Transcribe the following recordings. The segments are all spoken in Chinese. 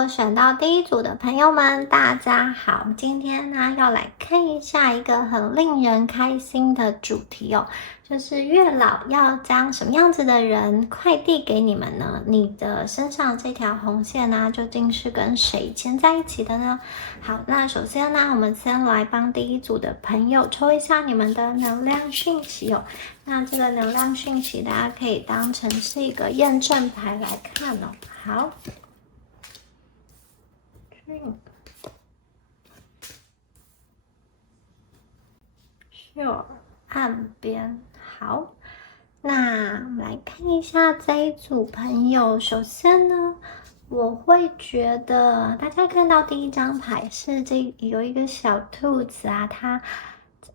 Hello，选到第一组的朋友们，大家好。今天呢，要来看一下一个很令人开心的主题哦，就是月老要将什么样子的人快递给你们呢？你的身上这条红线呢，究竟是跟谁牵在一起的呢？好，那首先呢，我们先来帮第一组的朋友抽一下你们的能量讯息哦。那这个能量讯息，大家可以当成是一个验证牌来看哦。好。秀岸边，好，那我们来看一下这一组朋友。首先呢，我会觉得大家看到第一张牌是有一个小兔子啊，它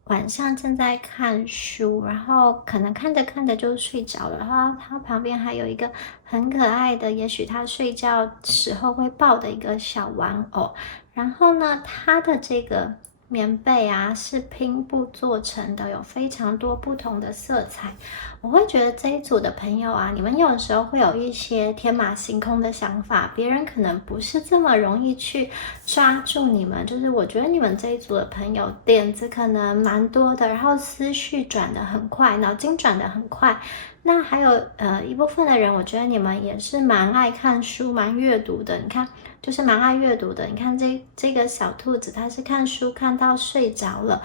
晚上正在看书，然后可能看着看着就睡着了，然后它旁边还有一个很可爱的，也许它睡觉时候会抱的一个小玩偶。然后呢，它的这个棉被啊是拼布做成的，有非常多不同的色彩。我会觉得这一组的朋友啊，你们有时候会有一些天马行空的想法，别人可能不是这么容易去抓住你们。就是我觉得你们这一组的朋友点子可能蛮多的，然后思绪转得很快，脑筋转得很快。那还有一部分的人，我觉得你们也是蛮爱看书、蛮阅读的。你看，就是蛮爱阅读的。你看这个小兔子，它是看书看到睡着了。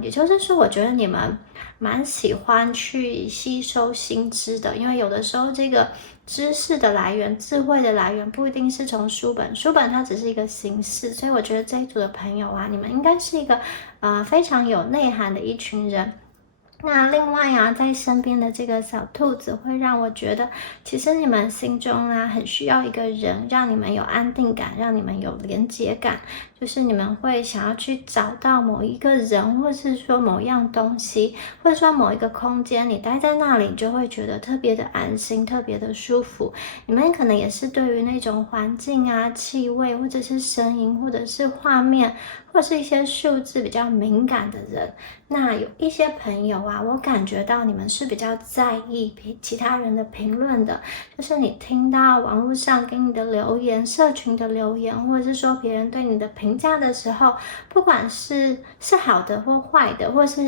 也就是说，我觉得你们蛮喜欢去吸收新知的，因为有的时候这个知识的来源、智慧的来源不一定是从书本，书本它只是一个形式。所以我觉得这一组的朋友啊，你们应该是一个非常有内涵的一群人。那另外啊，在身边的这个小兔子会让我觉得，其实你们心中啊很需要一个人，让你们有安定感，让你们有连结感。就是你们会想要去找到某一个人，或是说某一样东西，或者说某一个空间，你待在那里，你就会觉得特别的安心，特别的舒服。你们可能也是对于那种环境啊、气味，或者是声音，或者是画面，或是一些数字比较敏感的人。那有一些朋友啊，我感觉到你们是比较在意其他人的评论的，就是你听到网络上给你的留言、社群的留言，或者是说别人对你的评价的时候，不管是好的或坏的，或是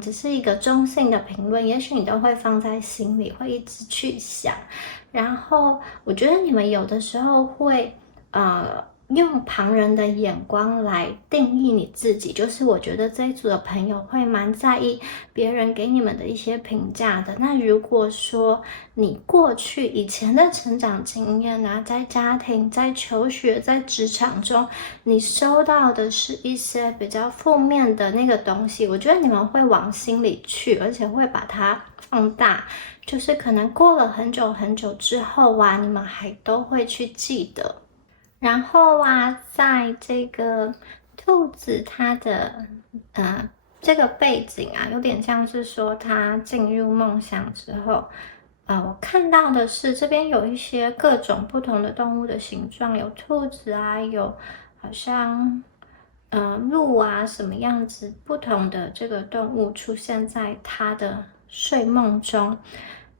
只是一个中性的评论，也许你都会放在心里，会一直去想。然后我觉得你们有的时候会用旁人的眼光来定义你自己，就是我觉得这一组的朋友会蛮在意别人给你们的一些评价的。那如果说你过去以前的成长经验啊，在家庭、在求学、在职场中，你收到的是一些比较负面的那个东西，我觉得你们会往心里去，而且会把它放大。就是可能过了很久很久之后啊，你们还都会去记得。然后啊，在这个兔子它的这个背景啊，有点像是说它进入梦乡之后，我看到的是这边有一些各种不同的动物的形状，有兔子啊，有好像鹿啊什么样子不同的这个动物出现在它的睡梦中。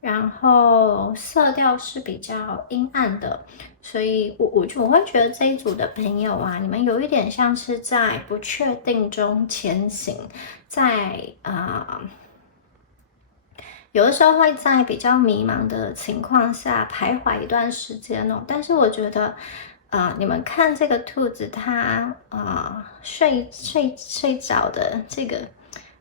然后色调是比较阴暗的，所以我会觉得这一组的朋友啊，你们有一点像是在不确定中前行，在有的时候会在比较迷茫的情况下徘徊一段时间哦。但是我觉得，你们看这个兔子它睡着的这个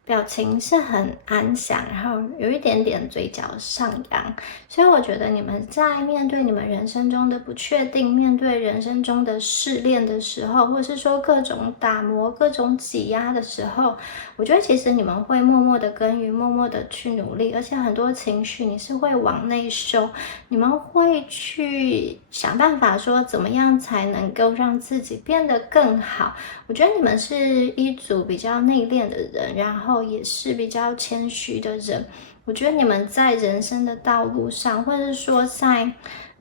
表情是很安详，然后有一点点嘴角上扬，所以我觉得你们在面对你们人生中的不确定，面对人生中的试炼的时候，或是说各种打磨、各种挤压的时候，我觉得其实你们会默默的耕耘，默默的去努力，而且很多情绪你是会往内收，你们会去想办法说怎么样才能够让自己变得更好。我觉得你们是一组比较内敛的人，然后也是比较谦虚的人。我觉得你们在人生的道路上，或者是说在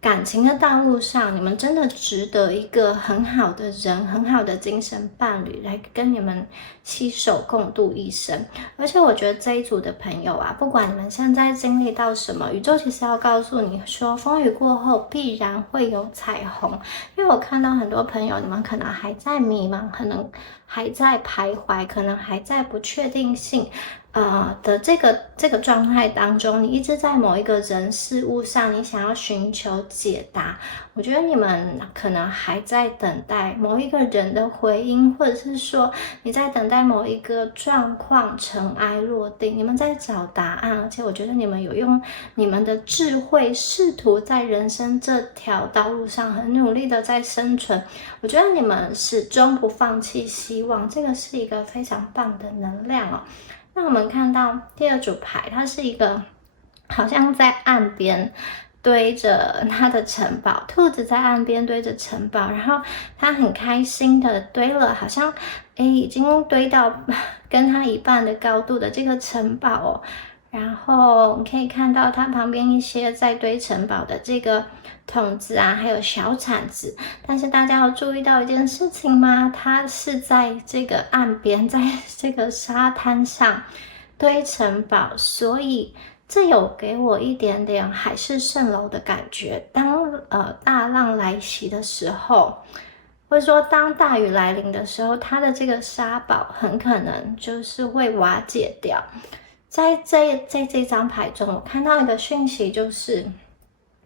感情的道路上，你们真的值得一个很好的人，很好的精神伴侣来跟你们携手共度一生。而且我觉得这一组的朋友啊，不管你们现在经历到什么，宇宙其实要告诉你说，风雨过后必然会有彩虹。因为我看到很多朋友，你们可能还在迷茫，可能还在徘徊，可能还在不确定性的这个状态当中，你一直在某一个人事物上，你想要寻求解答。我觉得你们可能还在等待某一个人的回应，或者是说你在等待某一个状况尘埃落定，你们在找答案。而且我觉得你们有用你们的智慧，试图在人生这条道路上很努力的在生存。我觉得你们始终不放弃希望，这个是一个非常棒的能量哦。那我们看到第二组牌，它是一个好像在岸边堆着它的城堡，兔子在岸边堆着城堡，然后它很开心的堆了，好像已经堆到跟它一半的高度的这个城堡哦。然后你可以看到它旁边一些在堆城堡的这个桶子啊，还有小铲子。但是大家有注意到一件事情吗？它是在这个岸边，在这个沙滩上堆城堡，所以这有给我一点点海市蜃楼的感觉。当大浪来袭的时候，或者说当大雨来临的时候，它的这个沙堡很可能就是会瓦解掉。在这张牌中，我看到一个讯息，就是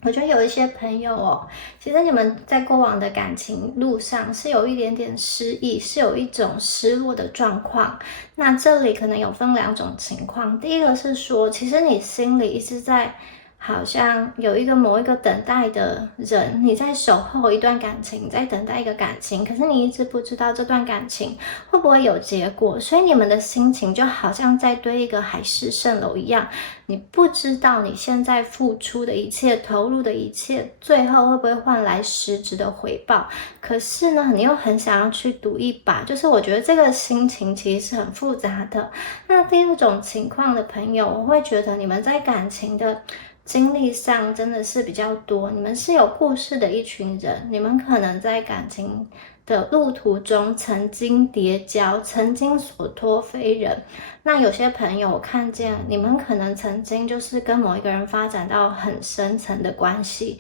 我觉得有一些朋友哦，其实你们在过往的感情路上是有一点点失意，是有一种失落的状况。那这里可能有分两种情况，第一个是说，其实你心里一直在好像有一个某一个等待的人，你在守候一段感情，在等待一个感情，可是你一直不知道这段感情会不会有结果，所以你们的心情就好像在堆一个海市蜃楼一样，你不知道你现在付出的一切，投入的一切，最后会不会换来实质的回报。可是呢，你又很想要去赌一把，就是我觉得这个心情其实是很复杂的。那第二种情况的朋友，我会觉得你们在感情的经历上真的是比较多，你们是有故事的一群人，你们可能在感情的路途中曾经跌跤，曾经所托非人。那有些朋友我看见你们可能曾经就是跟某一个人发展到很深层的关系，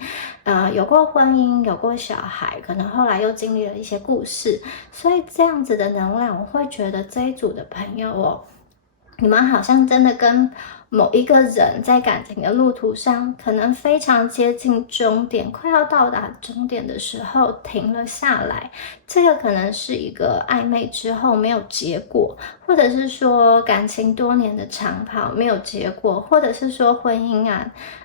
有过婚姻，有过小孩，可能后来又经历了一些故事，所以这样子的能量，我会觉得这一组的朋友哦，你们好像真的跟某一个人在感情的路途上，可能非常接近终点，快要到达终点的时候停了下来。这个可能是一个暧昧之后没有结果，或者是说感情多年的长跑没有结果，或者是说婚姻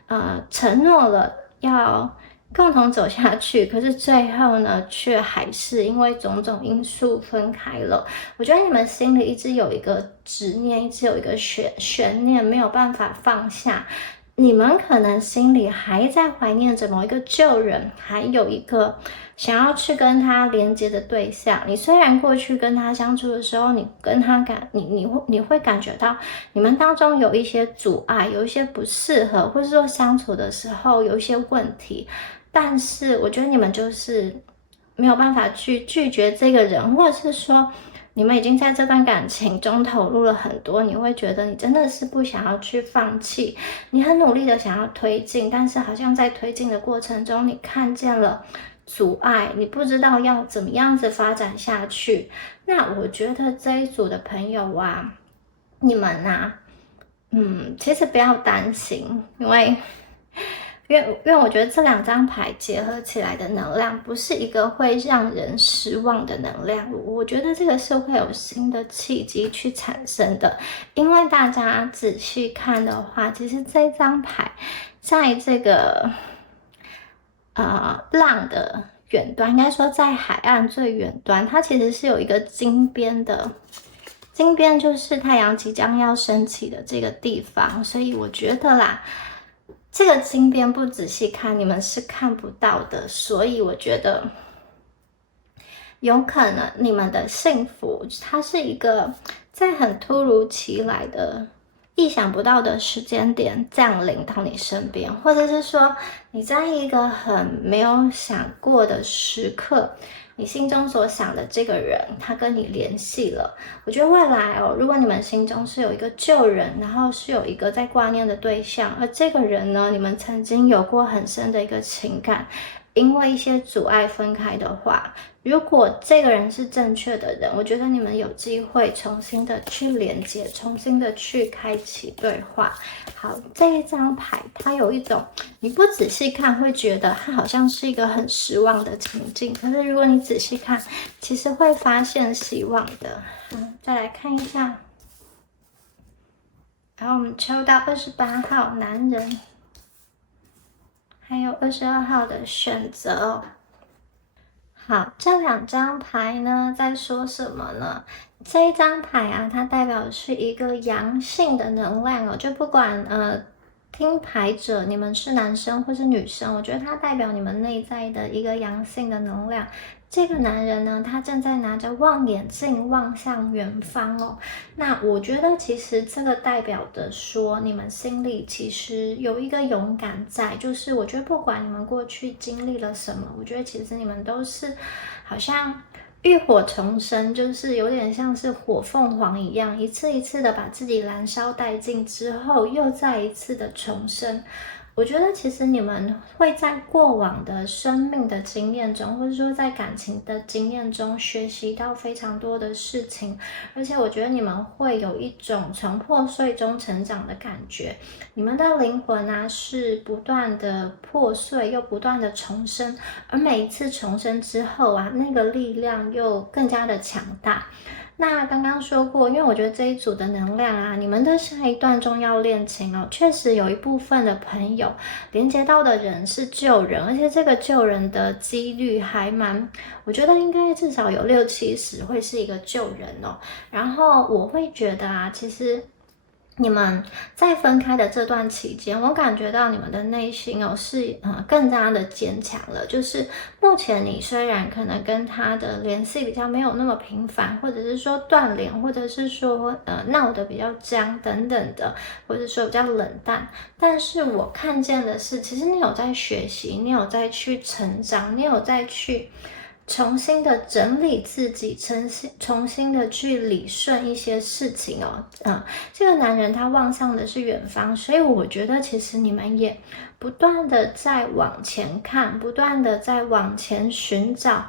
啊，承诺了要共同走下去，可是最后呢，却还是因为种种因素分开了。我觉得你们心里一直有一个执念，一直有一个悬念，没有办法放下。你们可能心里还在怀念着某一个旧人，还有一个想要去跟他连接的对象。你虽然过去跟他相处的时候，你跟他你会感觉到你们当中有一些阻碍，有一些不适合，或者说相处的时候有一些问题。但是我觉得你们就是没有办法去拒绝这个人，或者是说你们已经在这段感情中投入了很多，你会觉得你真的是不想要去放弃，你很努力的想要推进，但是好像在推进的过程中，你看见了阻碍，你不知道要怎么样子发展下去。那我觉得这一组的朋友啊，你们啊，其实不要担心，因为我觉得这两张牌结合起来的能量，不是一个会让人失望的能量。我觉得这个是会有新的契机去产生的。因为大家仔细看的话，其实这张牌在这个浪的远端，应该说在海岸最远端，它其实是有一个金边的。金边就是太阳即将要升起的这个地方，所以我觉得啦。这个金边不仔细看，你们是看不到的，所以我觉得有可能你们的幸福，它是一个在很突如其来的意想不到的时间点降临到你身边，或者是说你在一个很没有想过的时刻，你心中所想的这个人他跟你联系了。我觉得未来哦，如果你们心中是有一个旧人，然后是有一个在挂念的对象，而这个人呢，你们曾经有过很深的一个情感，因为一些阻碍分开的话，如果这个人是正确的人，我觉得你们有机会重新的去连接，重新的去开启对话。好，这一张牌它有一种你不仔细看会觉得它好像是一个很失望的情境，可是如果你仔细看，其实会发现希望的。再来看一下，然后我们抽到28号男人，还有22号的选择。好，这两张牌呢，在说什么呢？这一张牌啊，它代表的是一个阳性的能量哦，就不管听牌者你们是男生或是女生，我觉得它代表你们内在的一个阳性的能量。这个男人呢，他正在拿着望远镜望向远方哦。那我觉得其实这个代表的说，你们心里其实有一个勇敢在，就是我觉得不管你们过去经历了什么，我觉得其实你们都是好像浴火重生，就是有点像是火凤凰一样，一次一次的把自己燃烧殆尽之后，又再一次的重生。我觉得其实你们会在过往的生命的经验中，或者说在感情的经验中学习到非常多的事情，而且我觉得你们会有一种从破碎中成长的感觉。你们的灵魂啊是不断的破碎又不断的重生，而每一次重生之后啊，那个力量又更加的强大。那刚刚说过，因为我觉得这一组的能量啊，你们的下一段重要恋情哦，确实有一部分的朋友连接到的人是旧人，而且这个旧人的几率还蛮，我觉得应该至少有60-70会是一个旧人哦。然后我会觉得啊，其实你们在分开的这段期间，我感觉到你们的内心哦是更加的坚强了。就是目前你虽然可能跟他的联系比较没有那么频繁，或者是说断联，或者是说闹得比较僵等等的，或者说比较冷淡，但是我看见的是，其实你有在学习，你有在去成长，你有在去重新的整理自己，重新的去理顺一些事情哦。这个男人他望向的是远方，所以我觉得其实你们也不断的在往前看，不断的在往前寻找。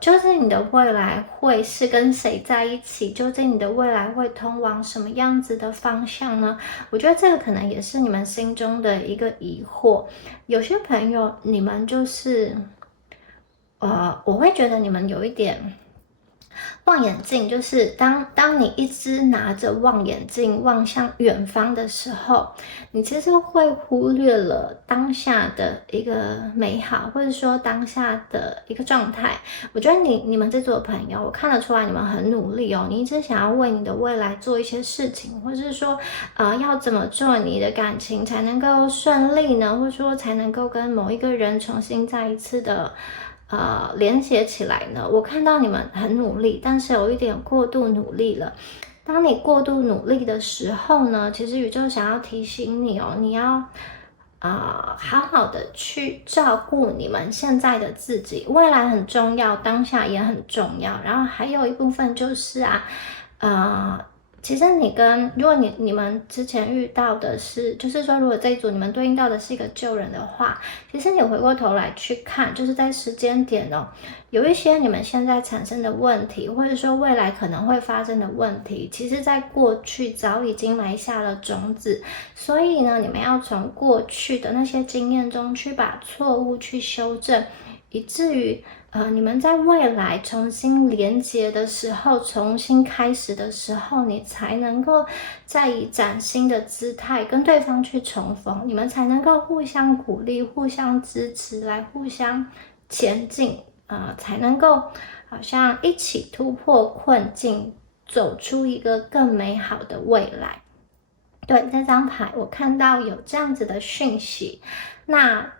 究竟你的未来会是跟谁在一起？究竟你的未来会通往什么样子的方向呢？我觉得这个可能也是你们心中的一个疑惑。有些朋友，你们就是我会觉得你们有一点望远镜，就是当你一直拿着望远镜望向远方的时候，你其实会忽略了当下的一个美好，或者说当下的一个状态。我觉得你们这组的朋友，我看得出来你们很努力哦，你一直想要为你的未来做一些事情，或者是说要怎么做你的感情才能够顺利呢？或者说才能够跟某一个人重新再一次的连接起来呢？我看到你们很努力，但是有一点过度努力了。当你过度努力的时候呢，其实宇宙想要提醒你哦，你要好好的去照顾你们现在的自己，未来很重要，当下也很重要。然后还有一部分就是其实如果你们之前遇到的是，就是说如果这一组你们对应到的是一个旧人的话，其实你回过头来去看，就是在时间点哦，有一些你们现在产生的问题，或者说未来可能会发生的问题，其实在过去早已经埋下了种子，所以呢，你们要从过去的那些经验中去把错误去修正，以至于你们在未来重新连接的时候，重新开始的时候，你才能够再以崭新的姿态跟对方去重逢，你们才能够互相鼓励、互相支持，来互相前进，才能够好像一起突破困境，走出一个更美好的未来。对，这张牌我看到有这样子的讯息。那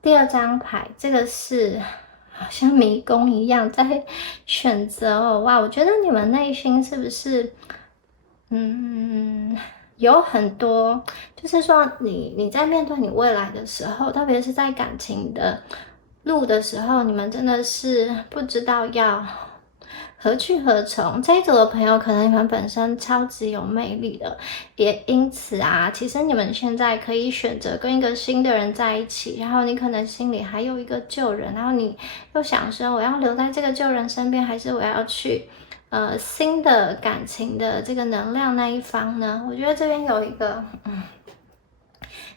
第二张牌，这个是好像迷宫一样在选择哦。哇，我觉得你们内心是不是有很多，就是说你在面对你未来的时候，特别是在感情的路的时候，你们真的是不知道要何去何从。这一组的朋友，可能你们本身超级有魅力的，也因此啊，其实你们现在可以选择跟一个新的人在一起，然后你可能心里还有一个旧人，然后你又想说，我要留在这个旧人身边，还是我要去新的感情的这个能量那一方呢？我觉得这边有一个，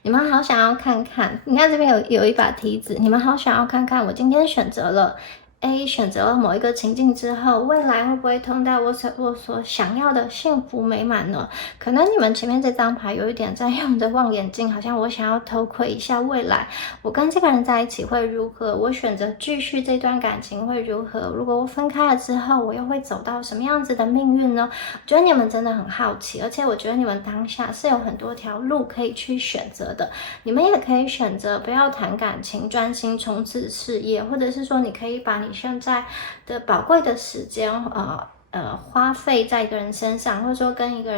你们好想要看看，你看这边有一把梯子，你们好想要看看，我今天选择了 A， 选择了某一个情境之后，未来会不会通到我所想要的幸福美满呢？可能你们前面这张牌有一点在用着望远镜，好像我想要偷窥一下未来，我跟这个人在一起会如何？我选择继续这段感情会如何？如果我分开了之后，我又会走到什么样子的命运呢？我觉得你们真的很好奇，而且我觉得你们当下是有很多条路可以去选择的。你们也可以选择不要谈感情，专心冲刺事业，或者是说你可以把你现在的宝贵的时间，花费在一个人身上，或者说跟一个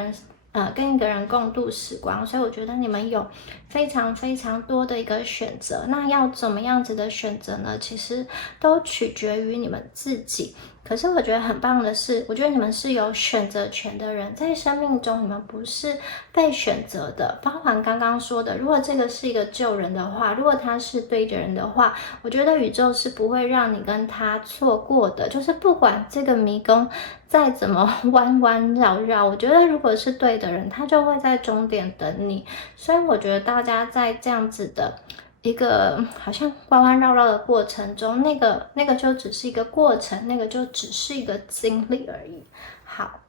人共度时光。所以我觉得你们有非常非常多的一个选择。那要怎么样子的选择呢？其实都取决于你们自己。可是我觉得很棒的是，我觉得你们是有选择权的人，在生命中你们不是被选择的。包含刚刚说的，如果这个是一个旧人的话，如果他是对的人的话，我觉得宇宙是不会让你跟他错过的。就是不管这个迷宫再怎么弯弯绕绕，我觉得如果是对的人，他就会在终点等你。所以我觉得大家在这样子的一个好像弯弯绕绕的过程中，那个就只是一个过程，那个就只是一个经历而已。好，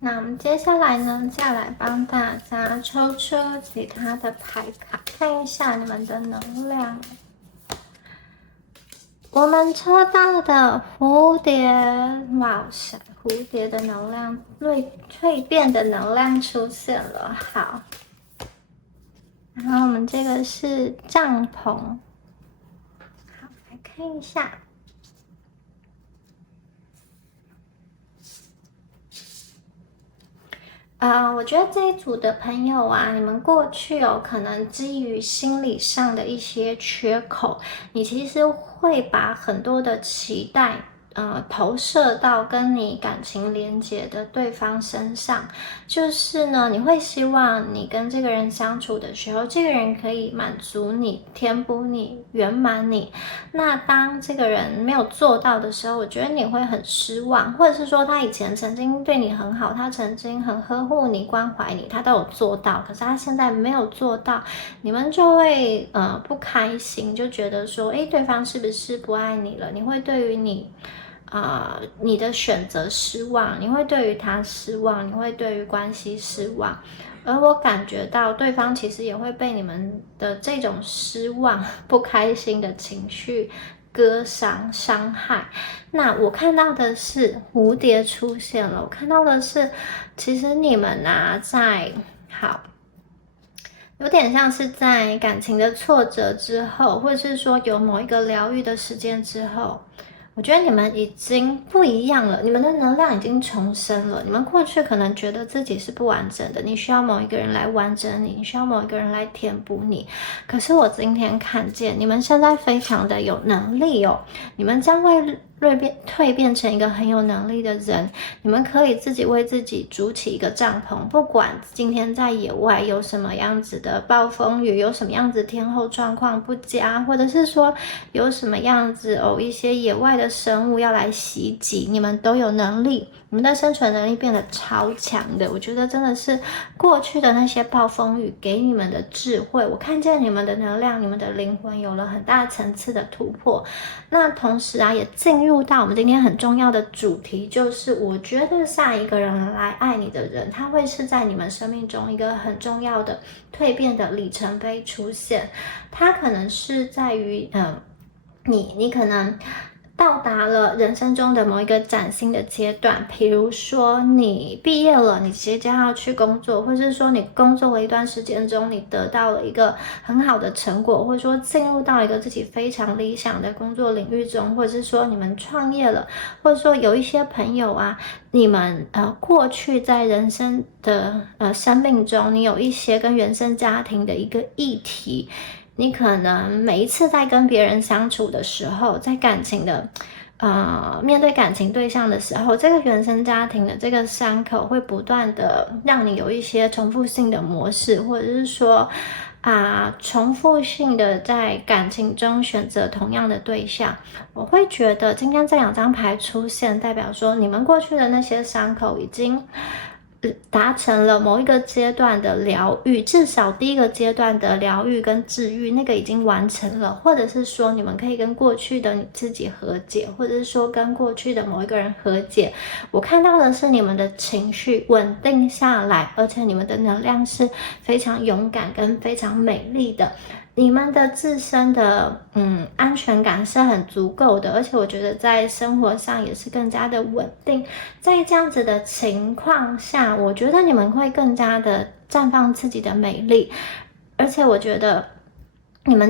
那我们接下来呢，再来帮大家抽出其他的牌卡，看一下你们的能量。我们抽到的蝴蝶，哇塞，蝴蝶的能量，蜕变的能量出现了。好。然后我们这个是帐篷，好，来看一下。我觉得这一组的朋友啊，你们过去可能基于心理上的一些缺口，你其实会把很多的期待投射到跟你感情连结的对方身上，就是呢，你会希望你跟这个人相处的时候，这个人可以满足你、填补你、圆满你。那当这个人没有做到的时候，我觉得你会很失望，或者是说他以前曾经对你很好，他曾经很呵护你、关怀你，他都有做到，可是他现在没有做到，你们就会不开心，就觉得说，诶，对方是不是不爱你了？你会对于你的选择失望，你会对于他失望，你会对于关系失望，而我感觉到对方其实也会被你们的这种失望、不开心的情绪割伤、伤害。那我看到的是蝴蝶出现了，我看到的是，其实你们有点像是在感情的挫折之后，或者是说有某一个疗愈的时间之后，我觉得你们已经不一样了，你们的能量已经重生了。你们过去可能觉得自己是不完整的，你需要某一个人来完整你，你需要某一个人来填补你。可是我今天看见你们现在非常的有能力哦，你们将会蜕变成一个很有能力的人，你们可以自己为自己筑起一个帐篷，不管今天在野外有什么样子的暴风雨，有什么样子天候状况不佳，或者是说有什么样子一些野外的生物要来袭击，你们都有能力，你们的生存能力变得超强的。我觉得真的是过去的那些暴风雨给你们的智慧，我看见你们的能量，你们的灵魂有了很大层次的突破。那同时也进入到我们今天很重要的主题，就是我觉得下一个人来爱你的人，他会是在你们生命中一个很重要的蜕变的里程碑出现。他可能是在于你可能到达了人生中的某一个崭新的阶段，比如说你毕业了，你即将要去工作，或是说你工作了一段时间中，你得到了一个很好的成果，或者说进入到一个自己非常理想的工作领域中，或者是说你们创业了，或者说有一些朋友啊，你们过去在人生的生命中，你有一些跟原生家庭的一个议题。你可能每一次在跟别人相处的时候，在感情的，面对感情对象的时候，这个原生家庭的这个伤口会不断的让你有一些重复性的模式，或者是说，重复性的在感情中选择同样的对象。我会觉得今天这2张牌出现，代表说你们过去的那些伤口已经达成了某一个阶段的疗愈，至少第一个阶段的疗愈跟治愈，那个已经完成了，或者是说你们可以跟过去的你自己和解，或者是说跟过去的某一个人和解。我看到的是你们的情绪稳定下来，而且你们的能量是非常勇敢跟非常美丽的。你们的自身的安全感是很足够的，而且我觉得在生活上也是更加的稳定。在这样子的情况下，我觉得你们会更加的绽放自己的美丽，而且我觉得你们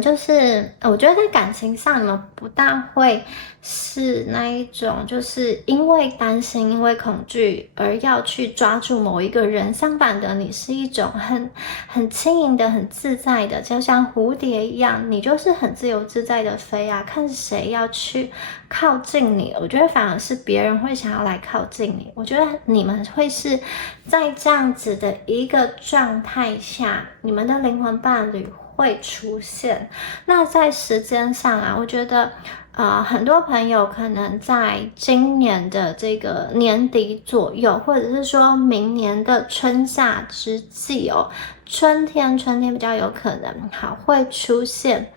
我觉得在感情上，你们不大会是那一种，就是因为担心、因为恐惧而要去抓住某一个人。相反的，你是一种很轻盈的、很自在的，就像蝴蝶一样，你就是很自由自在的飞啊。看谁要去靠近你，我觉得反而是别人会想要来靠近你。我觉得你们会是在这样子的一个状态下，你们的灵魂伴侣会出现。那在时间上啊，我觉得很多朋友可能在今年的这个年底左右，或者是说明年的春夏之际哦，春天比较有可能会出现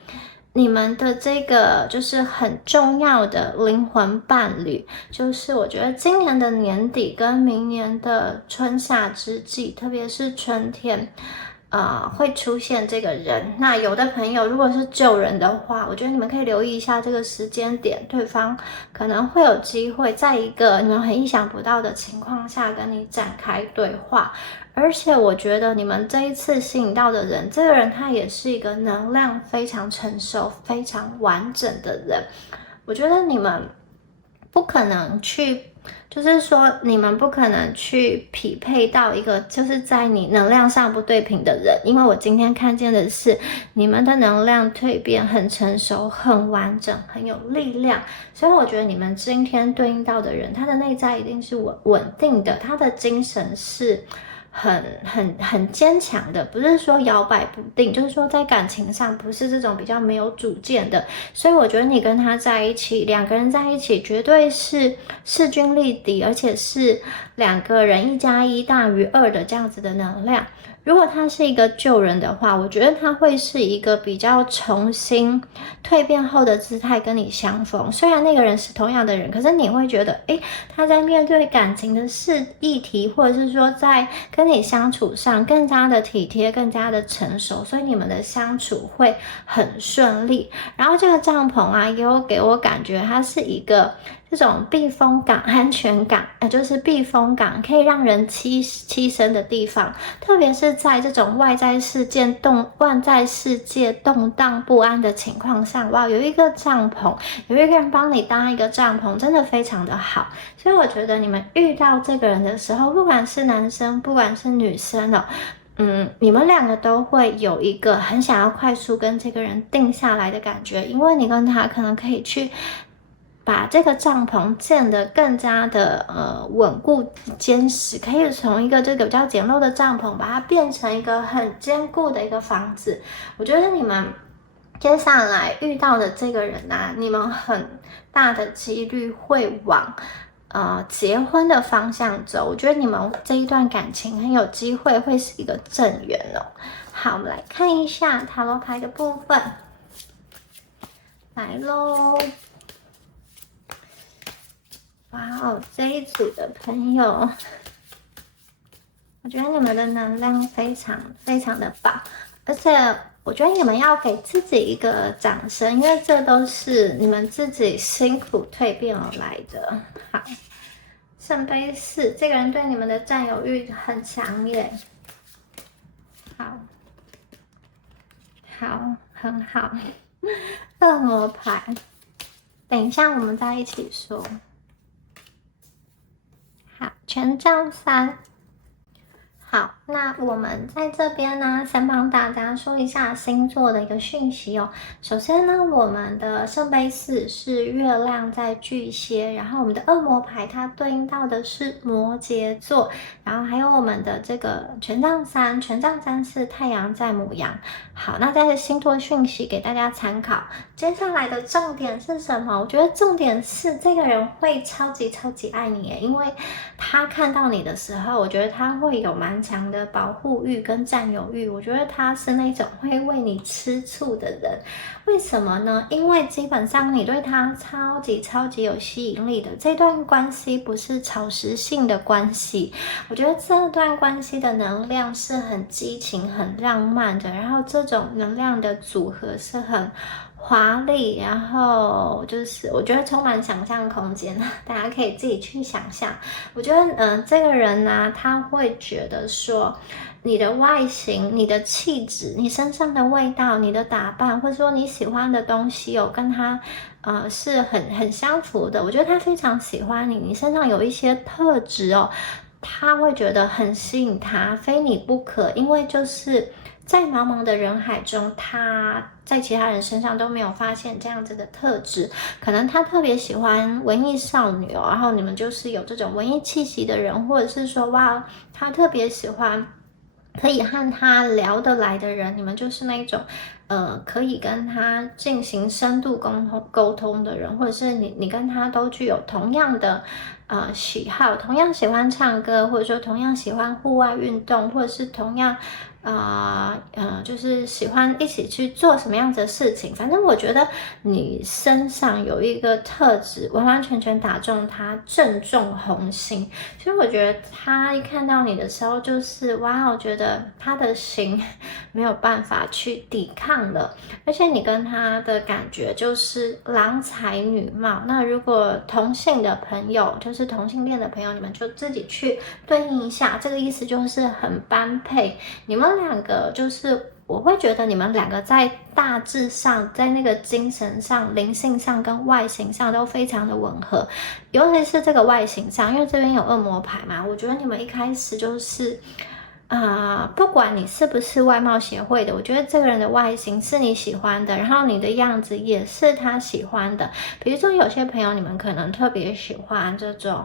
你们的这个就是很重要的灵魂伴侣。就是我觉得今年的年底跟明年的春夏之际，特别是春天会出现这个人。那有的朋友如果是旧人的话，我觉得你们可以留意一下这个时间点，对方可能会有机会在一个你们很意想不到的情况下跟你展开对话。而且我觉得你们这一次吸引到的人，这个人他也是一个能量非常成熟、非常完整的人。我觉得你们不可能去，就是说你们不可能去匹配到一个就是在你能量上不对频的人，因为我今天看见的是你们的能量蜕变很成熟、很完整、很有力量，所以我觉得你们今天对应到的人，他的内在一定是稳定的，他的精神是很坚强的，不是说摇摆不定，就是说在感情上不是这种比较没有主见的。所以我觉得你跟他在一起，2个人在一起绝对是势均力敌，而且是2个人1+1大于2的这样子的能量。如果他是一个旧人的话，我觉得他会是一个比较重新蜕变后的姿态跟你相逢。虽然那个人是同样的人，可是你会觉得他在面对感情的议题，或者是说在跟你相处上更加的体贴，更加的成熟，所以你们的相处会很顺利。然后这个帐篷啊，也有给我感觉它是一个这种避风港、安全港，就是避风港，可以让人栖身的地方。特别是在这种外在世界动荡不安的情况下，哇，有一个帐篷，有一个人帮你搭一个帐篷，真的非常的好。所以我觉得你们遇到这个人的时候，不管是男生，不管是女生哦，你们2个都会有一个很想要快速跟这个人定下来的感觉，因为你跟他可能可以去把这个帐篷建得更加的稳固坚实，可以从一个这个比较简陋的帐篷把它变成一个很坚固的一个房子。我觉得你们接下来遇到的这个人啊，你们很大的几率会往结婚的方向走。我觉得你们这一段感情很有机会会是一个正缘哦。好，我们来看一下塔罗牌的部分，来咯。哇哦，这一组的朋友，我觉得你们的能量非常非常的棒，而且我觉得你们要给自己一个掌声，因为这都是你们自己辛苦蜕变而来的。好，圣杯4，这个人对你们的占有欲很强烈。好，好，很好。恶魔牌，等一下我们再一起说。好，权杖3。好，那我们在这边呢，先帮大家说一下星座的一个讯息哦。首先呢，我们的圣杯4是月亮在巨蟹，然后我们的恶魔牌它对应到的是摩羯座，然后还有我们的这个权杖3，权杖3是太阳在牡羊。好，那这些星座讯息给大家参考。接下来的重点是什么？我觉得重点是这个人会超级爱你耶，因为他看到你的时候，我觉得他会有蛮强的保护欲跟占有欲。我觉得他是那种会为你吃醋的人。为什么呢？因为基本上你对他超级有吸引力的。这段关系不是草食性的关系，我觉得这段关系的能量是很激情、很浪漫的，然后这种能量的组合是很华丽，然后就是我觉得充满想象空间，大家可以自己去想象。我觉得这个人呢，他会觉得说你的外形、你的气质、你身上的味道、你的打扮，或者说你喜欢的东西跟他是很相符的。我觉得他非常喜欢你，你身上有一些特质他会觉得很吸引他，非你不可。因为就是在茫茫的人海中，他在其他人身上都没有发现这样子的特质。可能他特别喜欢文艺少女然后你们就是有这种文艺气息的人，或者是说哇，他特别喜欢可以和他聊得来的人，你们就是那种可以跟他进行深度沟通的人，或者是你跟他都具有同样的喜好，同样喜欢唱歌，或者说同样喜欢户外运动，或者是同样就是喜欢一起去做什么样子的事情。反正我觉得你身上有一个特质，完完全全打中他，正中红心。所以我觉得他一看到你的时候，就是哇，我觉得他的心没有办法去抵抗了。而且你跟他的感觉就是郎才女貌。那如果同性的朋友，就是同性恋的朋友，你们就自己去对应一下，这个意思就是很般配。你们两个就是我会觉得你们两个在大致上，在那个精神上、灵性上跟外形上都非常的吻合。尤其是这个外形上，因为这边有恶魔牌嘛，我觉得你们一开始就是不管你是不是外貌协会的，我觉得这个人的外形是你喜欢的，然后你的样子也是他喜欢的。比如说有些朋友你们可能特别喜欢这种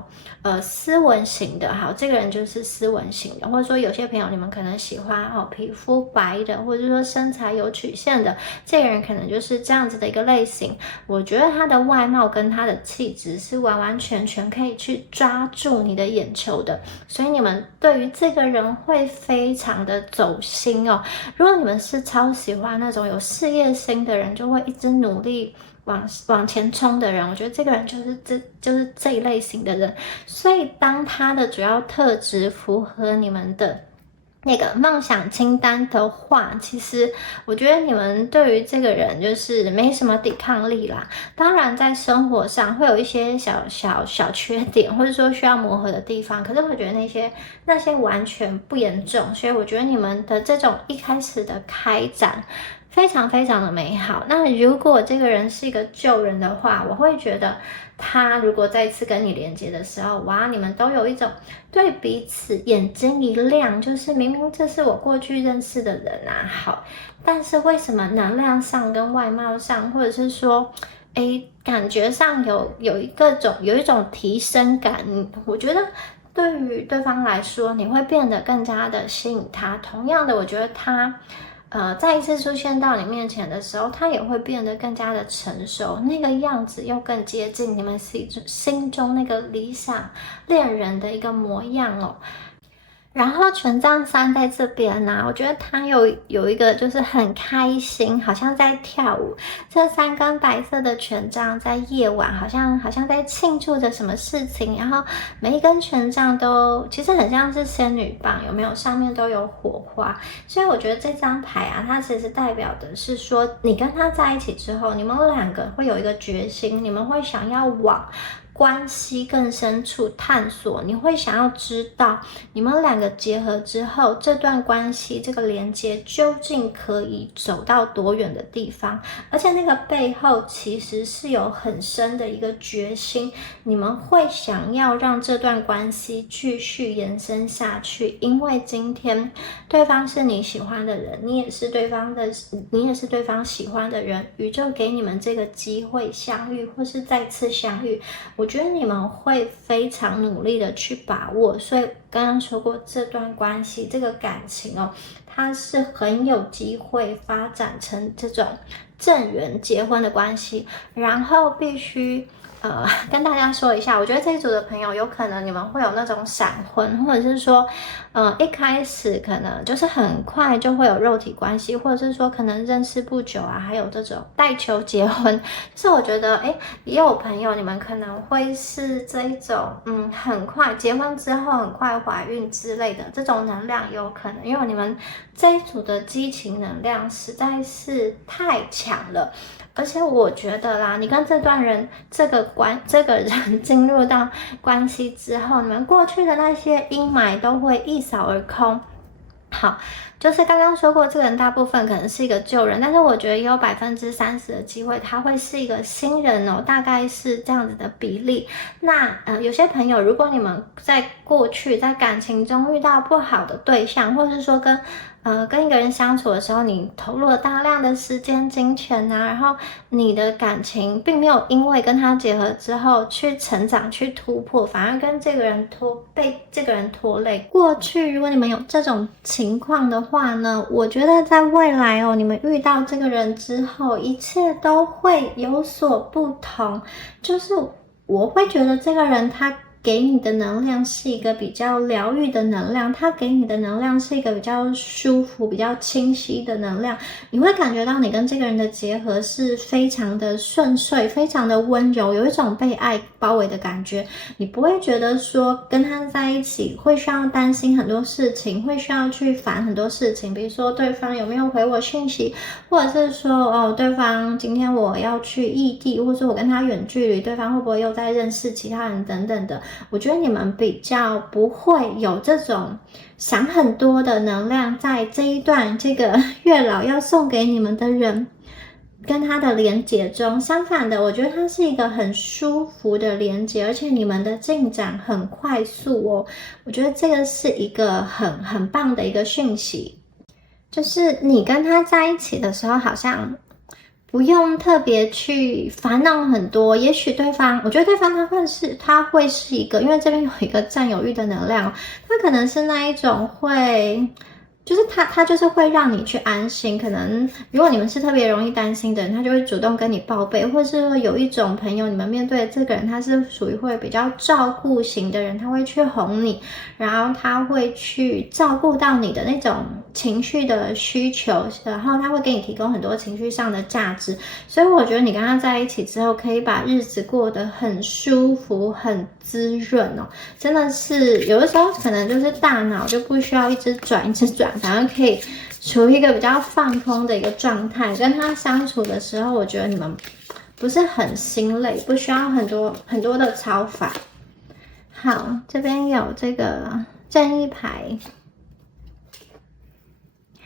斯文型的，好，这个人就是斯文型的。或者说有些朋友你们可能喜欢皮肤白的，或者说身材有曲线的，这个人可能就是这样子的一个类型。我觉得他的外貌跟他的气质是完完全全可以去抓住你的眼球的，所以你们对于这个人会非常的走心如果你们是超喜欢那种有事业心的人，就会一直努力往前冲的人，我觉得这个人就是这一类型的人。所以当他的主要特质符合你们的那个梦想清单的话，其实我觉得你们对于这个人就是没什么抵抗力啦。当然在生活上会有一些小缺点，或者说需要磨合的地方，可是我觉得那些完全不严重。所以我觉得你们的这种一开始的开展非常的美好。那如果这个人是一个旧人的话，我会觉得他如果再次跟你连接的时候，哇，你们都有一种对彼此眼睛一亮，就是明明这是我过去认识的人好，但是为什么能量上跟外貌上，或者是说感觉上有一种提升感，我觉得对于对方来说，你会变得更加的吸引他。同样的，我觉得他再一次出现到你面前的时候，他也会变得更加的成熟，那个样子又更接近你们心中那个理想恋人的一个模样然后权杖三在这边呢，我觉得他有一个就是很开心，好像在跳舞。这三根白色的权杖在夜晚好像在庆祝着什么事情，然后每一根权杖都其实很像是仙女棒，有没有？上面都有火花，所以我觉得这张牌啊，它其实代表的是说，你跟他在一起之后，你们两个会有一个决心，你们会想要往关系更深处探索，你会想要知道你们两个结合之后，这段关系这个连接究竟可以走到多远的地方，而且那个背后其实是有很深的一个决心，你们会想要让这段关系继续延伸下去，因为今天对方是你喜欢的人，你也是对方喜欢的人，宇宙给你们这个机会相遇或是再次相遇，我觉得你们会非常努力的去把握，所以刚刚说过这段关系这个感情哦，它是很有机会发展成这种正缘结婚的关系，然后必须跟大家说一下，我觉得这一组的朋友有可能你们会有那种闪婚，或者是说一开始可能就是很快就会有肉体关系，或者是说可能认识不久啊，还有这种带球结婚，就是我觉得也有朋友你们可能会是这一种很快结婚之后很快怀孕之类的这种能量有可能，因为你们这一组的激情能量实在是太强了。而且我觉得啦，你跟这个人进入到关系之后，你们过去的那些阴霾都会一扫而空。好，就是刚刚说过，这个人大部分可能是一个旧人，但是我觉得也有30%的机会，他会是一个新人哦，大概是这样子的比例。那有些朋友，如果你们在过去在感情中遇到不好的对象，或是说跟一个人相处的时候，你投入了大量的时间、金钱啊，然后你的感情并没有因为跟他结合之后去成长、去突破，反而跟这个人被这个人拖累。过去如果你们有这种情况的话呢，我觉得在未来哦，你们遇到这个人之后，一切都会有所不同。就是我会觉得这个人他给你的能量是一个比较疗愈的能量，它给你的能量是一个比较舒服、比较清晰的能量，你会感觉到你跟这个人的结合是非常的顺遂、非常的温柔，有一种被爱包围的感觉。你不会觉得说跟他在一起会需要担心很多事情，会需要去烦很多事情，比如说对方有没有回我讯息，或者是说对方今天我要去异地，或者说我跟他远距离，对方会不会又在认识其他人等等的。我觉得你们比较不会有这种想很多的能量，在这一段这个月老要送给你们的人跟他的连结中。相反的，我觉得它是一个很舒服的连结，而且你们的进展很快速哦。我觉得这个是一个很棒的一个讯息，就是你跟他在一起的时候，好像不用特别去烦恼很多，也许对方，我觉得对方他会是一个，因为这边有一个占有欲的能量，他可能是那一种会，就是他就是会让你去安心。可能如果你们是特别容易担心的人，他就会主动跟你报备，或是有一种朋友，你们面对的这个人，他是属于会比较照顾型的人，他会去哄你，然后他会去照顾到你的那种情绪的需求，然后他会给你提供很多情绪上的价值。所以我觉得你跟他在一起之后，可以把日子过得很舒服、很滋润哦。真的是有的时候可能就是大脑就不需要一直转，反而可以处于一个比较放空的一个状态。跟他相处的时候，我觉得你们不是很心累，不需要很多的操法。好，这边有这个正义牌，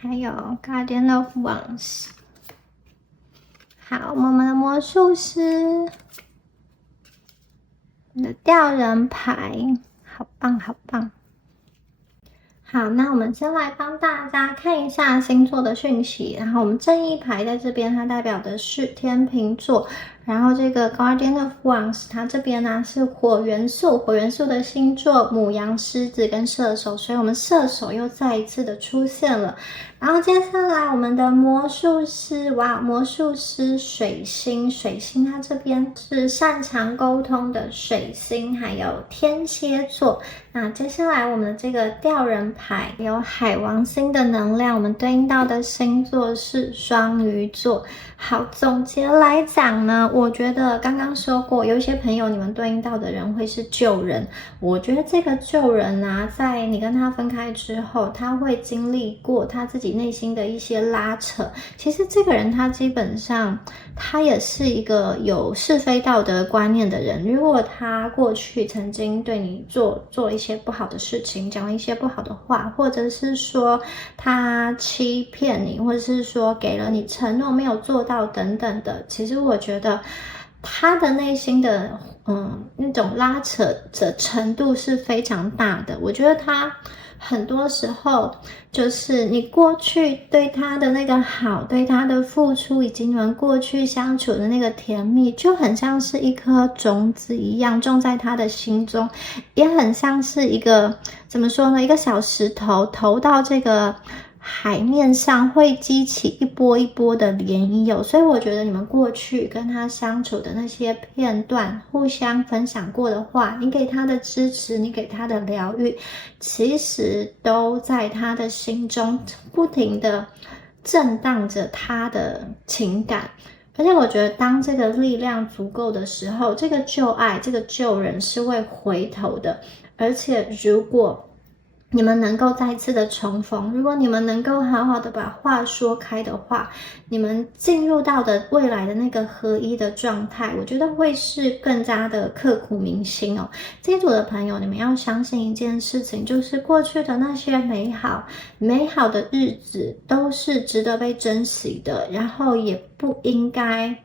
还有 Guardian of Wands。好，我们的魔术师，你的吊人牌，好棒好棒。好，那我们先来帮大家看一下星座的讯息。然后我们正义牌在这边，它代表的是天秤座，然后这个 Guardian of Wands 它这边呢是火元素的星座牡羊、狮子跟射手，所以我们射手又再一次的出现了。然后接下来我们的魔术师，哇，魔术师水星它这边是擅长沟通的水星，还有天蝎座。那接下来我们的这个吊人牌有海王星的能量，我们对应到的星座是双鱼座。好，总结来讲呢，我觉得刚刚说过，有一些朋友你们对应到的人会是旧人，我觉得这个旧人啊，在你跟他分开之后，他会经历过他自己内心的一些拉扯。其实这个人他基本上他也是一个有是非道德观念的人，如果他过去曾经对你做了一些不好的事情，讲了一些不好的话，或者是说他欺骗你，或者是说给了你承诺没有做到等等的，其实我觉得他的内心的那种拉扯的程度是非常大的。我觉得他很多时候就是你过去对他的那个好，对他的付出，以及你们过去相处的那个甜蜜，就很像是一颗种子一样种在他的心中，也很像是一个怎么说呢，一个小石头投到这个海面上会激起一波一波的涟漪哦。所以我觉得你们过去跟他相处的那些片段，互相分享过的话，你给他的支持，你给他的疗愈，其实都在他的心中不停的震荡着他的情感。而且我觉得当这个力量足够的时候，这个旧爱，这个旧人是会回头的。而且如果你们能够再次的重逢，如果你们能够好好的把话说开的话，你们进入到的未来的那个合一的状态，我觉得会是更加的刻骨铭心哦。这一组的朋友，你们要相信一件事情，就是过去的那些美好的日子都是值得被珍惜的，然后也不应该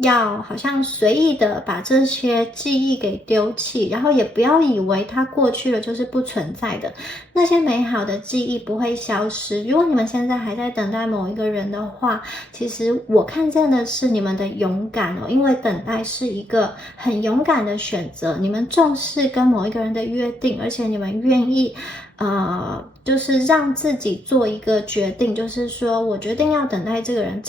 要好像随意的把这些记忆给丢弃，然后也不要以为它过去了就是不存在的。那些美好的记忆不会消失。如果你们现在还在等待某一个人的话，其实我看见的是你们的勇敢哦，因为等待是一个很勇敢的选择。你们重视跟某一个人的约定，而且你们愿意就是让自己做一个决定，就是说我决定要等待这个人，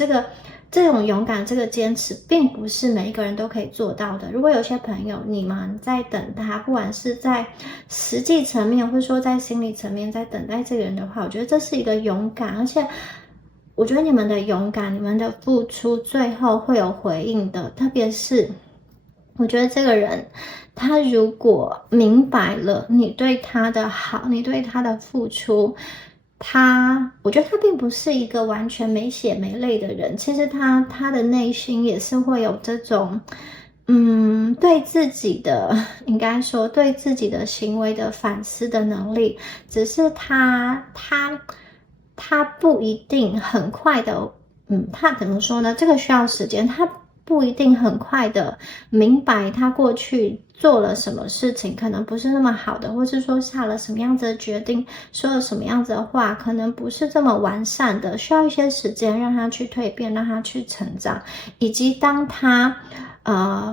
这种勇敢，这个坚持，并不是每一个人都可以做到的。如果有些朋友，你们在等他，不管是在实际层面，或者说在心理层面，在等待这个人的话，我觉得这是一个勇敢，而且我觉得你们的勇敢，你们的付出，最后会有回应的。特别是，我觉得这个人，他如果明白了你对他的好，你对他的付出，我觉得他并不是一个完全没血没泪的人。其实他的内心也是会有这种对自己的，应该说对自己的行为的反思的能力，只是他不一定很快的他怎么说呢，这个需要时间，他不一定很快的明白他过去做了什么事情可能不是那么好的，或是说下了什么样子的决定，说了什么样子的话可能不是这么完善的，需要一些时间让他去蜕变，让他去成长，以及当他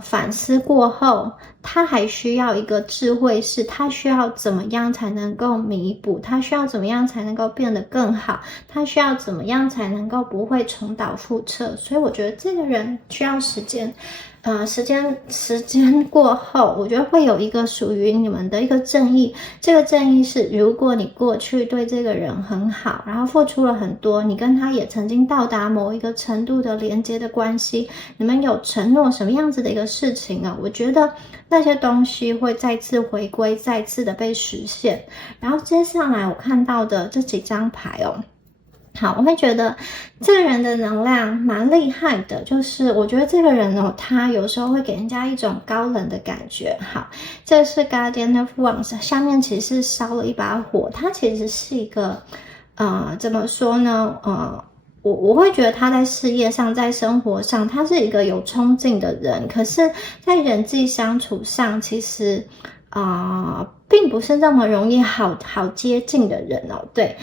反思过后，他还需要一个智慧，是他需要怎么样才能够弥补，他需要怎么样才能够变得更好，他需要怎么样才能够不会重蹈覆辙。所以我觉得这个人需要时间，时间过后，我觉得会有一个属于你们的一个正义。这个正义是，如果你过去对这个人很好，然后付出了很多，你跟他也曾经到达某一个程度的连接的关系，你们有承诺什么样子的一个事情啊？我觉得那些东西会再次回归，再次的被实现。然后接下来我看到的这几张牌哦。好，我会觉得这个人的能量蛮厉害的，就是我觉得这个人哦，他有时候会给人家一种高冷的感觉。好，这是 Guardian of Wands， 下面其实烧了一把火，他其实是一个怎么说呢？我会觉得他在事业上，在生活上，他是一个有冲劲的人，可是在人际相处上，其实并不是那么容易好接近的人哦。对。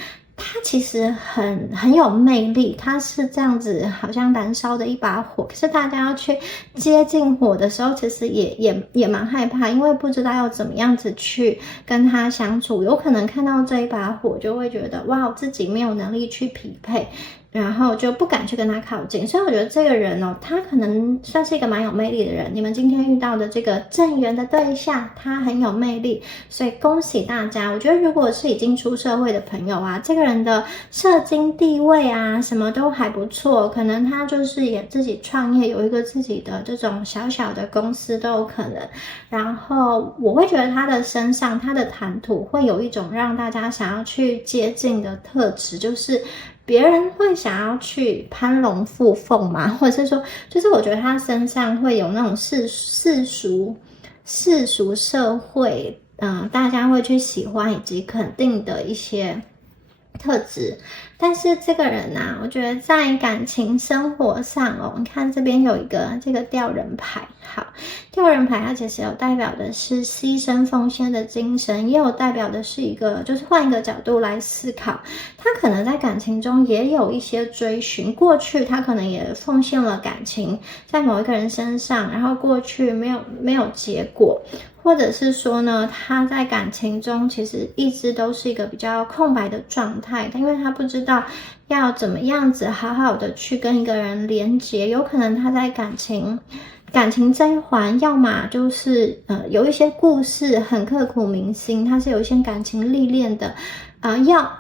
他其实很有魅力，他是这样子，好像燃烧的一把火。可是大家要去接近火的时候，其实也蛮害怕，因为不知道要怎么样子去跟他相处。有可能看到这一把火，就会觉得哇，自己没有能力去匹配。然后就不敢去跟他靠近，所以我觉得这个人哦，他可能算是一个蛮有魅力的人。你们今天遇到的这个正缘的对象，他很有魅力，所以恭喜大家。我觉得如果是已经出社会的朋友啊，这个人的社经地位啊，什么都还不错，可能他就是也自己创业，有一个自己的这种小小的公司都有可能。然后我会觉得他的身上，他的谈吐会有一种让大家想要去接近的特质，就是别人会想要去攀龙附凤嘛，或者是说，就是我觉得他身上会有那种世俗社会，大家会去喜欢以及肯定的一些特质。但是这个人啊，我觉得在感情生活上哦，你看这边有一个这个吊人牌，好，吊人牌它其实有代表的是牺牲奉献的精神，也有代表的是一个，就是换一个角度来思考，他可能在感情中也有一些追寻，过去他可能也奉献了感情在某一个人身上，然后过去没有结果。或者是说呢，他在感情中其实一直都是一个比较空白的状态，因为他不知道要怎么样子好好的去跟一个人连接，有可能他在感情这一环，要么就是有一些故事很刻骨铭心，他是有一些感情历练的。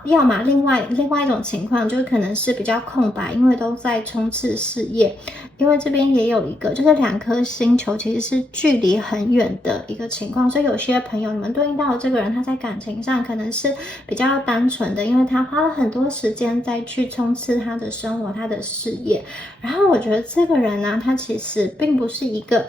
要么另外一种情况，就是可能是比较空白，因为都在冲刺事业。因为这边也有一个，就是2颗星球其实是距离很远的一个情况，所以有些朋友你们对应到的这个人，他在感情上可能是比较单纯的，因为他花了很多时间再去冲刺他的生活、他的事业。然后我觉得这个人呢，他其实并不是一个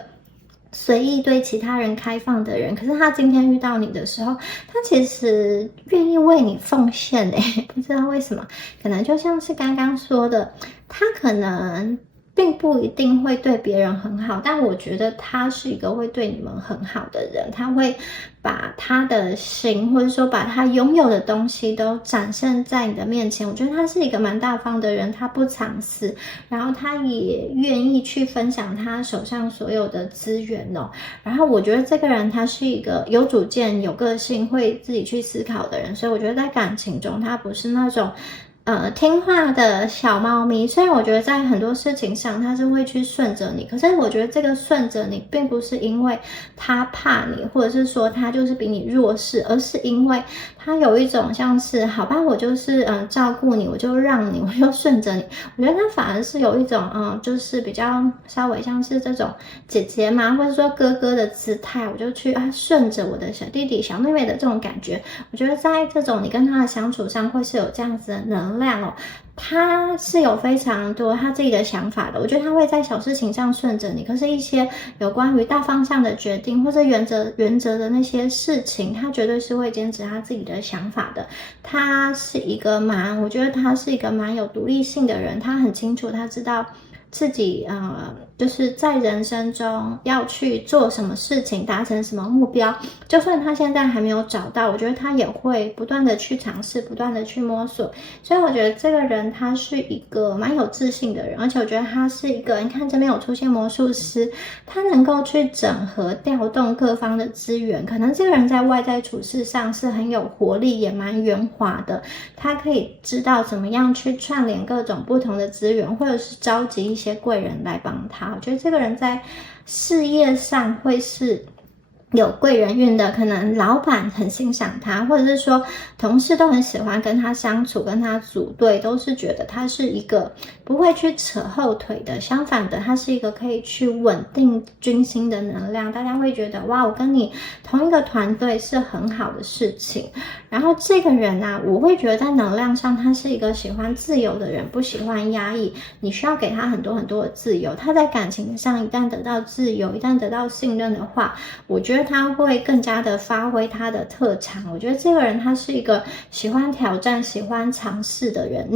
随意对其他人开放的人，可是他今天遇到你的时候，他其实愿意为你奉献不知道为什么，可能就像是刚刚说的，他可能并不一定会对别人很好，但我觉得他是一个会对你们很好的人，他会把他的心，或者说把他拥有的东西都展现在你的面前。我觉得他是一个蛮大方的人，他不藏私，然后他也愿意去分享他手上所有的资源哦。然后我觉得这个人他是一个有主见、有个性、会自己去思考的人，所以我觉得在感情中他不是那种听话的小猫咪。虽然我觉得在很多事情上他是会去顺着你，可是我觉得这个顺着你并不是因为他怕你，或者是说他就是比你弱势，而是因为他有一种像是好吧，我就是照顾你，我就让你，我就顺着你。我觉得他反而是有一种就是比较稍微像是这种姐姐嘛，或者说哥哥的姿态，我就去顺着我的小弟弟小妹妹的这种感觉。我觉得在这种你跟他的相处上会是有这样子的能量哦。他是有非常多他自己的想法的，我觉得他会在小事情上顺着你，可是一些有关于大方向的决定或者原则的那些事情，他绝对是会坚持他自己的想法的。他是一个我觉得他是一个蛮有独立性的人，他很清楚，他知道自己就是在人生中要去做什么事情，达成什么目标，就算他现在还没有找到，我觉得他也会不断的去尝试，不断的去摸索。所以我觉得这个人他是一个蛮有自信的人，而且我觉得他是一个，你看这边有出现魔术师，他能够去整合调动各方的资源，可能这个人在外在处事上是很有活力，也蛮圆滑的，他可以知道怎么样去串联各种不同的资源，或者是召集一些贵人来帮他。我觉得这个人在事业上会是有贵人运的，可能老板很欣赏他，或者是说同事都很喜欢跟他相处，跟他组队，都是觉得他是一个不会去扯后腿的，相反的，他是一个可以去稳定军心的能量。大家会觉得哇，我跟你同一个团队是很好的事情。然后这个人啊，我会觉得在能量上他是一个喜欢自由的人，不喜欢压抑，你需要给他很多很多的自由。他在感情上一旦得到自由，一旦得到信任的话，我觉得他会更加的发挥他的特长。我觉得这个人他是一个喜欢挑战、喜欢尝试的人，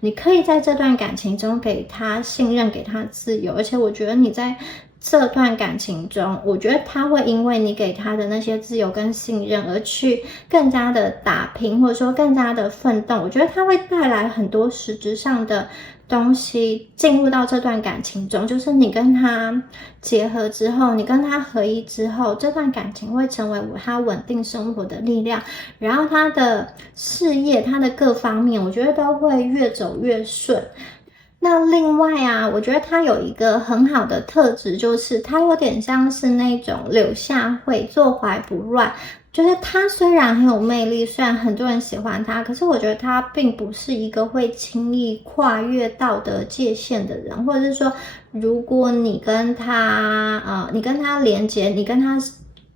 你可以在这段感情中给他信任，给他自由，而且我觉得你在这段感情中，我觉得他会因为你给他的那些自由跟信任而去更加的打拼，或者说更加的奋斗。我觉得他会带来很多实质上的东西进入到这段感情中，就是你跟他结合之后，你跟他合一之后，这段感情会成为他稳定生活的力量，然后他的事业，他的各方面，我觉得都会越走越顺。那另外啊，我觉得他有一个很好的特质，就是他有点像是那种柳下惠，坐怀不乱。就是他虽然很有魅力，虽然很多人喜欢他，可是我觉得他并不是一个会轻易跨越道德界限的人，或者是说，如果你跟他你跟他连接，你跟他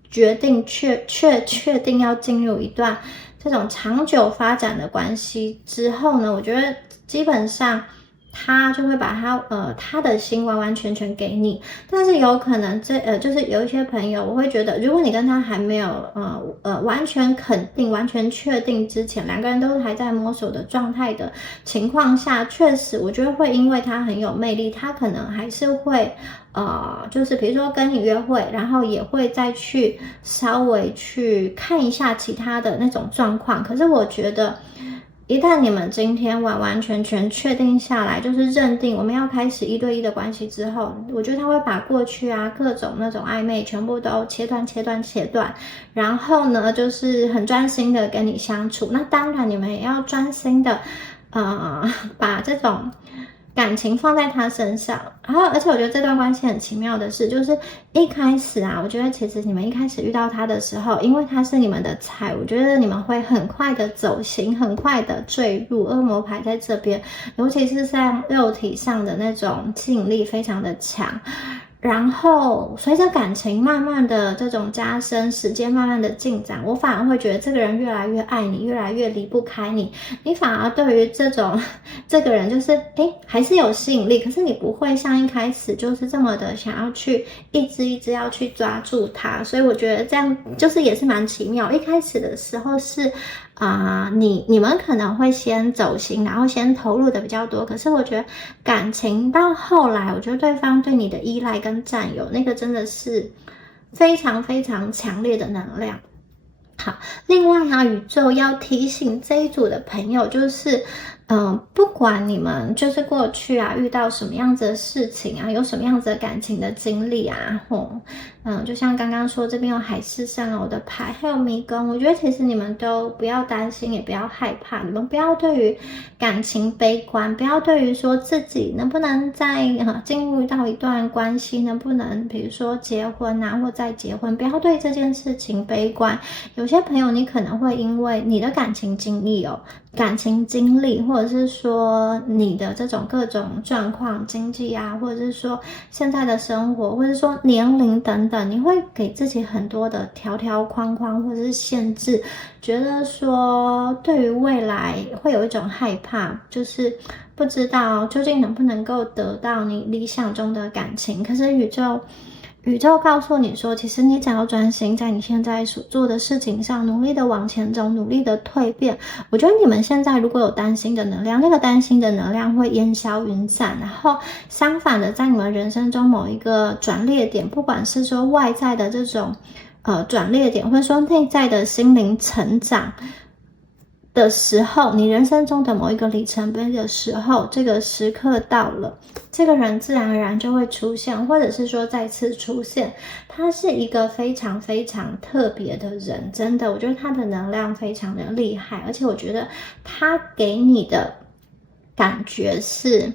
决定确定要进入一段这种长久发展的关系之后呢，我觉得基本上他就会把他的心完完全全给你。但是有可能就是有一些朋友，我会觉得如果你跟他还没有完全肯定完全确定之前，两个人都还在摸索的状态的情况下，确实我觉得会因为他很有魅力，他可能还是会就是比如说跟你约会，然后也会再去稍微去看一下其他的那种状况。可是我觉得一旦你们今天完完全全确定下来，就是认定我们要开始1对1的关系之后，我觉得他会把过去啊各种那种暧昧全部都切断，然后呢就是很专心的跟你相处。那当然你们也要专心的把这种感情放在他身上。然后而且我觉得这段关系很奇妙的是，就是一开始啊，我觉得其实你们一开始遇到他的时候，因为他是你们的菜，我觉得你们会很快的走心，很快的坠入。恶魔牌在这边，尤其是像肉体上的那种吸引力非常的强。然后随着感情慢慢的这种加深，时间慢慢的进展，我反而会觉得这个人越来越爱你，越来越离不开你。你反而对于这个人就是还是有吸引力，可是你不会像一开始就是这么的想要去一直要去抓住他。所以我觉得这样就是也是蛮奇妙。一开始的时候是你们可能会先走心，然后先投入的比较多，可是我觉得感情到后来，我觉得对方对你的依赖跟占有，那个真的是非常非常强烈的能量。好，另外啊，宇宙要提醒这一组的朋友，就是不管你们就是过去啊遇到什么样子的事情啊，有什么样子的感情的经历啊，就像刚刚说这边有海市蜃楼的牌，还有迷宫，我觉得其实你们都不要担心，也不要害怕，你们不要对于感情悲观，不要对于说自己能不能再进入到一段关系，能不能比如说结婚啊或再结婚，不要对这件事情悲观。有些朋友你可能会因为你的感情经历或者是说你的这种各种状况经济啊，或者是说现在的生活，或者是说年龄等等，你会给自己很多的条框或者是限制，觉得说对于未来会有一种害怕，就是不知道究竟能不能够得到你理想中的感情。可是宇宙告诉你说，其实你只要专心在你现在所做的事情上，努力的往前走，努力的蜕变。我觉得你们现在如果有担心的能量，那个担心的能量会烟消云散。然后相反的，在你们人生中某一个转捩点，不管是说外在的这种转捩点，或者说内在的心灵成长的时候，你人生中的某一个里程碑的时候，这个时刻到了，这个人自然而然就会出现，或者是说再次出现。他是一个非常非常特别的人，真的，我觉得他的能量非常的厉害，而且我觉得他给你的感觉是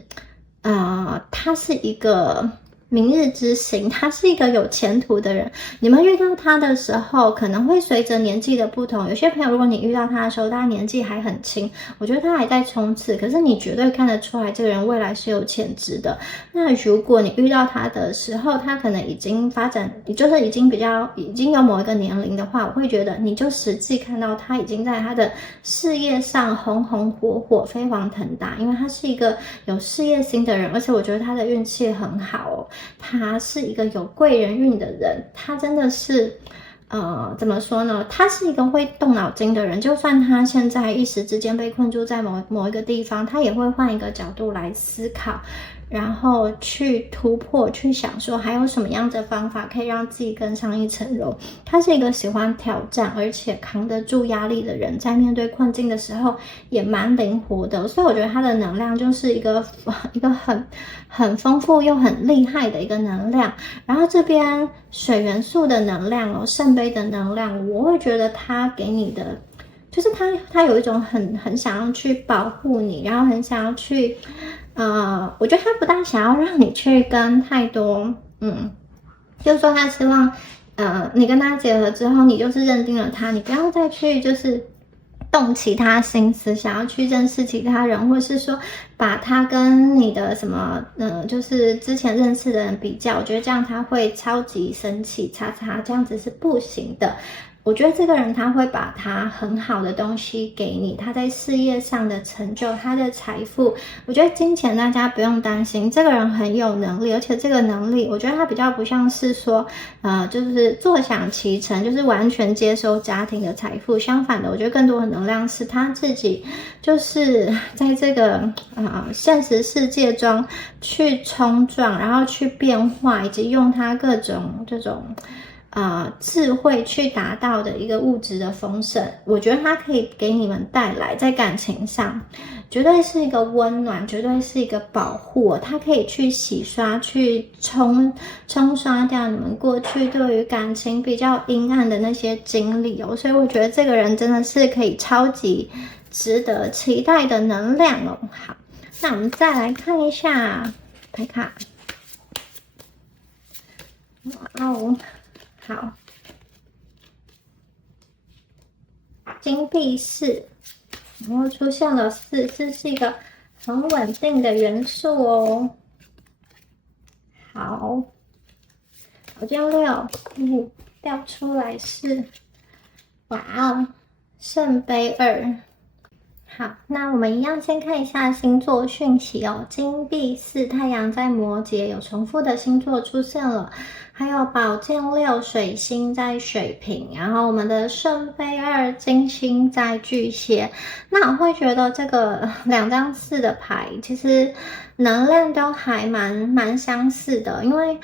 他是一个明日之星，他是一个有前途的人。你们遇到他的时候，可能会随着年纪的不同。有些朋友，如果你遇到他的时候，他年纪还很轻，我觉得他还在冲刺，可是你绝对看得出来，这个人未来是有潜质的。那如果你遇到他的时候，他可能已经发展，就是已经有某一个年龄的话，我会觉得你就实际看到他已经在他的事业上红红火火，飞黄腾达，因为他是一个有事业心的人，而且我觉得他的运气很好哦。他是一个有贵人运的人，他真的是怎么说呢？他是一个会动脑筋的人，就算他现在一时之间被困住在某一个地方，他也会换一个角度来思考。然后去突破，去想说还有什么样的方法可以让自己更上一层楼。他是一个喜欢挑战，而且扛得住压力的人，在面对困境的时候也蛮灵活的，所以我觉得他的能量就是一个很丰富又很厉害的一个能量。然后这边水元素的能量哦，圣杯的能量，我会觉得他给你的就是他有一种很想要去保护你，然后很想要去我觉得他不大想要让你去跟太多就是说他希望你跟他结合之后，你就是认定了他，你不要再去就是动其他心思，想要去认识其他人，或是说把他跟你的什么就是之前认识的人比较，我觉得这样他会超级生气，这样子是不行的。我觉得这个人他会把他很好的东西给你，他在事业上的成就，他的财富，我觉得金钱大家不用担心，这个人很有能力，而且这个能力我觉得他比较不像是说就是坐享其成，就是完全接收家庭的财富，相反的我觉得更多的能量是他自己就是在这个现实世界中去冲撞，然后去变化，以及用他各种这种智慧去达到的一个物质的丰盛，我觉得它可以给你们带来在感情上绝对是一个温暖，绝对是一个保护它可以去洗刷，去冲刷掉你们过去对于感情比较阴暗的那些经历所以我觉得这个人真的是可以超级值得期待的能量好，那我们再来看一下牌卡。好，金币4，然后出现了4是一个很稳定的元素好，宝剑6，掉出来是，圣杯2。好，那我们一样先看一下星座讯息金币4，太阳在摩羯，有重复的星座出现了。还有宝剑6，水星在水瓶，然后我们的圣杯2，金星在巨蟹。那我会觉得这个2张4的牌，其实能量都还蛮相似的，因为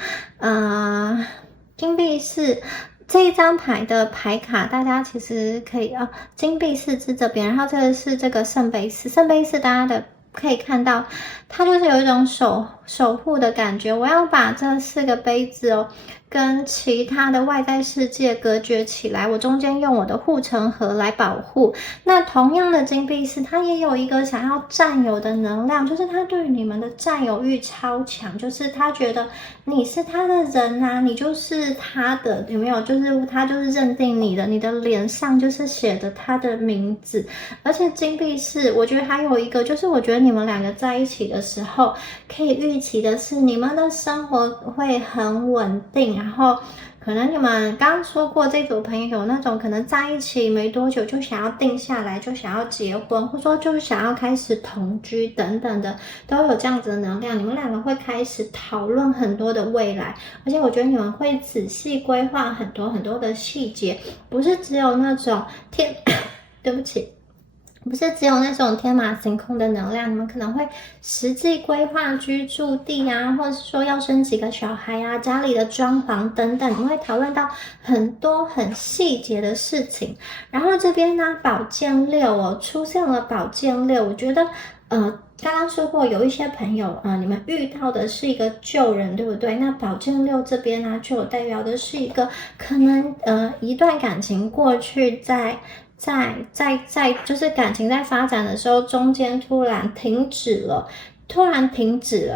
金币4。这一张牌的牌卡，大家其实可以金币4是这边，然后这个是这个圣杯4，圣杯4大家的可以看到，它就是有一种守护的感觉。我要把这4个杯子跟其他的外在世界隔绝起来，我中间用我的护城河来保护。那同样的金币4，它也有一个想要占有的能量，就是他对于你们的占有欲超强，就是他觉得你是他的人啊，你就是他的，有没有？就是他就是认定你的，你的脸上就是写的他的名字。而且金币4，我觉得还有一个，就是我觉得你们2个在一起的时候，可以预期的是你们的生活会很稳定，然后可能你们刚刚说过这组朋友有那种可能在一起没多久就想要定下来，就想要结婚，或者说就是想要开始同居等等的，都有这样子的能量。你们2个会开始讨论很多的未来，而且我觉得你们会仔细规划很多很多的细节，不是只有那种对不起。不是只有那种天马行空的能量，你们可能会实际规划居住地或者是说要生几个小孩家里的装潢等等，你们会讨论到很多很细节的事情。然后这边呢，宝剑6出现了宝剑6，我觉得刚刚说过有一些朋友你们遇到的是一个旧人，对不对？那宝剑6这边呢，就有代表的是一个可能一段感情过去在就是感情在发展的时候，中间突然停止了，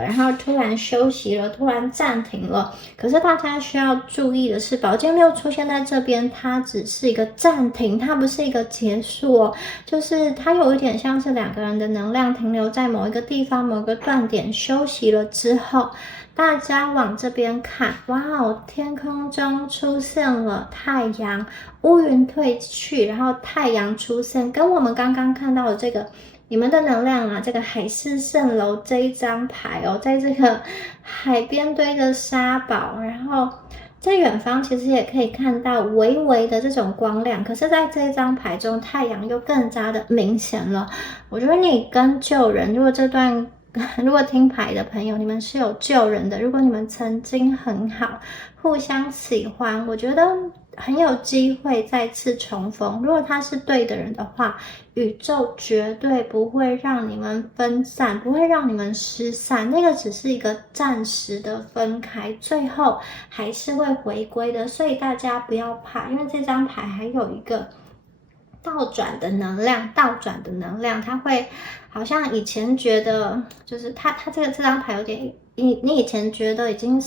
然后突然休息了，突然暂停了。可是大家需要注意的是，宝剑6出现在这边，它只是一个暂停，它不是一个结束就是它有一点像是2个人的能量停留在某一个地方，某个断点休息了之后，大家往这边看，天空中出现了太阳，乌云退去，然后太阳出现，跟我们刚刚看到的这个你们的能量这个海市蜃楼这一张牌在这个海边堆着沙堡，然后在远方其实也可以看到微微的这种光亮，可是在这张牌中太阳又更加的明显了。我觉得你跟旧人，如果这段如果听牌的朋友，你们是有救人的。如果你们曾经很好，互相喜欢，我觉得很有机会再次重逢。如果他是对的人的话，宇宙绝对不会让你们分散，不会让你们失散。那个只是一个暂时的分开，最后还是会回归的。所以大家不要怕，因为这张牌还有一个倒转的能量，它会好像以前觉得就是它这张牌有点，你以前觉得已经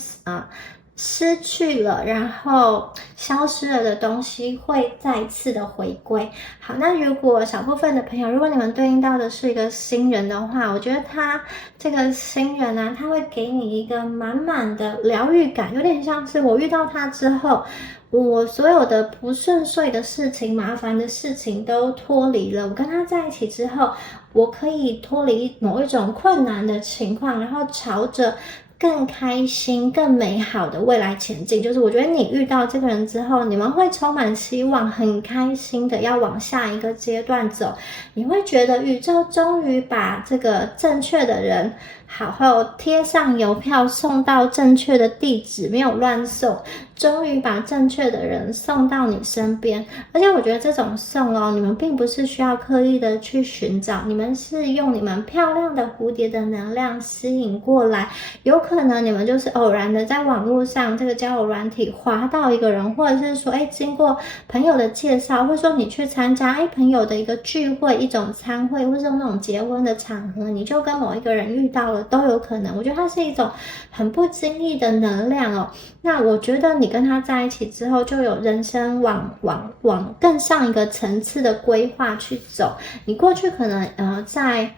失去了，然后消失了的东西会再次的回归。好，那如果小部分的朋友，如果你们对应到的是一个新人的话，我觉得他这个新人啊，他会给你一个满满的疗愈感，有点像是我遇到他之后，我所有的不顺遂的事情、麻烦的事情都脱离了。我跟他在一起之后，我可以脱离某一种困难的情况，然后朝着更开心、更美好的未来前进。就是我觉得你遇到这个人之后，你们会充满希望，很开心的要往下一个阶段走。你会觉得宇宙终于把这个正确的人好好贴上邮票，送到正确的地址，没有乱送，终于把正确的人送到你身边。而且我觉得这种送哦，你们并不是需要刻意的去寻找，你们是用你们漂亮的蝴蝶的能量吸引过来。有可能你们就是偶然的在网络上这个交友软体滑到一个人，或者是说经过朋友的介绍，或者说你去参加朋友的一个聚会、一种餐会，或者是那种结婚的场合，你就跟某一个人遇到了，都有可能。我觉得它是一种很不经意的能量哦。那我觉得你跟他在一起之后，就有人生往更上一个层次的规划去走。你过去可能在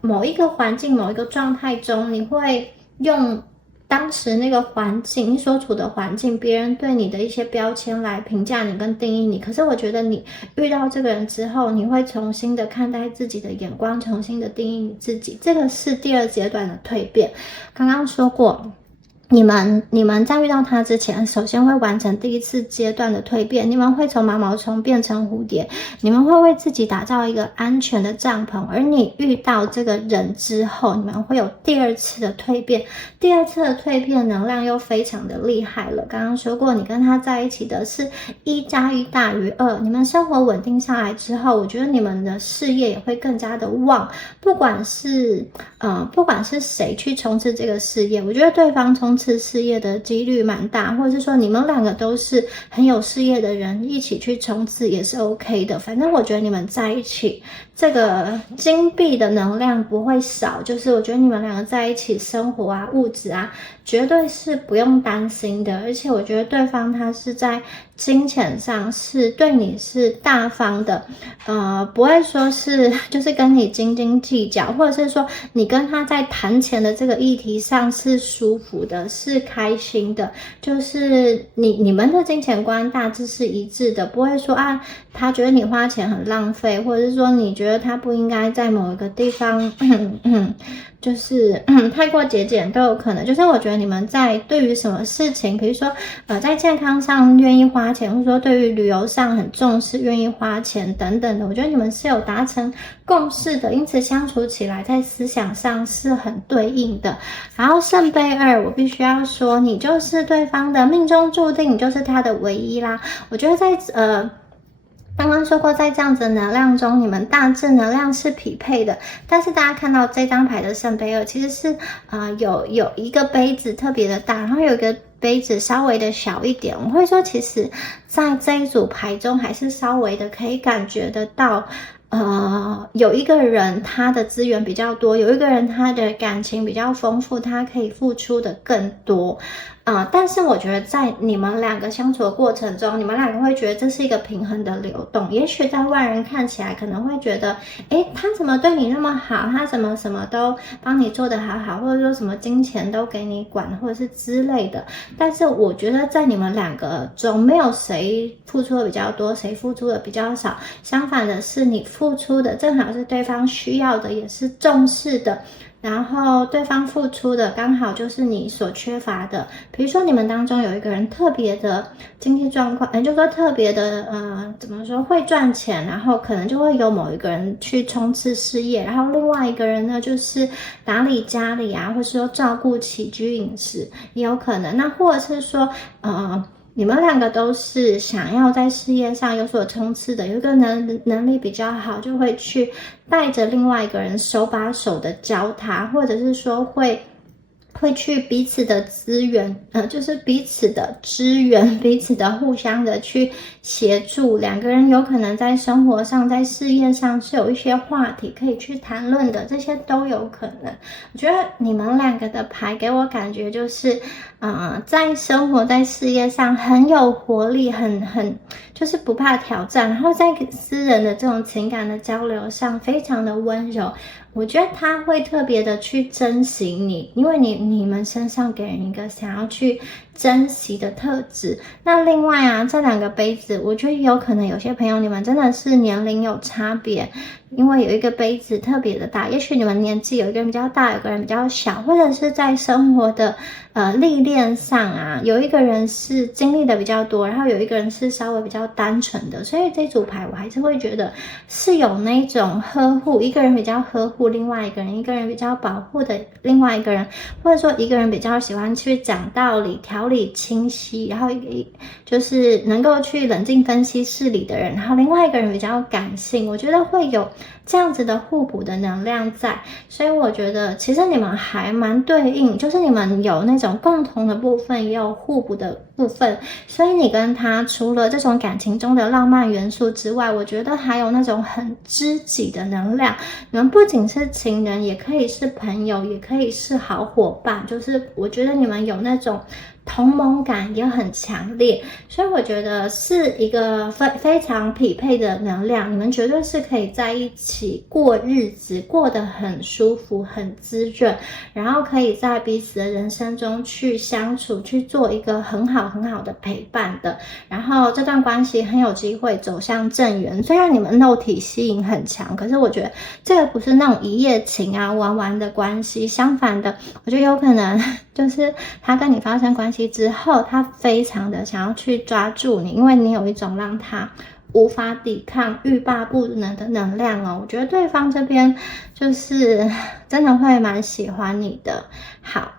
某一个环境、某一个状态中，你会用当时那个环境，你所处的环境，别人对你的一些标签来评价你跟定义你。可是我觉得你遇到这个人之后，你会重新的看待自己的眼光，重新的定义你自己。这个是第二阶段的蜕变。刚刚说过，你们在遇到他之前，首先会完成第一次阶段的蜕变，你们会从毛毛虫变成蝴蝶，你们会为自己打造一个安全的帐篷。而你遇到这个人之后，你们会有第二次的蜕变，第二次的蜕变能量又非常的厉害了。刚刚说过，你跟他在一起的是1+1大于2，你们生活稳定下来之后，我觉得你们的事业也会更加的旺。不管是谁去冲刺这个事业，我觉得对方冲刺事业的几率蛮大，或者是说你们两个都是很有事业的人，一起去冲刺也是 OK 的。反正我觉得你们在一起，这个金币的能量不会少，就是我觉得你们两个在一起生活啊、物质啊，绝对是不用担心的。而且我觉得对方他是在金钱上是对你是大方的，不会说是就是跟你斤斤计较，或者是说你跟他在谈钱的这个议题上是舒服的，是开心的，就是你们的金钱观大致是一致的，不会说他觉得你花钱很浪费，或者是说你觉得他不应该在某一个地方就是太过节俭都有可能。就是我觉得你们在对于什么事情，比如说在健康上愿意花钱，或者说对于旅游上很重视愿意花钱等等的，我觉得你们是有达成共识的，因此相处起来在思想上是很对应的。然后圣杯2，我必须要说你就是对方的命中注定，你就是他的唯一啦。我觉得在刚刚说过，在这样子的能量中，你们大致能量是匹配的。但是大家看到这张牌的圣杯2，其实是有一个杯子特别的大，然后有一个杯子稍微的小一点。我会说，其实在这一组牌中，还是稍微的可以感觉得到。有一个人他的资源比较多，有一个人他的感情比较丰富，他可以付出的更多。但是我觉得在你们两个相处的过程中，你们两个会觉得这是一个平衡的流动。也许在外人看起来可能会觉得，他怎么对你那么好，他怎么什么都帮你做得好好，或者说什么金钱都给你管，或者是之类的。但是我觉得在你们两个中，没有谁付出的比较多，谁付出的比较少。相反的是，你付付出的正好是对方需要的，也是重视的。然后对方付出的刚好就是你所缺乏的，比如说你们当中有一个人特别的经济状况，就说特别的怎么说会赚钱，然后可能就会有某一个人去冲刺事业，然后另外一个人呢就是打理家里啊，或是说照顾起居饮食也有可能。那或者是说你们两个都是想要在事业上有所冲刺的，有一个能力比较好，就会去带着另外一个人手把手的教他，或者是说会去彼此的资源，就是彼此的支援，彼此的互相的去协助，两个人有可能在生活上、在事业上是有一些话题可以去谈论的，这些都有可能。我觉得你们两个的牌给我感觉就是，在生活、在事业上很有活力，很就是不怕挑战，然后在私人的这种情感的交流上非常的温柔。我觉得他会特别的去珍惜你，因为你们身上给人一个想要去珍惜的特质。那另外啊，这两个杯子，我觉得有可能有些朋友你们真的是年龄有差别，因为有一个杯子特别的大，也许你们年纪有一个人比较大，有个人比较小，或者是在生活的历练上啊，有一个人是经历的比较多，然后有一个人是稍微比较单纯的，所以这组牌我还是会觉得是有那种呵护，一个人比较呵护另外一个人，一个人比较保护的另外一个人，或者说一个人比较喜欢去讲道理、条理清晰，然后就是能够去冷静分析事理的人，然后另外一个人比较感性，我觉得会有这样子的互补的能量在，所以我觉得其实你们还蛮对应，就是你们有那种共同的部分，也有互补的部分，所以你跟他除了这种感情中的浪漫元素之外，我觉得还有那种很知己的能量，你们不仅是情人，也可以是朋友，也可以是好伙伴，就是我觉得你们有那种同盟感也很强烈，所以我觉得是一个非常匹配的能量，你们绝对是可以在一起过日子，过得很舒服、很滋润，然后可以在彼此的人生中去相处，去做一个很好很好的陪伴的，然后这段关系很有机会走向正缘。虽然你们肉体吸引很强，可是我觉得这个不是那种一夜情啊玩玩的关系，相反的，我觉得有可能就是他跟你发生关系之后，他非常的想要去抓住你，因为你有一种让他无法抵抗、欲罢不能的能量哦。我觉得对方这边就是真的会蛮喜欢你的。好，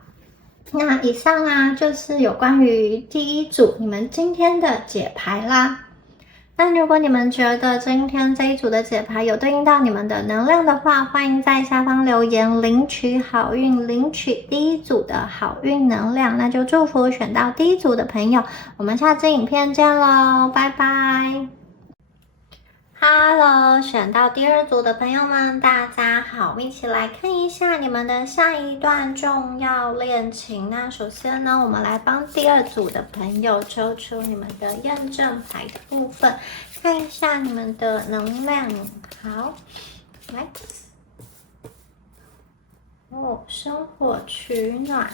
那以上啊就是有关于第一组你们今天的解牌啦。那如果你们觉得今天这一组的解牌有对应到你们的能量的话，欢迎在下方留言领取好运，领取第一组的好运能量。那就祝福选到第一组的朋友，我们下支影片见咯，拜拜。Hello，选到第二组的朋友们，大家好，我们一起来看一下你们的下一段重要恋情。那首先呢，我们来帮第二组的朋友抽出你们的验证牌的部分，看一下你们的能量。好，来，生火取暖。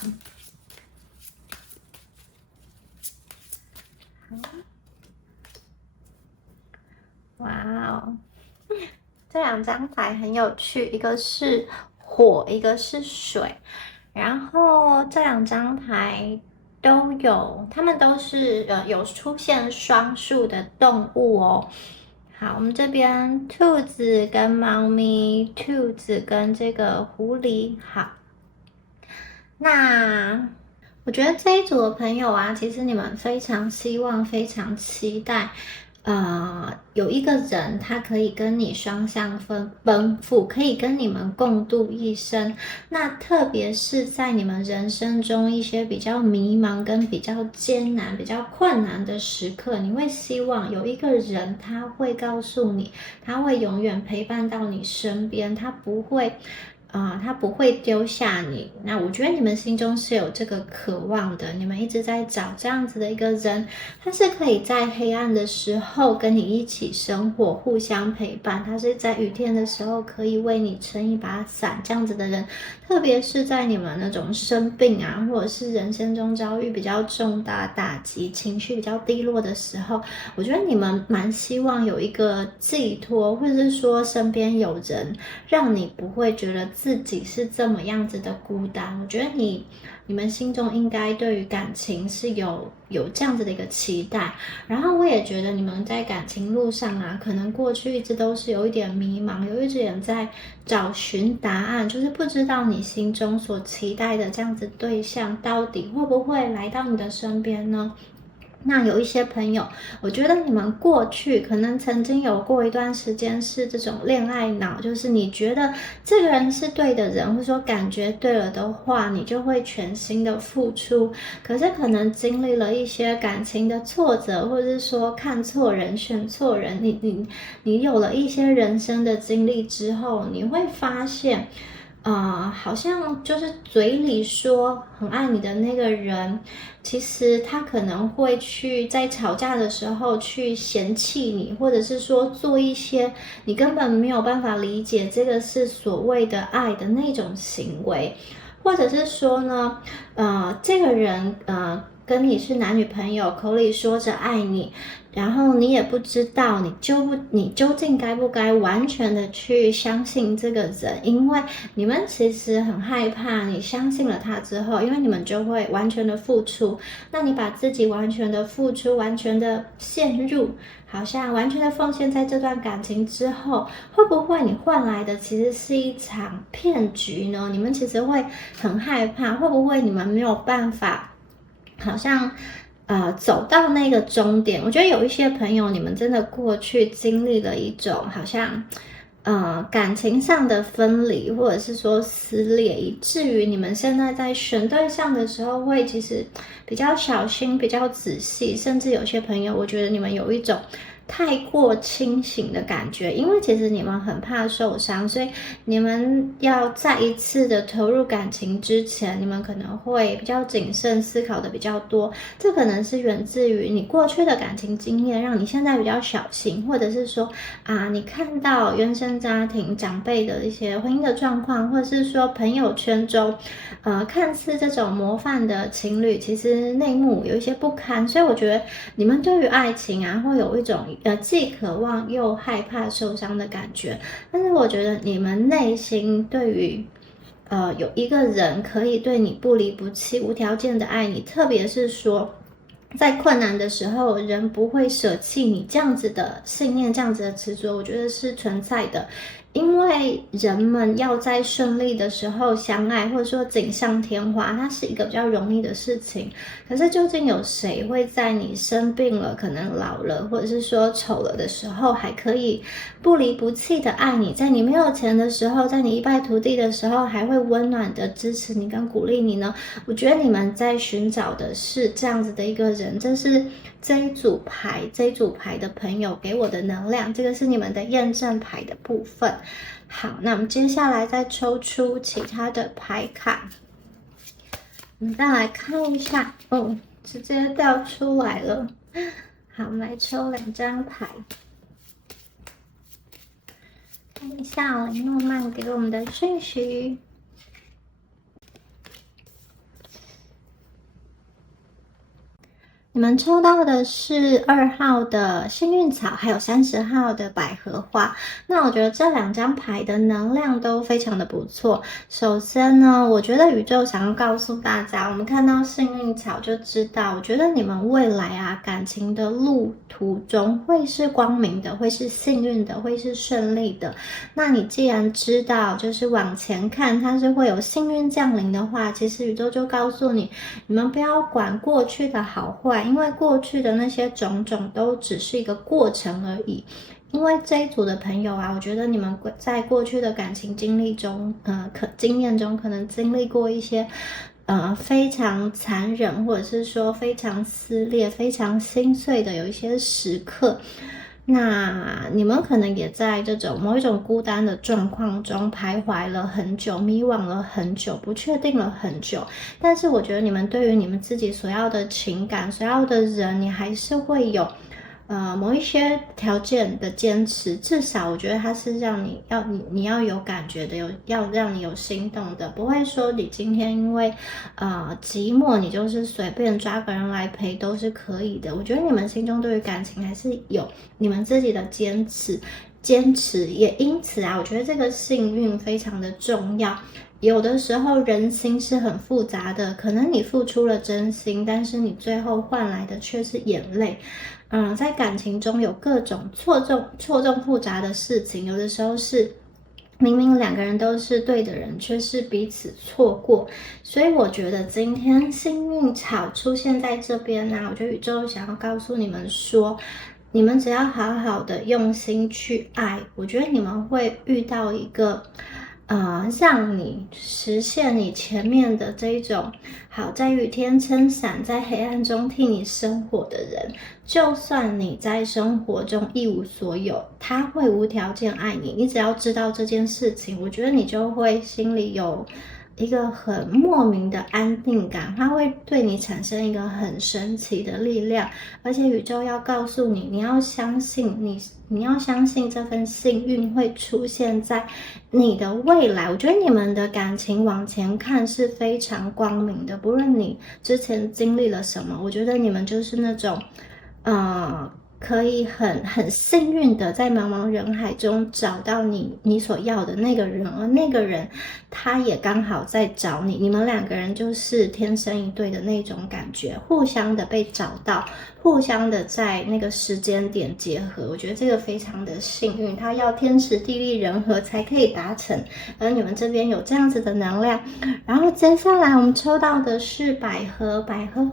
好。哇哦，这两张牌很有趣，一个是火，一个是水，然后这两张牌都有，它们都是有出现双数的动物哦。好，我们这边兔子跟猫咪，兔子跟这个狐狸。好，那我觉得这一组的朋友啊，其实你们非常希望、非常期待。有一个人他可以跟你双向奔赴，可以跟你们共度一生。那特别是在你们人生中一些比较迷茫跟比较艰难、比较困难的时刻，你会希望有一个人他会告诉你，他会永远陪伴到你身边，他不会他不会丢下你。那我觉得你们心中是有这个渴望的，你们一直在找这样子的一个人，他是可以在黑暗的时候跟你一起生活，互相陪伴，他是在雨天的时候可以为你撑一把伞这样子的人。特别是在你们那种生病啊，或者是人生中遭遇比较重大打击，情绪比较低落的时候，我觉得你们蛮希望有一个寄托，或者是说身边有人，让你不会觉得自己是这么样子的孤单。我觉得你们心中应该对于感情是有这样子的一个期待。然后我也觉得你们在感情路上啊，可能过去一直都是有一点迷茫，有一点在找寻答案，就是不知道你心中所期待的这样子对象到底会不会来到你的身边呢？那有一些朋友，我觉得你们过去可能曾经有过一段时间是这种恋爱脑，就是你觉得这个人是对的人，或者说感觉对了的话，你就会全心的付出。可是可能经历了一些感情的挫折，或者是说看错人、选错人，你有了一些人生的经历之后，你会发现。好像就是嘴里说很爱你的那个人，其实他可能会去在吵架的时候去嫌弃你，或者是说做一些你根本没有办法理解这个是所谓的爱的那种行为，或者是说呢，这个人跟你是男女朋友，口里说着爱你，然后你也不知道你究竟该不该完全的去相信这个人，因为你们其实很害怕你相信了他之后，因为你们就会完全的付出，那你把自己完全的付出，完全的陷入，好像完全的奉献在这段感情之后，会不会你换来的其实是一场骗局呢？你们其实会很害怕，会不会你们没有办法好像走到那个终点。我觉得有一些朋友，你们真的过去经历了一种好像感情上的分离，或者是说撕裂，以至于你们现在在选对象的时候会其实比较小心，比较仔细，甚至有些朋友我觉得你们有一种太过清醒的感觉，因为其实你们很怕受伤，所以你们要再一次的投入感情之前，你们可能会比较谨慎，思考的比较多。这可能是源自于你过去的感情经验，让你现在比较小心，或者是说你看到原生家庭长辈的一些婚姻的状况，或者是说朋友圈中看似这种模范的情侣，其实内幕有一些不堪，所以我觉得你们对于爱情会有一种既渴望又害怕受伤的感觉。但是我觉得你们内心对于有一个人可以对你不离不弃，无条件的爱你，特别是说在困难的时候人不会舍弃你，这样子的信念，这样子的执着，我觉得是存在的。因为人们要在顺利的时候相爱，或者说锦上添花，它是一个比较容易的事情。可是究竟有谁会在你生病了，可能老了，或者是说丑了的时候，还可以不离不弃的爱你，在你没有钱的时候，在你一败涂地的时候，还会温暖的支持你跟鼓励你呢？我觉得你们在寻找的是这样子的一个人，这是这一组牌的朋友给我的能量，这个是你们的验证牌的部分。好，那我们接下来再抽出其他的牌卡，我们再来看一下直接掉出来了。好，我们来抽2张牌，看一下雷诺曼给我们的讯息。你们抽到的是2号的幸运草，还有30号的百合花。那我觉得这2张牌的能量都非常的不错。首先呢，我觉得宇宙想要告诉大家，我们看到幸运草就知道，我觉得你们未来感情的路途中会是光明的，会是幸运的，会是顺利的。那你既然知道，就是往前看，它是会有幸运降临的话，其实宇宙就告诉你，你们不要管过去的好坏，因为过去的那些种种都只是一个过程而已。因为这一组的朋友我觉得你们在过去的感情经历中，经验中可能经历过一些非常残忍，或者是说非常撕裂、非常心碎的有一些时刻。那你们可能也在这种某一种孤单的状况中徘徊了很久，迷惘了很久，不确定了很久。但是我觉得你们对于你们自己所要的情感、所要的人，你还是会有某一些条件的坚持。至少我觉得它是让你要有感觉的，要让你有心动的，不会说你今天因为寂寞，你就是随便抓个人来陪都是可以的。我觉得你们心中对于感情还是有你们自己的坚持，也因此啊，我觉得这个幸运非常的重要。有的时候人心是很复杂的，可能你付出了真心，但是你最后换来的却是眼泪。在感情中有各种错综复杂的事情，有的时候是明明两个人都是对的人，却是彼此错过。所以我觉得今天幸运草出现在这边呢，我觉得宇宙想要告诉你们说，你们只要好好的用心去爱，我觉得你们会遇到一个让你实现你前面的这一种好，在雨天撑伞，在黑暗中替你生火的人。就算你在生活中一无所有，他会无条件爱你。你只要知道这件事情，我觉得你就会心里有一个很莫名的安定感，它会对你产生一个很神奇的力量。而且宇宙要告诉你，你要相信你要相信这份幸运会出现在你的未来。我觉得你们的感情往前看是非常光明的，不论你之前经历了什么，我觉得你们就是那种可以很幸运的在茫茫人海中找到你所要的那个人，而那个人他也刚好在找你，你们两个人就是天生一对的那种感觉，互相的被找到，互相的在那个时间点结合。我觉得这个非常的幸运，它要天时地利人和才可以达成，而你们这边有这样子的能量。然后接下来我们抽到的是百合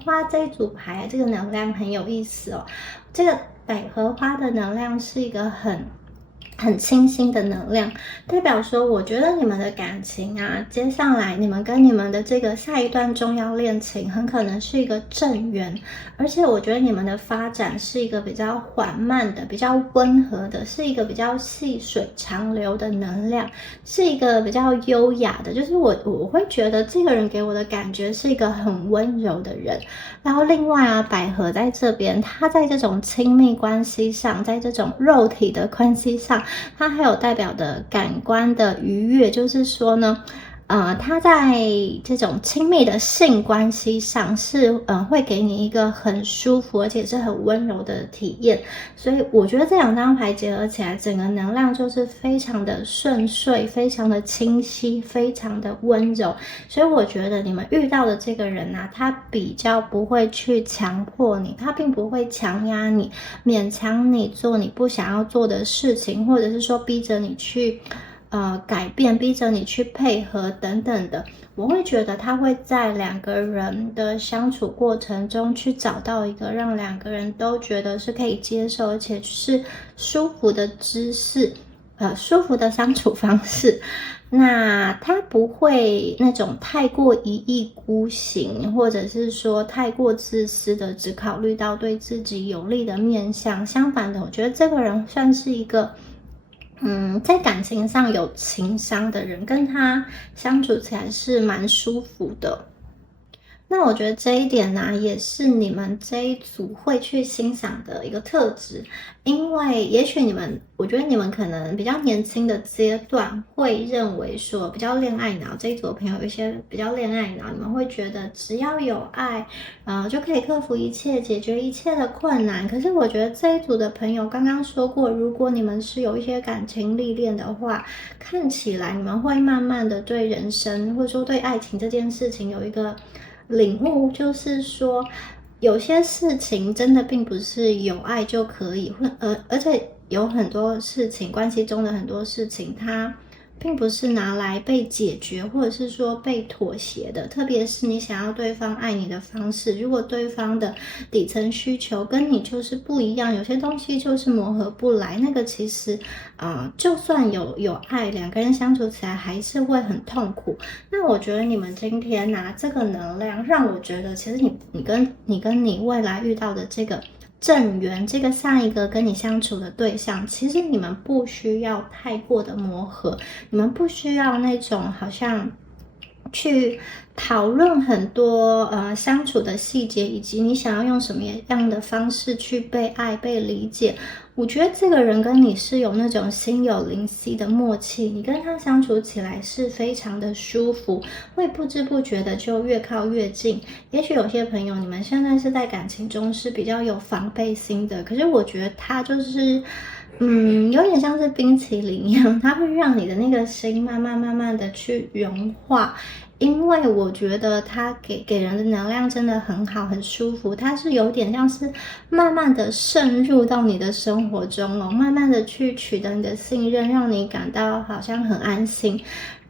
花这一组牌，这个能量很有意思哦。这个百合花的能量是一个很清新的能量，代表说我觉得你们的感情啊，接下来你们跟你们的这个下一段重要恋情很可能是一个正缘，而且我觉得你们的发展是一个比较缓慢的，比较温和的，是一个比较细水长流的能量，是一个比较优雅的，就是我会觉得这个人给我的感觉是一个很温柔的人。然后另外啊，百合在这边，他在这种亲密关系上，在这种肉体的关系上，它还有代表的感官的愉悦，就是说呢，它在这种亲密的性关系上是会给你一个很舒服而且是很温柔的体验。所以我觉得这两张牌结合起来，整个能量就是非常的顺遂，非常的清晰，非常的温柔。所以我觉得你们遇到的这个人啊，他比较不会去强迫你，他并不会强压你，勉强你做你不想要做的事情，或者是说逼着你去改变，逼着你去配合等等的。我会觉得他会在两个人的相处过程中去找到一个让两个人都觉得是可以接受而且是舒服的姿势，舒服的相处方式。那他不会那种太过一意孤行，或者是说太过自私的只考虑到对自己有利的面向。相反的，我觉得这个人算是一个在感情上有情商的人，跟他相处起来是蛮舒服的。那我觉得这一点呢，也是你们这一组会去欣赏的一个特质，因为也许我觉得你们可能比较年轻的阶段会认为说比较恋爱脑，这一组的朋友有一些比较恋爱脑，你们会觉得只要有爱，就可以克服一切，解决一切的困难。可是我觉得这一组的朋友刚刚说过，如果你们是有一些感情历练的话，看起来你们会慢慢的对人生或者说对爱情这件事情有一个领悟，就是说有些事情真的并不是有爱就可以，而且有很多事情，关系中的很多事情，它并不是拿来被解决，或者是说被妥协的。特别是你想要对方爱你的方式，如果对方的底层需求跟你就是不一样，有些东西就是磨合不来，那个其实就算有爱，两个人相处起来还是会很痛苦。那我觉得你们今天拿这个能量，让我觉得其实你跟你未来遇到的这个正缘，这个上一个跟你相处的对象，其实你们不需要太过的磨合，你们不需要那种好像去讨论很多相处的细节，以及你想要用什么样的方式去被爱、被理解。我觉得这个人跟你是有那种心有灵犀的默契，你跟他相处起来是非常的舒服，会不知不觉的就越靠越近。也许有些朋友你们现在是在感情中是比较有防备心的，可是我觉得他就是有点像是冰淇淋一样，它会让你的那个心慢慢的去融化。因为我觉得它给人的能量真的很好，很舒服。它是有点像是慢慢的渗入到你的生活中哦，慢慢的去取得你的信任，让你感到好像很安心。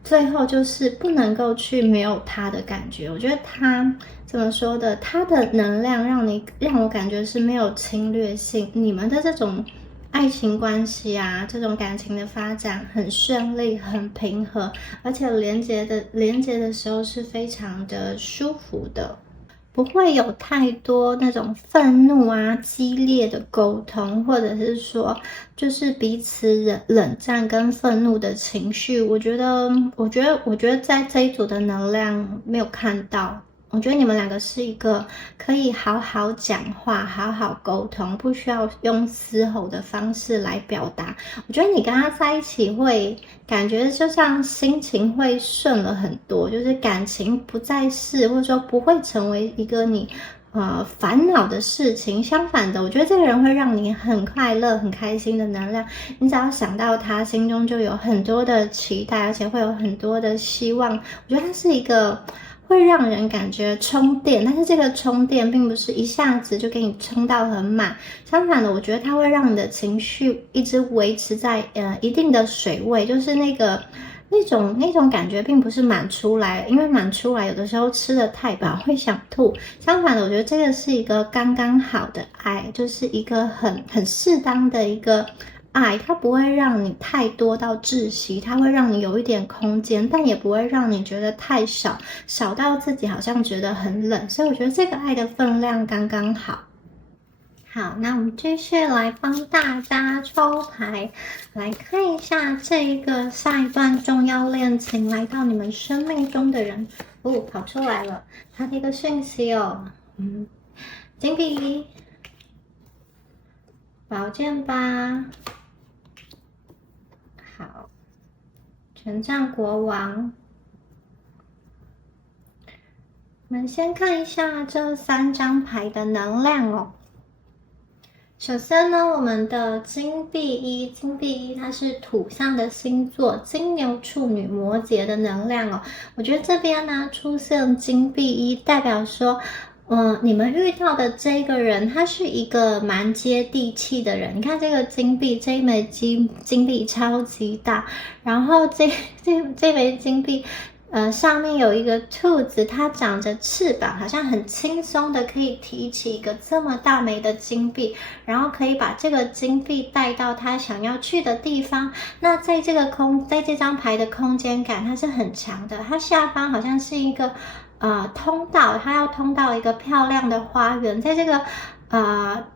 最后就是不能够去没有它的感觉。我觉得它怎么说的，它的能量让我感觉是没有侵略性。你们的这种爱情关系啊，这种感情的发展很顺利，很平和，而且连接的时候是非常的舒服的，不会有太多那种愤怒啊、激烈的沟通，或者是说就是彼此冷战跟愤怒的情绪。我觉得在这一组的能量没有看到。我觉得你们两个是一个可以好好讲话、好好沟通，不需要用嘶吼的方式来表达。我觉得你跟他在一起会感觉就像心情会顺了很多，就是感情不再是，或者说不会成为一个你烦恼的事情。相反的，我觉得这个人会让你很快乐、很开心的能量。你只要想到他，心中就有很多的期待，而且会有很多的希望。我觉得他是一个会让人感觉充电，但是这个充电并不是一下子就给你充到很满，相反的，我觉得它会让你的情绪一直维持在一定的水位，就是那种感觉并不是满出来，因为满出来有的时候吃得太饱会想吐。相反的，我觉得这个是一个刚刚好的爱，就是一个很适当的一个爱，它不会让你太多到窒息，它会让你有一点空间，但也不会让你觉得太少，少到自己好像觉得很冷。所以我觉得这个爱的分量刚刚好。好，那我们继续来帮大家抽牌，来看一下这一个下一段重要恋情来到你们生命中的人跑出来了，他的一个讯息哦，金币、宝剑八，好，权杖国王。我们先看一下这3张牌的能量哦。首先呢，我们的金币一它是土象的星座，金牛、处女、摩羯的能量哦。我觉得这边呢出现金币一，代表说，你们遇到的这个人，他是一个蛮接地气的人。你看这个金币，这一枚金币超级大，然后这枚金币。上面有一个兔子，它长着翅膀，好像很轻松的可以提起一个这么大枚的金币，然后可以把这个金币带到他想要去的地方。那在这张牌的空间感，它是很强的。它下方好像是一个通道，它要通到一个漂亮的花园，在这个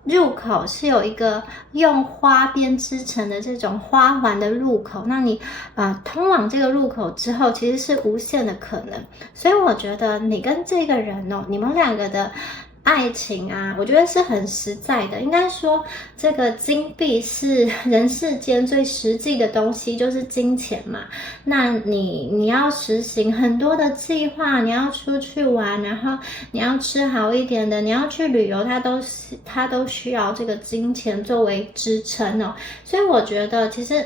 入口是有一个用花边织成的这种花环的入口，那你通往这个入口之后，其实是无限的可能。所以我觉得你跟这个人哦，你们两个的爱情啊，我觉得是很实在的。应该说，这个金币是人世间最实际的东西，就是金钱嘛。那你要实行很多的计划，你要出去玩，然后你要吃好一点的，你要去旅游，它都需要这个金钱作为支撑哦。所以我觉得，其实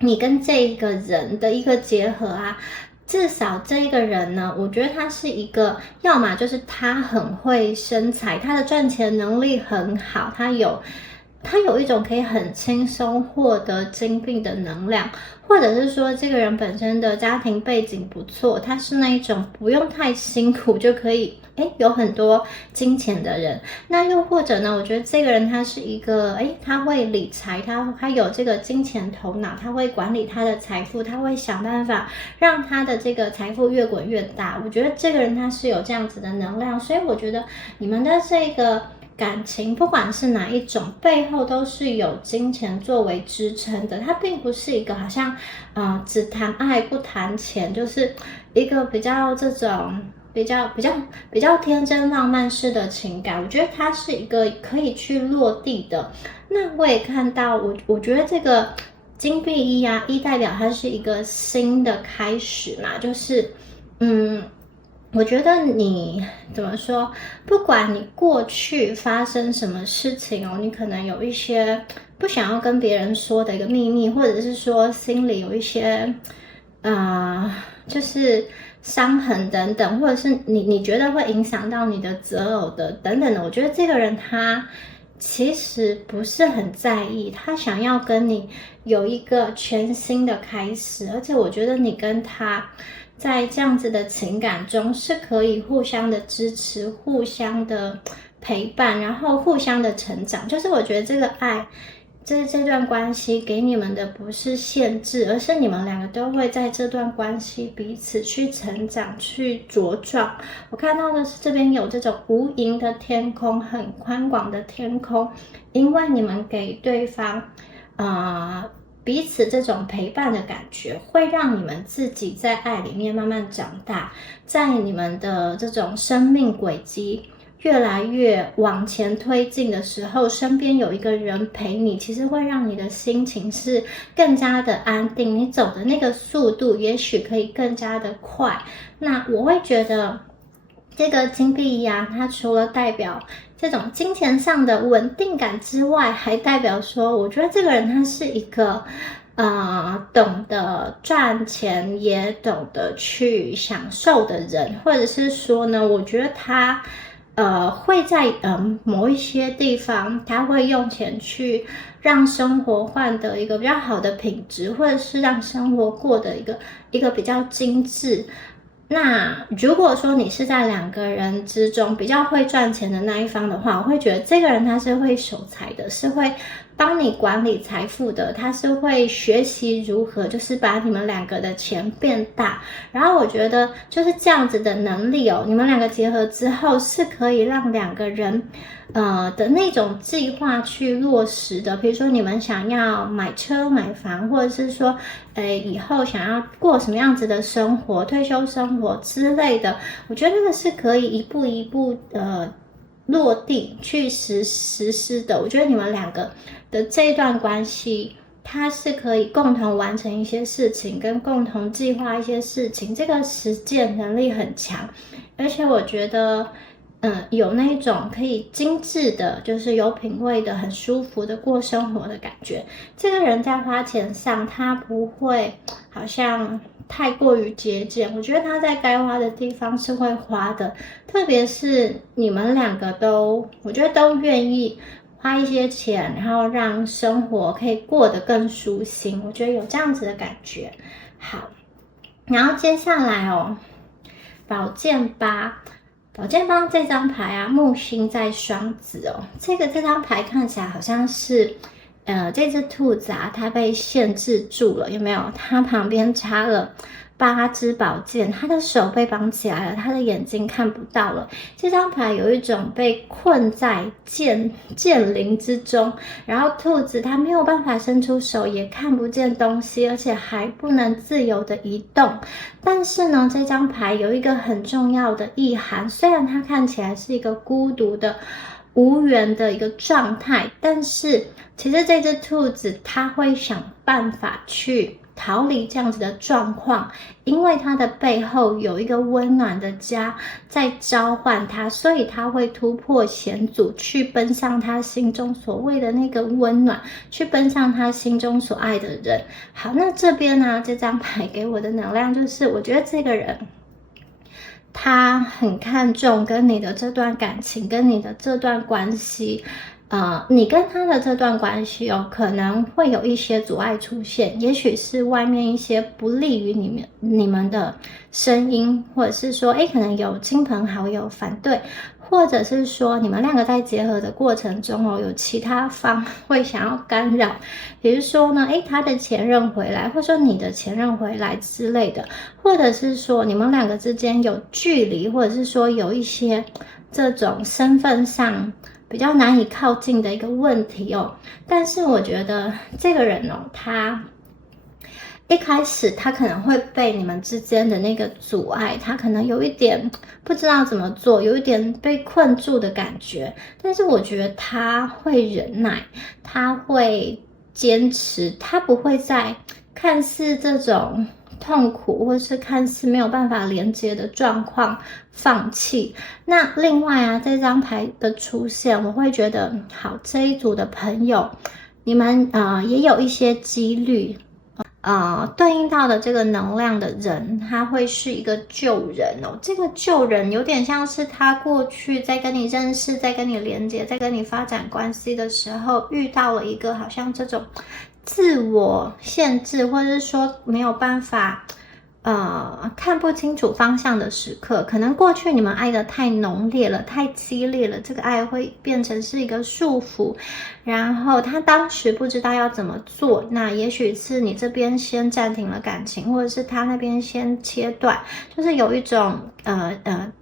你跟这一个人的一个结合啊。至少这一个人呢，我觉得他是一个，要么就是他很会生财，他的赚钱能力很好，他有一种可以很轻松获得金币的能量，或者是说这个人本身的家庭背景不错，他是那一种不用太辛苦就可以有很多金钱的人。那又或者呢，我觉得这个人他是一个他会理财，他有这个金钱头脑，他会管理他的财富，他会想办法让他的这个财富越滚越大。我觉得这个人他是有这样子的能量，所以我觉得你们的这个感情，不管是哪一种，背后都是有金钱作为支撑的。它并不是一个好像，只谈爱不谈钱，就是一个比较这种比较天真浪漫式的情感。我觉得它是一个可以去落地的。那我也看到，我觉得这个金币一啊，一代表它是一个新的开始嘛，就是我觉得你怎么说，不管你过去发生什么事情哦，你可能有一些不想要跟别人说的一个秘密，或者是说心里有一些就是伤痕等等，或者是你觉得会影响到你的择偶的等等的，我觉得这个人他其实不是很在意，他想要跟你有一个全新的开始，而且我觉得你跟他在这样子的情感中是可以互相的支持、互相的陪伴，然后互相的成长。就是我觉得这个爱，这段关系给你们的不是限制，而是你们两个都会在这段关系彼此去成长、去茁壮。我看到的是这边有这种无垠的天空，很宽广的天空，因为你们给对方，彼此这种陪伴的感觉，会让你们自己在爱里面慢慢长大，在你们的这种生命轨迹越来越往前推进的时候，身边有一个人陪你，其实会让你的心情是更加的安定，你走的那个速度也许可以更加的快。那我会觉得这个金币呀，它除了代表这种金钱上的稳定感之外，还代表说，我觉得这个人他是一个懂得赚钱，也懂得去享受的人，或者是说呢，我觉得他会在某一些地方，他会用钱去让生活换得一个比较好的品质，或者是让生活过得一个比较精致。那如果说你是在两个人之中比较会赚钱的那一方的话，我会觉得这个人他是会守财的，是会帮你管理财富的，他是会学习如何就是把你们两个的钱变大。然后我觉得就是这样子的能力哦，你们两个结合之后是可以让两个人的那种计划去落实的。比如说你们想要买车买房，或者是说以后想要过什么样子的生活，退休生活之类的，我觉得那个是可以一步一步落地去实施的。我觉得你们两个的这一段关系，它是可以共同完成一些事情，跟共同计划一些事情，这个实践能力很强。而且我觉得有那种可以精致的，就是有品味的，很舒服的过生活的感觉。这个人在花钱上，他不会好像太过于节俭，我觉得他在该花的地方是会花的，特别是你们两个都，我觉得都愿意花一些钱，然后让生活可以过得更舒心，我觉得有这样子的感觉。好，然后接下来宝剑八。宝剑八这张牌啊，木星在双子哦，这张牌看起来好像是，这只兔子啊，它被限制住了，有没有？它旁边插了8支宝剑，他的手被绑起来了，他的眼睛看不到了。这张牌有一种被困在剑林之中，然后兔子它没有办法伸出手，也看不见东西，而且还不能自由的移动。但是呢，这张牌有一个很重要的意涵，虽然它看起来是一个孤独的无缘的一个状态，但是其实这只兔子它会想办法去逃离这样子的状况，因为它的背后有一个温暖的家在召唤它，所以它会突破险阻，去奔向他心中所谓的那个温暖，去奔向他心中所爱的人。好，那这边呢，这张牌给我的能量就是，我觉得这个人他很看重跟你的这段感情，跟你的这段关系。你跟他的这段关系可能会有一些阻碍出现，也许是外面一些不利于你们的声音，或者是说，可能有亲朋好友反对，或者是说你们两个在结合的过程中有其他方会想要干扰，比如说呢，他的前任回来，或者说你的前任回来之类的，或者是说你们两个之间有距离，或者是说有一些这种身份上比较难以靠近的一个问题哦。但是我觉得这个人哦，他一开始他可能会被你们之间的那个阻碍，他可能有一点不知道怎么做，有一点被困住的感觉。但是我觉得他会忍耐，他会坚持，他不会在看似这种痛苦或是看似没有办法连接的状况放弃。那另外啊，这张牌的出现，我会觉得好，这一组的朋友，你们也有一些几率。对应到的这个能量的人，他会是一个旧人哦。这个旧人有点像是他过去在跟你认识、在跟你连接、在跟你发展关系的时候，遇到了一个好像这种自我限制，或者是说没有办法看不清楚方向的时刻。可能过去你们爱的太浓烈了，太激烈了，这个爱会变成是一个束缚，然后他当时不知道要怎么做，那也许是你这边先暂停了感情，或者是他那边先切断，就是有一种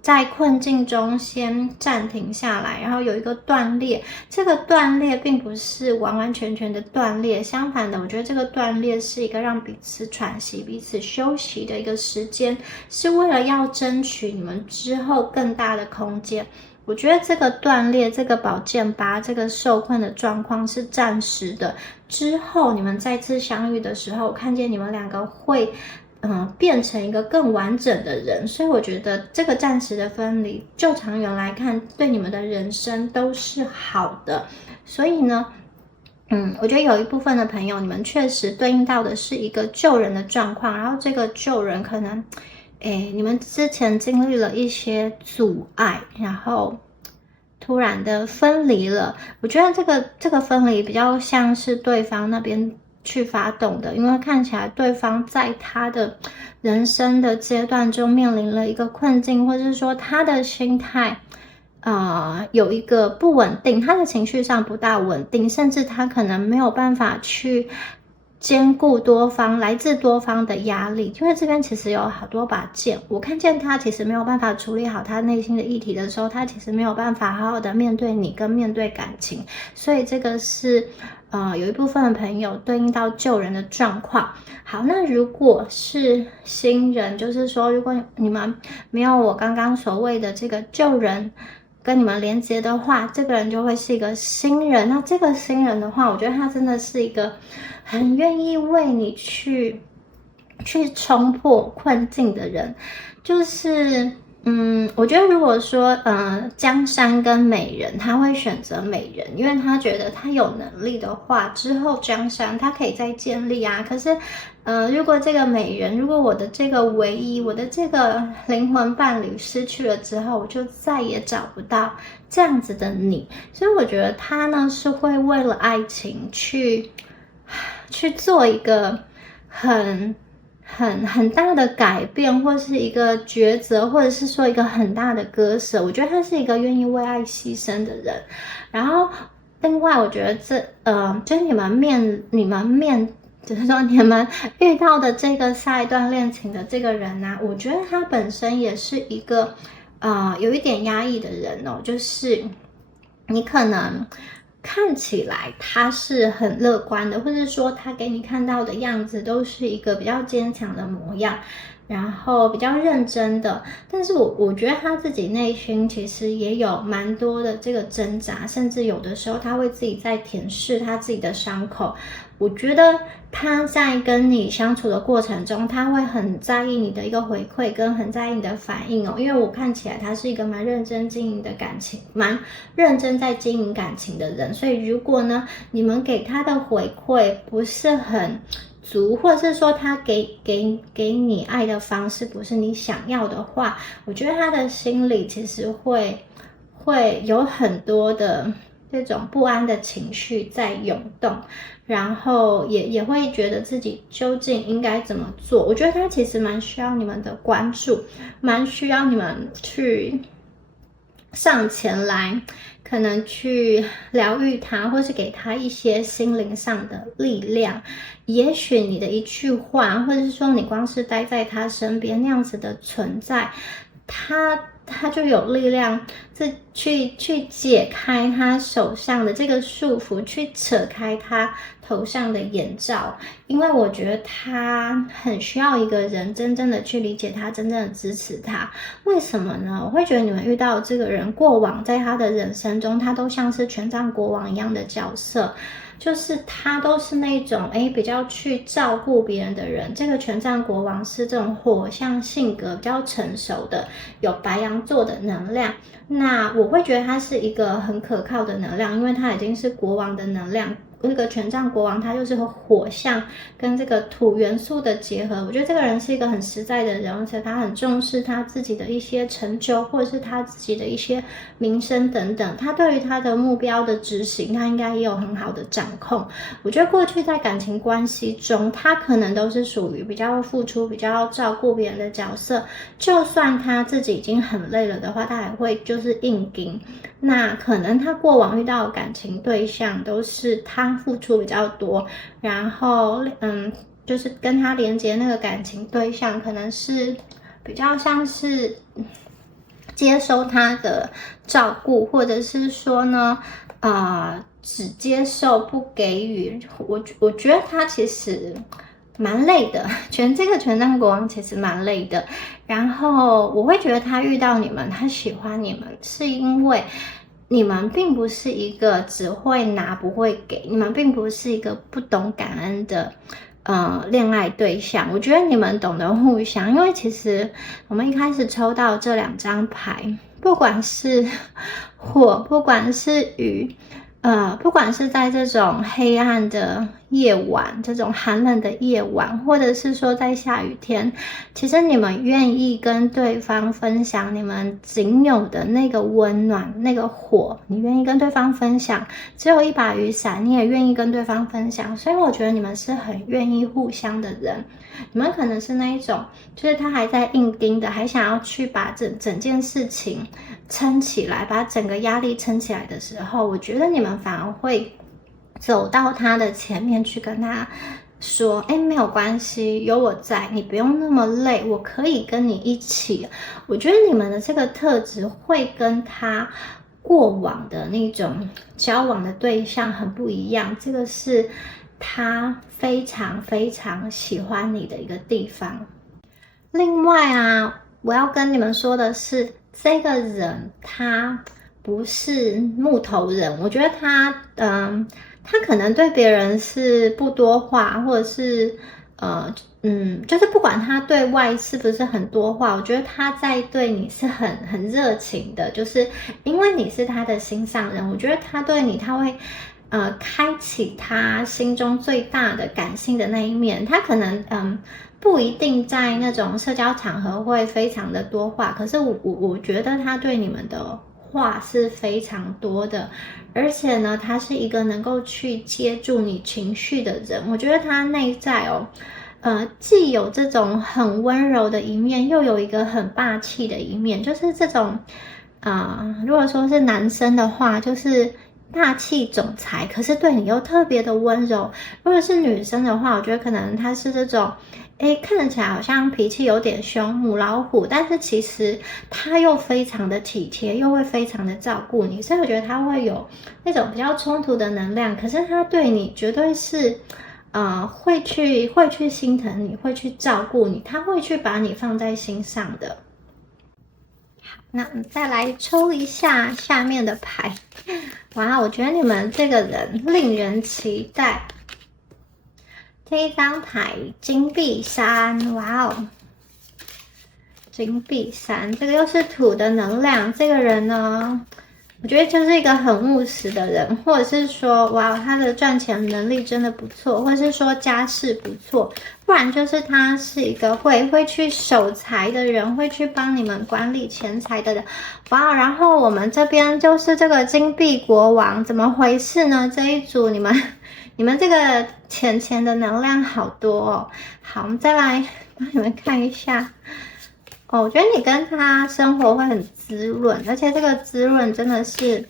在困境中先暂停下来，然后有一个断裂。这个断裂并不是完完全全的断裂，相反的，我觉得这个断裂是一个让彼此喘息、彼此休息的一个时间，是为了要争取你们之后更大的空间。我觉得这个断裂、这个宝剑八、这个受困的状况是暂时的，之后你们再次相遇的时候，我看见你们两个会变成一个更完整的人。所以我觉得这个暂时的分离，就长远来看，对你们的人生都是好的。所以呢，我觉得有一部分的朋友，你们确实对应到的是一个救人的状况，然后这个救人可能你们之前经历了一些阻碍，然后突然的分离了。我觉得这个分离比较像是对方那边去发动的，因为看起来对方在他的人生的阶段中面临了一个困境，或者是说他的心态有一个不稳定，他的情绪上不大稳定，甚至他可能没有办法去兼顾多方来自多方的压力。因为这边其实有好多把剑，我看见他其实没有办法处理好他内心的议题的时候，他其实没有办法好好的面对你跟面对感情。所以这个是有一部分的朋友对应到救人的状况。好，那如果是新人，就是说如果你们没有我刚刚所谓的这个救人跟你们连接的话，这个人就会是一个新人。那这个新人的话，我觉得他真的是一个很愿意为你去冲破困境的人。就是我觉得如果说江山跟美人，他会选择美人，因为他觉得他有能力的话，之后江山他可以再建立啊。可是如果这个美人，如果我的这个唯一，我的这个灵魂伴侣失去了之后，我就再也找不到这样子的你。所以我觉得他呢是会为了爱情去做一个很大的改变，或是一个抉择，或者是说一个很大的割舍。我觉得他是一个愿意为爱牺牲的人。然后另外我觉得就是你们就是说你们遇到的这个下一段恋情的这个人啊，我觉得他本身也是一个有一点压抑的人哦。就是你可能看起来他是很乐观的，或者说他给你看到的样子都是一个比较坚强的模样，然后比较认真的。但是我觉得他自己内心其实也有蛮多的这个挣扎，甚至有的时候他会自己在舔舐他自己的伤口。我觉得他在跟你相处的过程中，他会很在意你的一个回馈，跟很在意你的反应哦。因为我看起来他是一个蛮认真经营的感情，蛮认真在经营感情的人。所以如果呢，你们给他的回馈不是很足，或者是说他给你爱的方式不是你想要的话，我觉得他的心里其实会有很多的这种不安的情绪在涌动，然后也会觉得自己究竟应该怎么做。我觉得他其实蛮需要你们的关注，蛮需要你们去上前来，可能去疗愈他，或是给他一些心灵上的力量。也许你的一句话，或者是说你光是待在他身边那样子的存在，他他就有力量去解开他手上的这个束缚，去扯开他头上的眼罩。因为我觉得他很需要一个人真正的去理解他，真正的支持他。为什么呢？我会觉得你们遇到这个人，过往在他的人生中，他都像是权杖国王一样的角色。就是他都是那种比较去照顾别人的人。这个权杖国王是这种火象性格比较成熟的，有白羊座的能量。那我会觉得他是一个很可靠的能量，因为他已经是国王的能量。那个权杖国王他就是和火象跟这个土元素的结合。我觉得这个人是一个很实在的人，而且他很重视他自己的一些成就，或者是他自己的一些名声等等。他对于他的目标的执行，他应该也有很好的掌控。我觉得过去在感情关系中，他可能都是属于比较付出、比较照顾别人的角色。就算他自己已经很累了的话，他还会就是硬顶。那可能他过往遇到的感情对象都是他付出比较多，然后就是跟他连接那个感情对象可能是比较像是接收他的照顾，或者是说呢只接受不给予。我觉得他其实蛮累的，这个权杖国王其实蛮累的。然后我会觉得他遇到你们，他喜欢你们，是因为你们并不是一个只会拿不会给，你们并不是一个不懂感恩的恋爱对象。我觉得你们懂得互相，因为其实我们一开始抽到这2张牌，不管是火，不管是雨，不管是在这种黑暗的夜晚，这种寒冷的夜晚，或者是说在下雨天，其实你们愿意跟对方分享你们仅有的那个温暖，那个火，你愿意跟对方分享。只有一把雨伞，你也愿意跟对方分享。所以我觉得你们是很愿意互相的人。你们可能是那一种，就是他还在硬盯的，还想要去把整件事情撑起来，把整个压力撑起来的时候，我觉得你们反而会走到他的前面去跟他说没有关系，有我在，你不用那么累，我可以跟你一起。我觉得你们的这个特质会跟他过往的那种交往的对象很不一样，这个是他非常非常喜欢你的一个地方。另外我要跟你们说的是，这个人他不是木头人。我觉得他可能对别人是不多话，或者是就是不管他对外是不是很多话，我觉得他在对你是很热情的，就是因为你是他的心上人。我觉得他对你，他会开启他心中最大的感性的那一面。他可能不一定在那种社交场合会非常的多话，可是我觉得他对你们的话是非常多的。而且呢，他是一个能够去接住你情绪的人。我觉得他内在既有这种很温柔的一面，又有一个很霸气的一面。就是这种如果说是男生的话，就是大气总裁，可是对你又特别的温柔。如果是女生的话，我觉得可能她是这种看得起来好像脾气有点凶，母老虎，但是其实她又非常的体贴，又会非常的照顾你。所以我觉得她会有那种比较冲突的能量，可是她对你绝对是会去心疼你，会去照顾你，她会去把你放在心上的。好，那我们再来抽一下下面的牌。哇，我觉得你们这个人令人期待。这一张牌金币3，哇哦，金币3，这个又是土的能量。这个人呢，我觉得就是一个很务实的人，或者是说哇，他的赚钱能力真的不错，或者是说家世不错，不然就是他是一个会去守财的人，会去帮你们管理钱财的人。哇，然后我们这边就是这个金币国王，怎么回事呢？这一组你们这个钱的能量好多哦。好，我们再来帮你们看一下。我觉得你跟他生活会很滋润，而且这个滋润真的是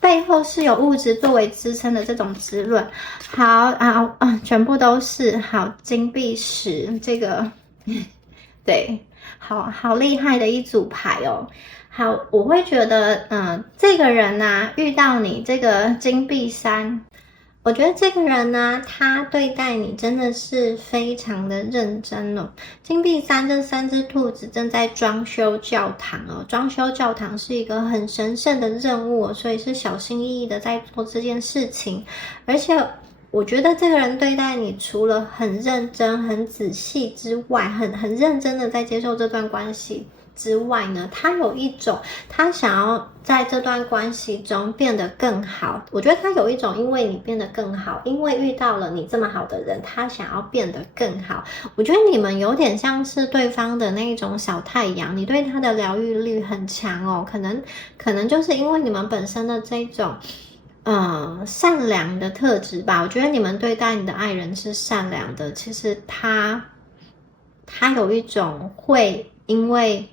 背后是有物质作为支撑的这种滋润。好全部都是好金币10，这个对，好厉害的一组牌哦。好，我会觉得，这个人啊，遇到你这个金币三，我觉得这个人呢，他对待你真的是非常的认真哦。金币三这三只兔子正在装修教堂哦，装修教堂是一个很神圣的任务哦，所以是小心翼翼的在做这件事情。而且我觉得这个人对待你，除了很认真、很仔细之外，很认真的在接受这段关系之外呢，他有一种他想要在这段关系中变得更好。我觉得他有一种因为你变得更好，因为遇到了你这么好的人，他想要变得更好。我觉得你们有点像是对方的那种小太阳，你对他的疗愈力很强哦，可能就是因为你们本身的这种善良的特质吧。我觉得你们对待你的爱人是善良的，其实他有一种会因为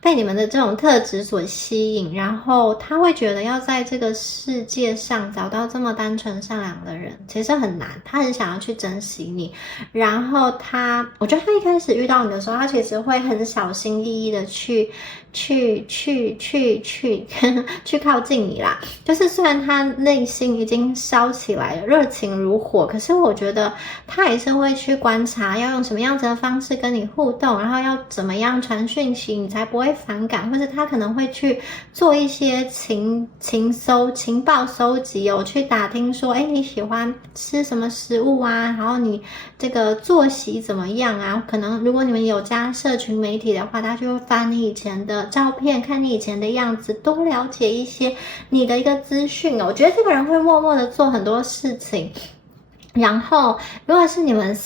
被你们的这种特质所吸引，然后他会觉得要在这个世界上找到这么单纯善良的人其实很难，他很想要去珍惜你。然后我觉得他一开始遇到你的时候，他其实会很小心翼翼的去靠近你啦。就是虽然他内心已经烧起来了，热情如火，可是我觉得他还是会去观察要用什么样子的方式跟你互动，然后要怎么样传讯息你才不会反感，或者他可能会去做一些情报收集哦，去打听说你喜欢吃什么食物啊，然后你这个作息怎么样啊。可能如果你们有加社群媒体的话，他就会翻你以前的照片，看你以前的样子，多了解一些你的一个资讯哦。我觉得这个人会默默的做很多事情。然后如果是你们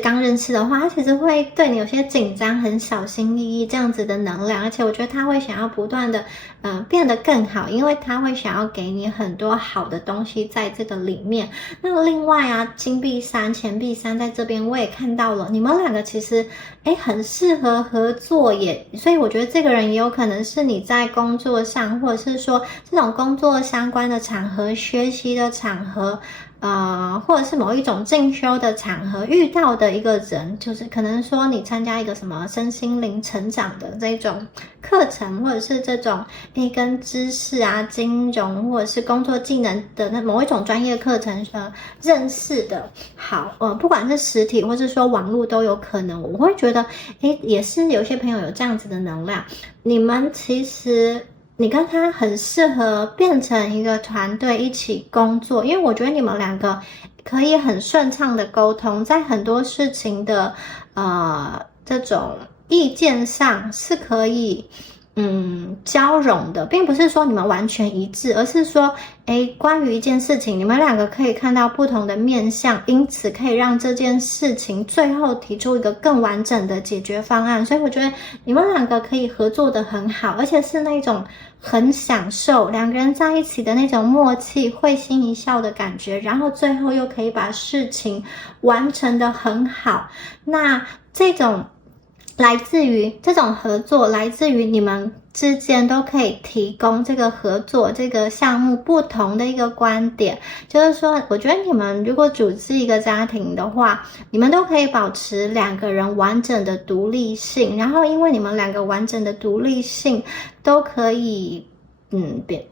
刚认识的话，他其实会对你有些紧张，很小心翼翼这样子的能量。而且我觉得他会想要不断的变得更好，因为他会想要给你很多好的东西在这个里面。那另外啊，金币三、钱币三在这边我也看到了，你们两个其实很适合合作耶。所以我觉得这个人也有可能是你在工作上，或者是说这种工作相关的场合、学习的场合或者是某一种进修的场合遇到的一个人，就是可能说你参加一个什么身心灵成长的这种课程，或者是这种跟知识啊、金融或者是工作技能的那某一种专业课程认识的。好，不管是实体或是说网络都有可能。我会觉得也是有些朋友有这样子的能量，你们其实你跟他很适合变成一个团队一起工作，因为我觉得你们两个可以很顺畅的沟通，在很多事情的这种意见上是可以交融的，并不是说你们完全一致，而是说关于一件事情，你们两个可以看到不同的面向，因此可以让这件事情最后提出一个更完整的解决方案。所以我觉得你们两个可以合作的很好，而且是那种很享受两个人在一起的那种默契，会心一笑的感觉，然后最后又可以把事情完成的很好。那这种合作来自于你们之间都可以提供这个合作这个项目不同的一个观点。就是说我觉得你们如果组织一个家庭的话，你们都可以保持两个人完整的独立性，然后因为你们两个完整的独立性都可以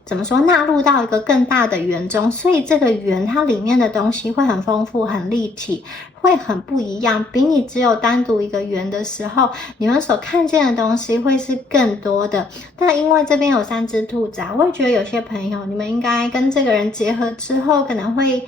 怎么说纳入到一个更大的圆中，所以这个圆它里面的东西会很丰富很立体，会很不一样，比你只有单独一个圆的时候你们所看见的东西会是更多的。但因为这边有三只兔子我会觉得有些朋友你们应该跟这个人结合之后可能会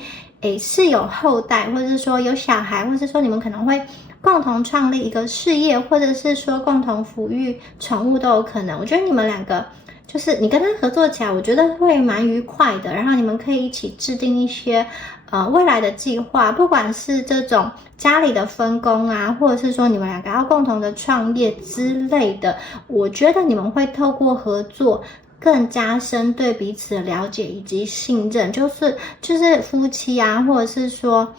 是有后代，或者是说有小孩，或者是说你们可能会共同创立一个事业，或者是说共同抚育宠物都有可能。我觉得你们两个就是你跟他合作起来我觉得会蛮愉快的，然后你们可以一起制定一些未来的计划，不管是这种家里的分工啊，或者是说你们两个要共同的创业之类的，我觉得你们会透过合作更加深对彼此的了解以及信任。就是夫妻啊，或者是说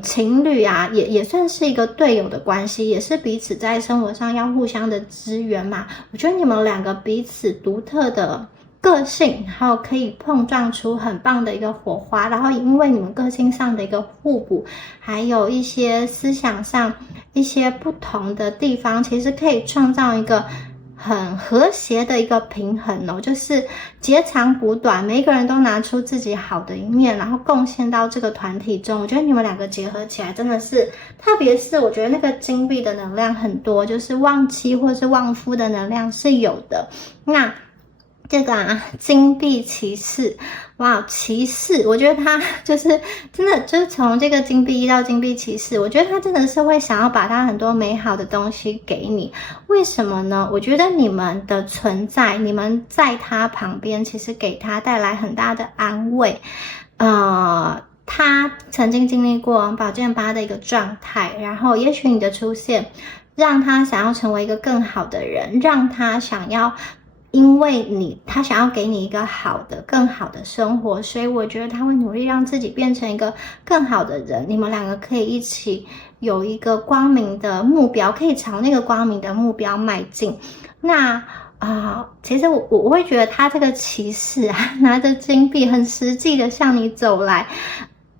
情侣啊，也算是一个队友的关系，也是彼此在生活上要互相的支援嘛。我觉得你们两个彼此独特的个性，然后可以碰撞出很棒的一个火花，然后因为你们个性上的一个互补，还有一些思想上一些不同的地方，其实可以创造一个很和谐的一个平衡哦，就是截长补短，每一个人都拿出自己好的一面，然后贡献到这个团体中。我觉得你们两个结合起来真的是，特别是我觉得那个金币的能量很多，就是旺妻或是旺夫的能量是有的。那这个金币骑士，哇，骑士，我觉得他就是真的就是从这个金币1到金币骑士，我觉得他真的是会想要把他很多美好的东西给你。为什么呢？我觉得你们的存在，你们在他旁边，其实给他带来很大的安慰。他曾经经历过宝剑8的一个状态，然后也许你的出现，让他想要成为一个更好的人，让他想要。因为他想要给你一个好的、更好的生活，所以我觉得他会努力让自己变成一个更好的人。你们两个可以一起有一个光明的目标，可以朝那个光明的目标迈进。那其实我会觉得他这个骑士拿着金币，很实际的向你走来。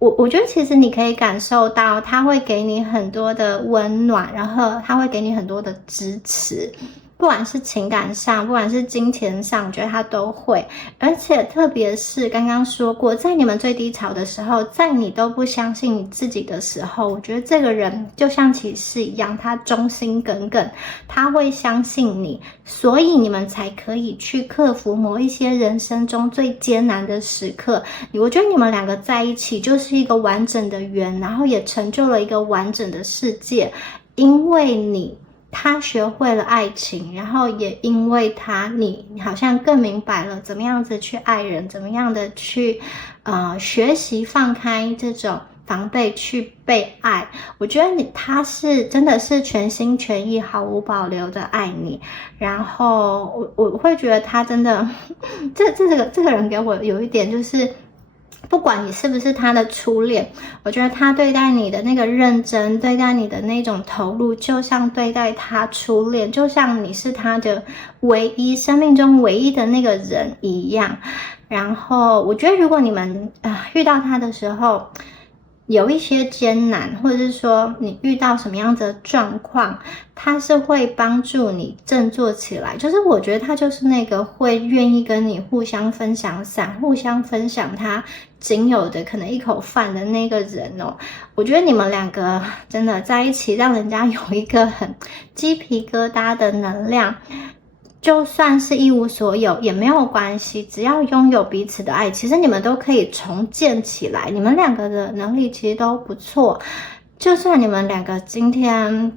我觉得其实你可以感受到，他会给你很多的温暖，然后他会给你很多的支持。不管是情感上，不管是金钱上，我觉得他都会。而且特别是刚刚说过，在你们最低潮的时候，在你都不相信你自己的时候，我觉得这个人就像骑士一样，他忠心耿耿，他会相信你，所以你们才可以去克服某一些人生中最艰难的时刻。我觉得你们两个在一起就是一个完整的圆，然后也成就了一个完整的世界，因为他学会了爱情，然后也因为你好像更明白了怎么样子去爱人，怎么样的去学习放开这种防备去被爱。我觉得他是真的是全心全意毫无保留的爱你，然后我会觉得他真的这个人给我有一点就是不管你是不是他的初恋，我觉得他对待你的那个认真，对待你的那种投入，就像对待他初恋，就像你是他的生命中唯一的那个人一样。然后我觉得如果你们遇到他的时候有一些艰难，或者是说你遇到什么样子的状况，他是会帮助你振作起来。就是我觉得他就是那个会愿意跟你互相分享互相分享他仅有的可能一口饭的那个人哦。我觉得你们两个真的在一起，让人家有一个很鸡皮疙瘩的能量。就算是一无所有也没有关系，只要拥有彼此的爱，其实你们都可以重建起来。你们两个的能力其实都不错，就算你们两个今天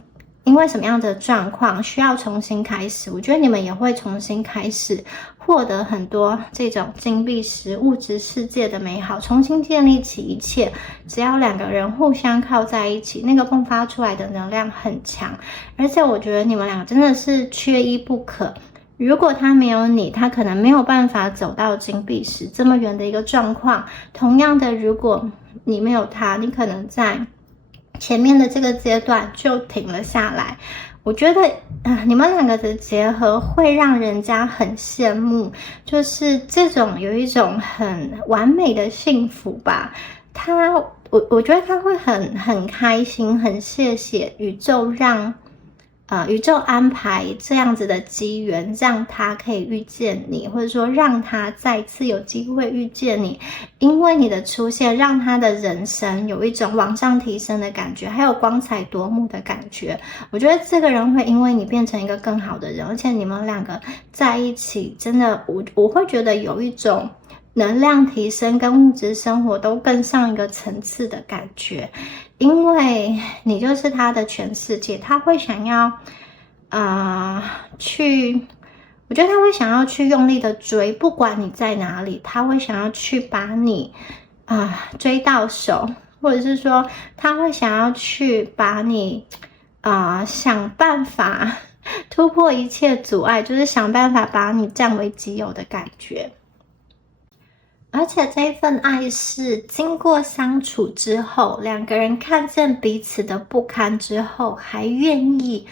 因为什么样的状况需要重新开始，我觉得你们也会重新开始，获得很多这种金币石物质世界的美好，重新建立起一切。只要两个人互相靠在一起，那个迸发出来的能量很强，而且我觉得你们俩真的是缺一不可。如果他没有你，他可能没有办法走到金币石这么远的一个状况。同样的，如果你没有他，你可能在前面的这个阶段就停了下来。我觉得你们两个的结合会让人家很羡慕，就是这种有一种很完美的幸福吧。我觉得他会很开心，很谢谢宇宙宇宙安排这样子的机缘，让他可以遇见你，或者说让他再次有机会遇见你。因为你的出现，让他的人生有一种往上提升的感觉，还有光彩夺目的感觉。我觉得这个人会因为你变成一个更好的人，而且你们两个在一起，真的我会觉得有一种能量提升跟物质生活都更上一个层次的感觉。因为你就是他的全世界，他会想要我觉得他会想要去用力的追，不管你在哪里，他会想要去把你追到手，或者是说他会想要去把你想办法突破一切阻碍，就是想办法把你占为己有的感觉。而且这份爱是经过相处之后，两个人看见彼此的不堪之后，还愿意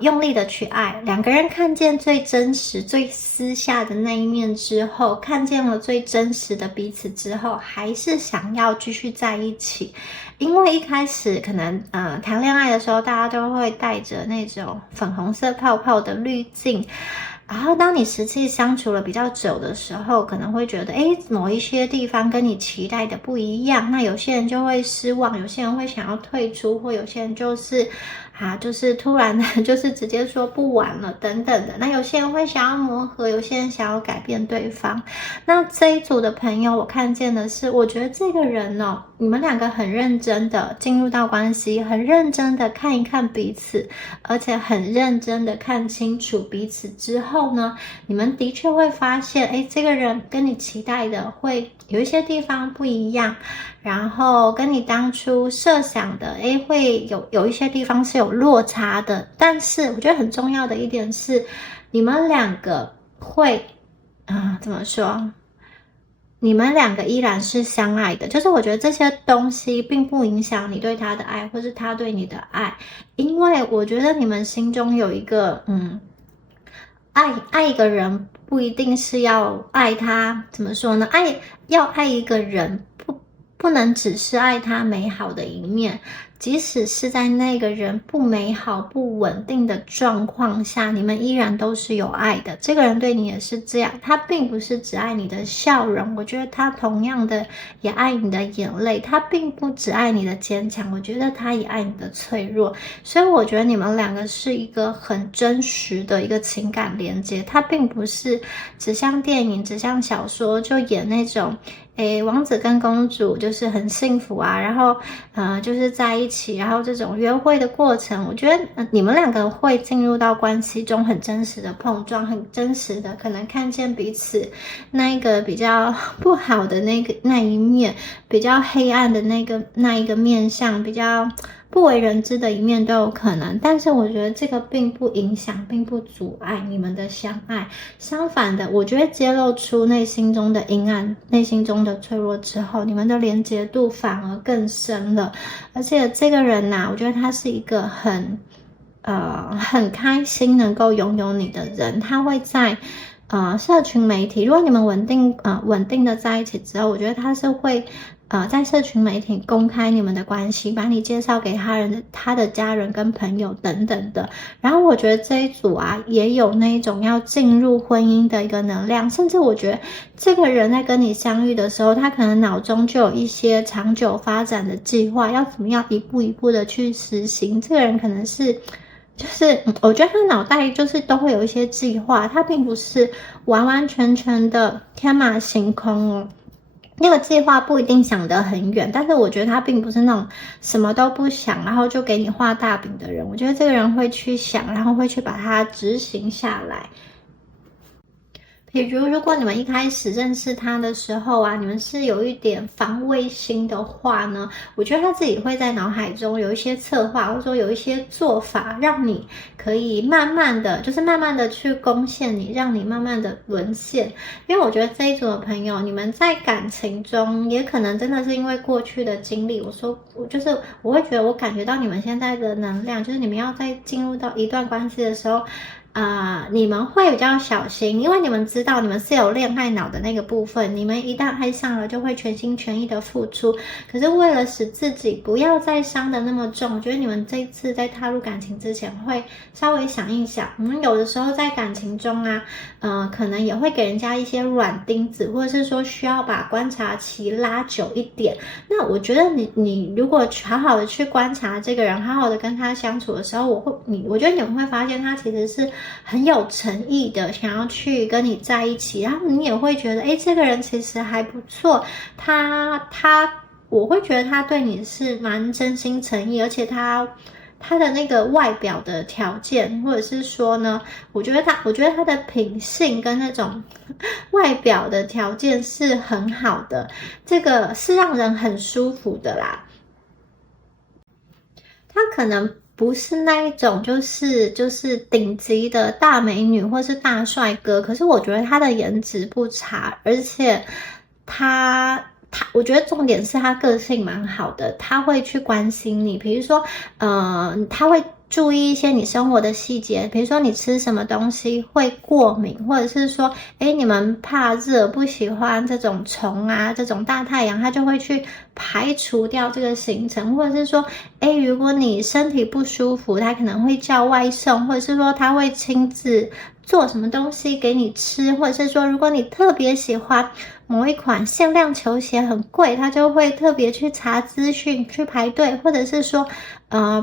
用力的去爱。两个人看见最真实、最私下的那一面之后，看见了最真实的彼此之后，还是想要继续在一起。因为一开始可能谈恋爱的时候，大家都会带着那种粉红色泡泡的滤镜。然后当你实际相处了比较久的时候，可能会觉得某一些地方跟你期待的不一样，那有些人就会失望，有些人会想要退出，或有些人就是突然的就是直接说不玩了等等的。那有些人会想要磨合，有些人想要改变对方。那这一组的朋友我看见的是，我觉得这个人你们两个很认真的进入到关系，很认真的看一看彼此，而且很认真的看清楚彼此之后呢，你们的确会发现这个人跟你期待的会有一些地方不一样，然后跟你当初设想的会有一些地方是有落差的。但是我觉得很重要的一点是，你们两个会怎么说，你们两个依然是相爱的，就是我觉得这些东西并不影响你对他的爱，或是他对你的爱。因为我觉得你们心中有一个爱一个人不一定是要爱他，怎么说呢？要爱一个人不能只是爱他美好的一面，即使是在那个人不美好、不稳定的状况下，你们依然都是有爱的。这个人对你也是这样，他并不是只爱你的笑容，我觉得他同样的也爱你的眼泪，他并不只爱你的坚强，我觉得他也爱你的脆弱。所以我觉得你们两个是一个很真实的一个情感连接，他并不是只像电影、只像小说就演那种王子跟公主就是很幸福啊，然后就是在一起，然后这种约会的过程，我觉得你们两个会进入到关系中很真实的碰撞，很真实的可能看见彼此那一个比较不好的那一面，比较黑暗的那一个面向，比较不为人知的一面都有可能。但是我觉得这个并不影响，并不阻碍你们的相爱。相反的，我觉得揭露出内心中的阴暗，内心中的脆弱之后，你们的连结度反而更深了。而且这个人我觉得他是一个很开心能够拥有你的人。他会在社群媒体，如果你们稳定的在一起之后，我觉得他是会在社群媒体公开你们的关系，把你介绍给他的家人跟朋友等等的。然后我觉得这一组也有那一种要进入婚姻的一个能量，甚至我觉得这个人在跟你相遇的时候，他可能脑中就有一些长久发展的计划，要怎么样一步一步的去实行。这个人可能是我觉得他脑袋就是都会有一些计划，他并不是完完全全的天马行空那个计划不一定想得很远，但是我觉得他并不是那种什么都不想，然后就给你画大饼的人。我觉得这个人会去想，然后会去把它执行下来。比如如果你们一开始认识他的时候你们是有一点防卫心的话呢，我觉得他自己会在脑海中有一些策划，或者说有一些做法，让你可以慢慢的去攻陷你，让你慢慢的沦陷。因为我觉得这一组的朋友，你们在感情中也可能真的是因为过去的经历，我会觉得我感觉到你们现在的能量，就是你们要在进入到一段关系的时候你们会比较小心，因为你们知道你们是有恋爱脑的那个部分，你们一旦爱上了就会全心全意的付出。可是为了使自己不要再伤得那么重，我觉得你们这一次在踏入感情之前会稍微想一想，你们有的时候在感情中可能也会给人家一些软钉子，或者是说需要把观察期拉久一点。那我觉得你如果好好的去观察这个人，好好的跟他相处的时候，我觉得你们会发现他其实是很有诚意的，想要去跟你在一起，然后你也会觉得这个人其实还不错，我会觉得他对你是蛮真心诚意，而且他的那个外表的条件，或者是说呢，我觉得他的品性跟那种外表的条件是很好的，这个是让人很舒服的啦。他可能不是那一种就是顶级的大美女或是大帅哥，可是我觉得他的颜值不差，而且我觉得重点是他个性蛮好的，他会去关心你，比如说他会注意一些你生活的细节，比如说你吃什么东西会过敏，或者是说，你们怕热，不喜欢这种虫啊，这种大太阳，它就会去排除掉这个行程，或者是说，如果你身体不舒服，它可能会叫外送，或者是说它会亲自做什么东西给你吃，或者是说，如果你特别喜欢某一款限量球鞋很贵，他就会特别去查资讯去排队，或者是说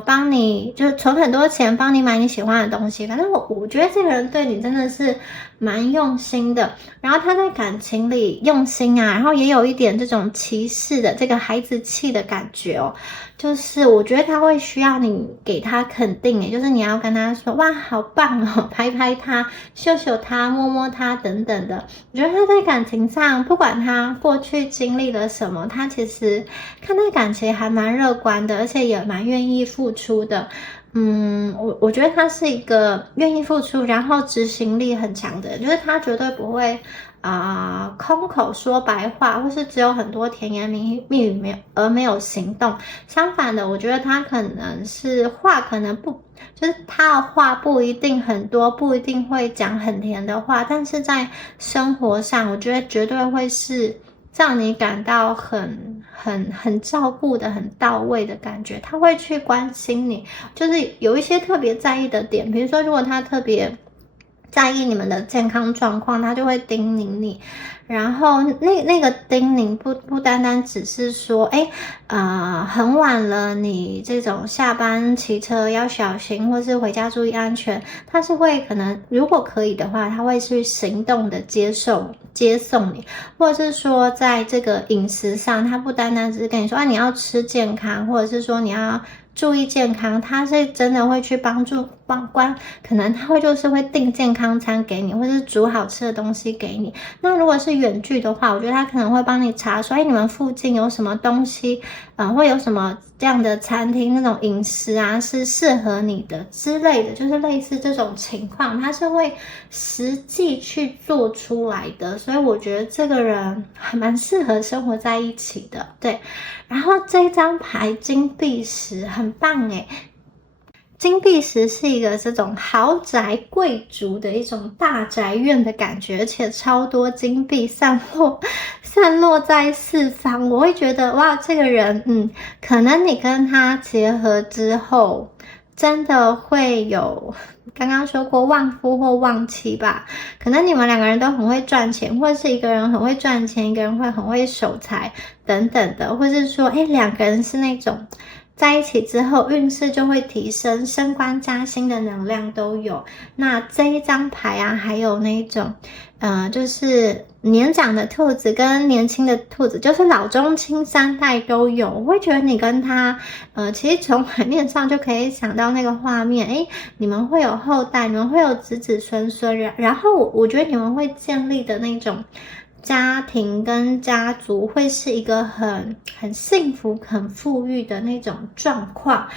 帮你就存很多钱帮你买你喜欢的东西。反正我觉得这个人对你真的是蛮用心的，然后他在感情里用心啊，然后也有一点这种骑士的这个孩子气的感觉哦，就是我觉得他会需要你给他肯定，就是你要跟他说哇好棒哦，拍拍他，秀秀他，摸摸他等等的。我觉得他在感情上不管他过去经历了什么，他其实看待感情还蛮乐观的，而且也蛮愿意付出的。我觉得他是一个愿意付出，然后执行力很强的人，就是他绝对不会空口说白话，或是只有很多甜言蜜语没有行动。相反的，我觉得他可能是话可能不，就是他的话不一定很多，不一定会讲很甜的话，但是在生活上，我觉得绝对会是让你感到很照顾的很到位的感觉。他会去关心你，就是有一些特别在意的点，比如说如果他特别在意你们的健康状况，他就会叮咛你。然后那个叮咛不单单只是说，很晚了，你这种下班骑车要小心，或是回家注意安全。他是会可能如果可以的话，他会去行动的接送你，或者是说在这个饮食上，他不单单只是跟你说，你要吃健康，或者是说你要注意健康，他是真的会去帮助可能他会就是会订健康餐给你，或者是煮好吃的东西给你。那如果是远距的话，我觉得他可能会帮你查说，你们附近有什么东西，会有什么这样的餐厅，那种饮食啊是适合你的之类的，就是类似这种情况，他是会实际去做出来的。所以我觉得这个人还蛮适合生活在一起的，对。然后这张牌金币石很棒诶，金币石是一个这种豪宅贵族的一种大宅院的感觉，而且超多金币散落在四方。我会觉得哇，这个人可能你跟他结合之后真的会有刚刚说过旺夫或旺妻吧，可能你们两个人都很会赚钱，或者是一个人很会赚钱，一个人会很会守财等等的，或是说两个人是那种在一起之后运势就会提升，升官加薪的能量都有。那这一张牌啊，还有那种就是年长的兔子跟年轻的兔子，就是老中青三代都有。我会觉得你跟他其实从牌面上就可以想到那个画面，你们会有后代，你们会有子子孙孙，然后我觉得你们会建立的那种家庭跟家族会是一个很幸福很富裕的那种状况。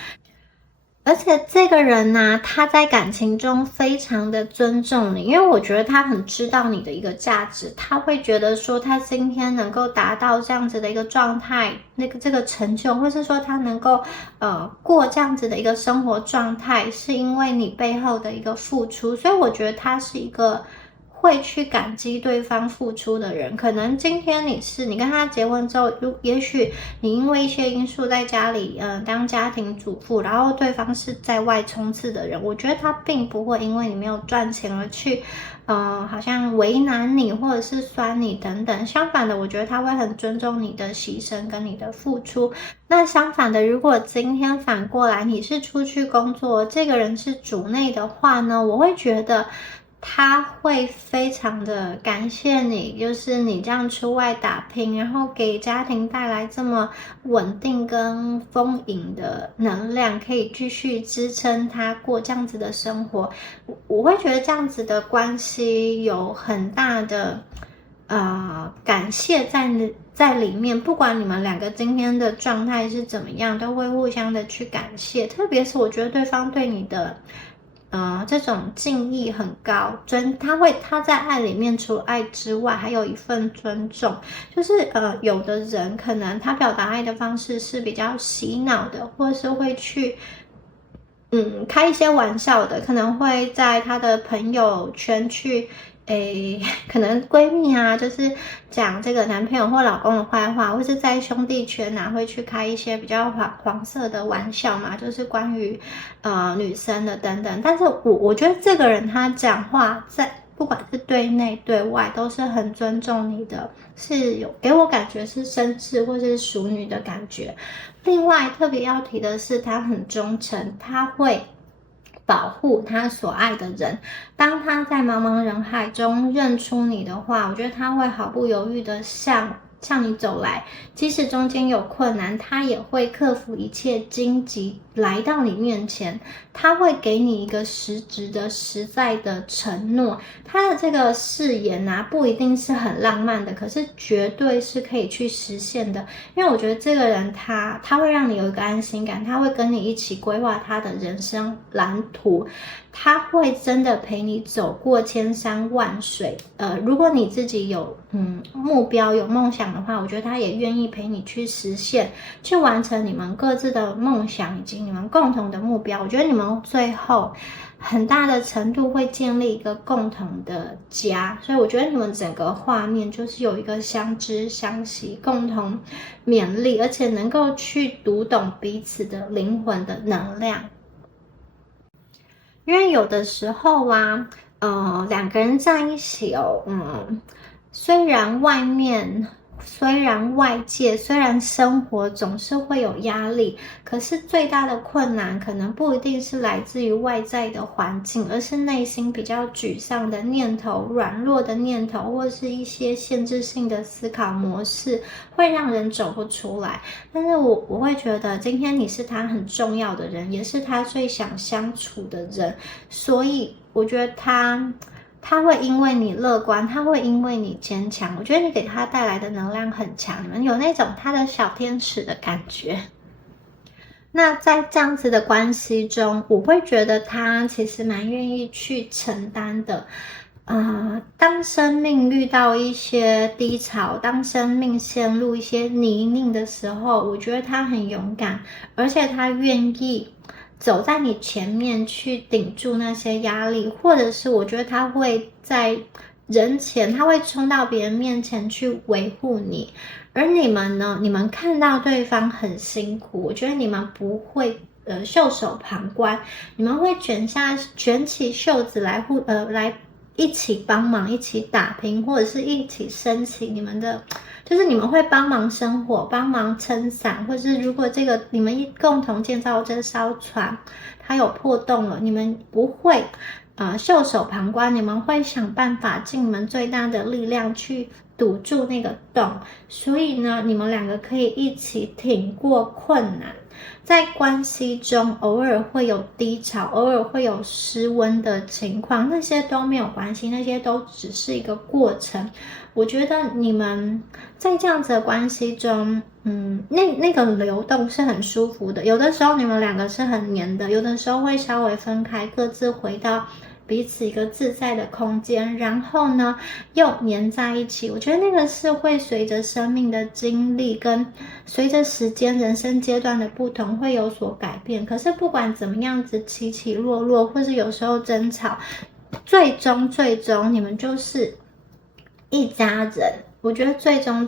而且这个人呢，他在感情中非常的尊重你，因为我觉得他很知道你的一个价值，他会觉得说他今天能够达到这样子的一个状态，这个成就，或是说他能够过这样子的一个生活状态，是因为你背后的一个付出，所以我觉得他是一个会去感激对方付出的人。可能今天你跟他结婚之后，也许你因为一些因素在家里当家庭主妇，然后对方是在外冲刺的人，我觉得他并不会因为你没有赚钱而去好像为难你或者是酸你等等。相反的，我觉得他会很尊重你的牺牲跟你的付出。那相反的，如果今天反过来你是出去工作，这个人是主内的话呢，我会觉得他会非常的感谢你，就是你这样出外打拼，然后给家庭带来这么稳定跟丰盈的能量，可以继续支撑他过这样子的生活。我会觉得这样子的关系有很大的感谢在里面，不管你们两个今天的状态是怎么样，都会互相的去感谢。特别是我觉得对方对你的这种敬意很高，他在爱里面除了爱之外，还有一份尊重。就是有的人可能他表达爱的方式是比较洗脑的，或者是会去开一些玩笑的，可能会在他的朋友圈去，可能闺蜜啊，就是讲这个男朋友或老公的坏话，或是在兄弟圈啊，会去开一些比较黄色的玩笑嘛，就是关于女生的等等。但是我觉得这个人他讲话在不管是对内对外都是很尊重你的，是有给我感觉是绅士或是淑女的感觉。另外特别要提的是，他很忠诚，他会保护他所爱的人。当他在茫茫人海中认出你的话，我觉得他会毫不犹豫的向你走来，即使中间有困难，他也会克服一切荆棘来到你面前。他会给你一个实质的、实在的承诺。他的这个誓言啊，不一定是很浪漫的，可是绝对是可以去实现的。因为我觉得这个人他会让你有一个安心感，他会跟你一起规划他的人生蓝图，他会真的陪你走过千山万水。如果你自己有目标有梦想的话，我觉得他也愿意陪你去实现，去完成你们各自的梦想以及你们共同的目标。我觉得你们最后很大的程度会建立一个共同的家，所以我觉得你们整个画面就是有一个相知相惜、共同勉励，而且能够去读懂彼此的灵魂的能量。因为有的时候啊，两个人在一起哦，虽然外界虽然生活总是会有压力，可是最大的困难可能不一定是来自于外在的环境，而是内心比较沮丧的念头、软弱的念头，或是一些限制性的思考模式，会让人走不出来。但是我会觉得，今天你是他很重要的人，也是他最想相处的人，所以我觉得他会因为你乐观，他会因为你坚强。我觉得你给他带来的能量很强，你们有那种他的小天使的感觉。那在这样子的关系中，我会觉得他其实蛮愿意去承担的。当生命遇到一些低潮，当生命陷入一些泥泞的时候，我觉得他很勇敢，而且他愿意走在你前面去顶住那些压力，或者是我觉得他会在人前，他会冲到别人面前去维护你。而你们呢？你们看到对方很辛苦，我觉得你们不会袖手旁观，你们会卷起袖子来一起帮忙，一起打拼，或者是一起升起你们的，就是你们会帮忙生火，帮忙撑伞，或是如果这个你们共同建造这艘船，它有破洞了，你们不会袖手旁观，你们会想办法尽你们最大的力量去堵住那个洞。所以呢，你们两个可以一起挺过困难。在关系中偶尔会有低潮，偶尔会有失温的情况，那些都没有关系，那些都只是一个过程。我觉得你们在这样子的关系中，那个流动是很舒服的。有的时候你们两个是很黏的，有的时候会稍微分开，各自回到彼此一个自在的空间，然后呢又黏在一起。我觉得那个是会随着生命的经历跟随着时间人生阶段的不同会有所改变。可是不管怎么样子起起落落，或是有时候争吵，最终你们就是一家人。我觉得最终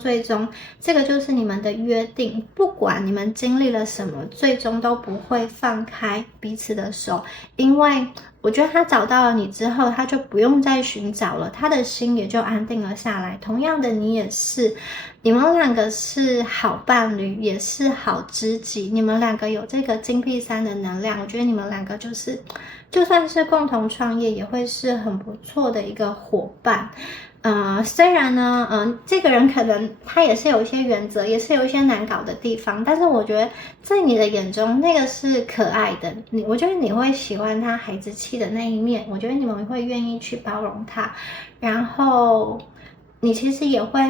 这个就是你们的约定，不管你们经历了什么，最终都不会放开彼此的手。因为我觉得他找到了你之后，他就不用再寻找了，他的心也就安定了下来。同样的，你也是，你们两个是好伴侣，也是好知己，你们两个有这个金币3的能量，我觉得你们两个就算是共同创业，也会是很不错的一个伙伴。虽然呢，这个人可能他也是有一些原则，也是有一些难搞的地方，但是我觉得在你的眼中，那个是可爱的。我觉得你会喜欢他孩子气的那一面，我觉得你们会愿意去包容他，然后你其实也会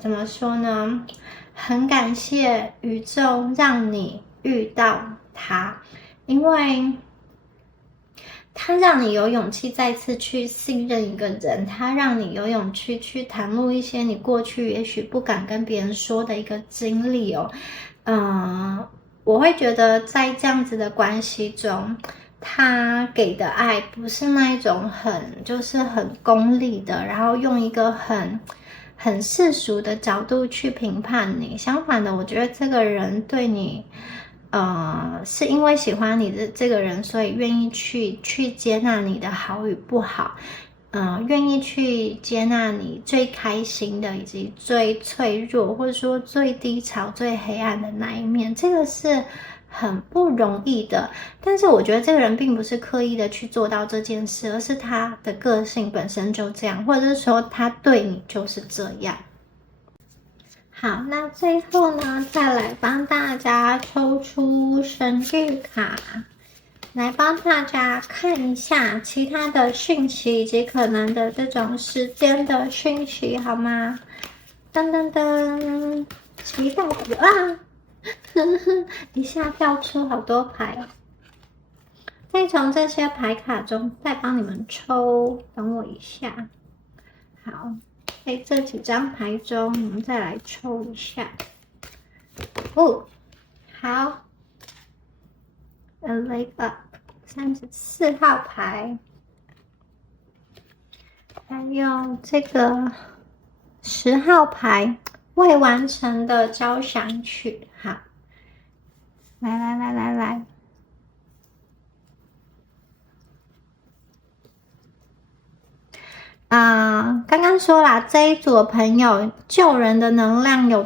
怎么说呢？很感谢宇宙让你遇到他，因为他让你有勇气再次去信任一个人，他让你有勇气去袒露一些你过去也许不敢跟别人说的一个经历哦。我会觉得在这样子的关系中，他给的爱不是那一种就是很功利的，然后用一个很世俗的角度去评判你。相反的，我觉得这个人对你，是因为喜欢你的这个人，所以愿意去接纳你的好与不好，愿意去接纳你最开心的，以及最脆弱，或者说最低潮、最黑暗的那一面。这个是很不容易的，但是我觉得这个人并不是刻意的去做到这件事，而是他的个性本身就这样，或者是说他对你就是这样。好，那最后呢，再来帮大家抽出神谕卡，来帮大家看一下其他的讯息以及可能的这种时间的讯息，好吗？噔噔噔，期待啊！一下跳出好多牌，再从这些牌卡中再帮你们抽，等我一下。好，在这几张牌中，我们再来抽一下。哦，好 ，A Leg Up， 34号牌，还有这个10号牌，未完成的交响曲。好，来。刚刚说啦，这一组的朋友救人的能量有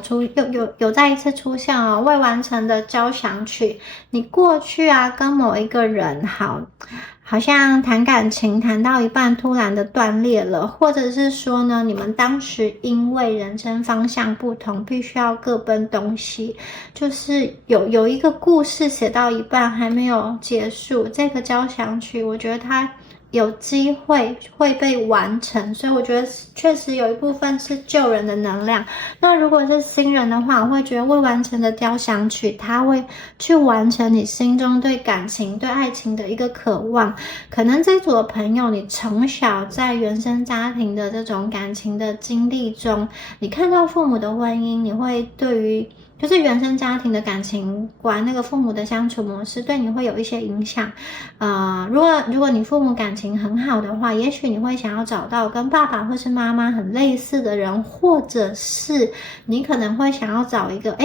再一次出现哦，未完成的交响曲。你过去跟某一个人好像谈感情谈到一半突然的断裂了，或者是说呢，你们当时因为人生方向不同，必须要各奔东西，就是有一个故事写到一半还没有结束，这个交响曲我觉得它有机会会被完成，所以我觉得确实有一部分是救人的能量。那如果是新人的话，我会觉得未完成的交响曲，它会去完成你心中对感情、对爱情的一个渴望。可能这组的朋友，你从小在原生家庭的这种感情的经历中，你看到父母的婚姻，你会对于就是原生家庭的感情观，那个父母的相处模式对你会有一些影响。如果你父母感情很好的话，也许你会想要找到跟爸爸或是妈妈很类似的人，或者是你可能会想要找一个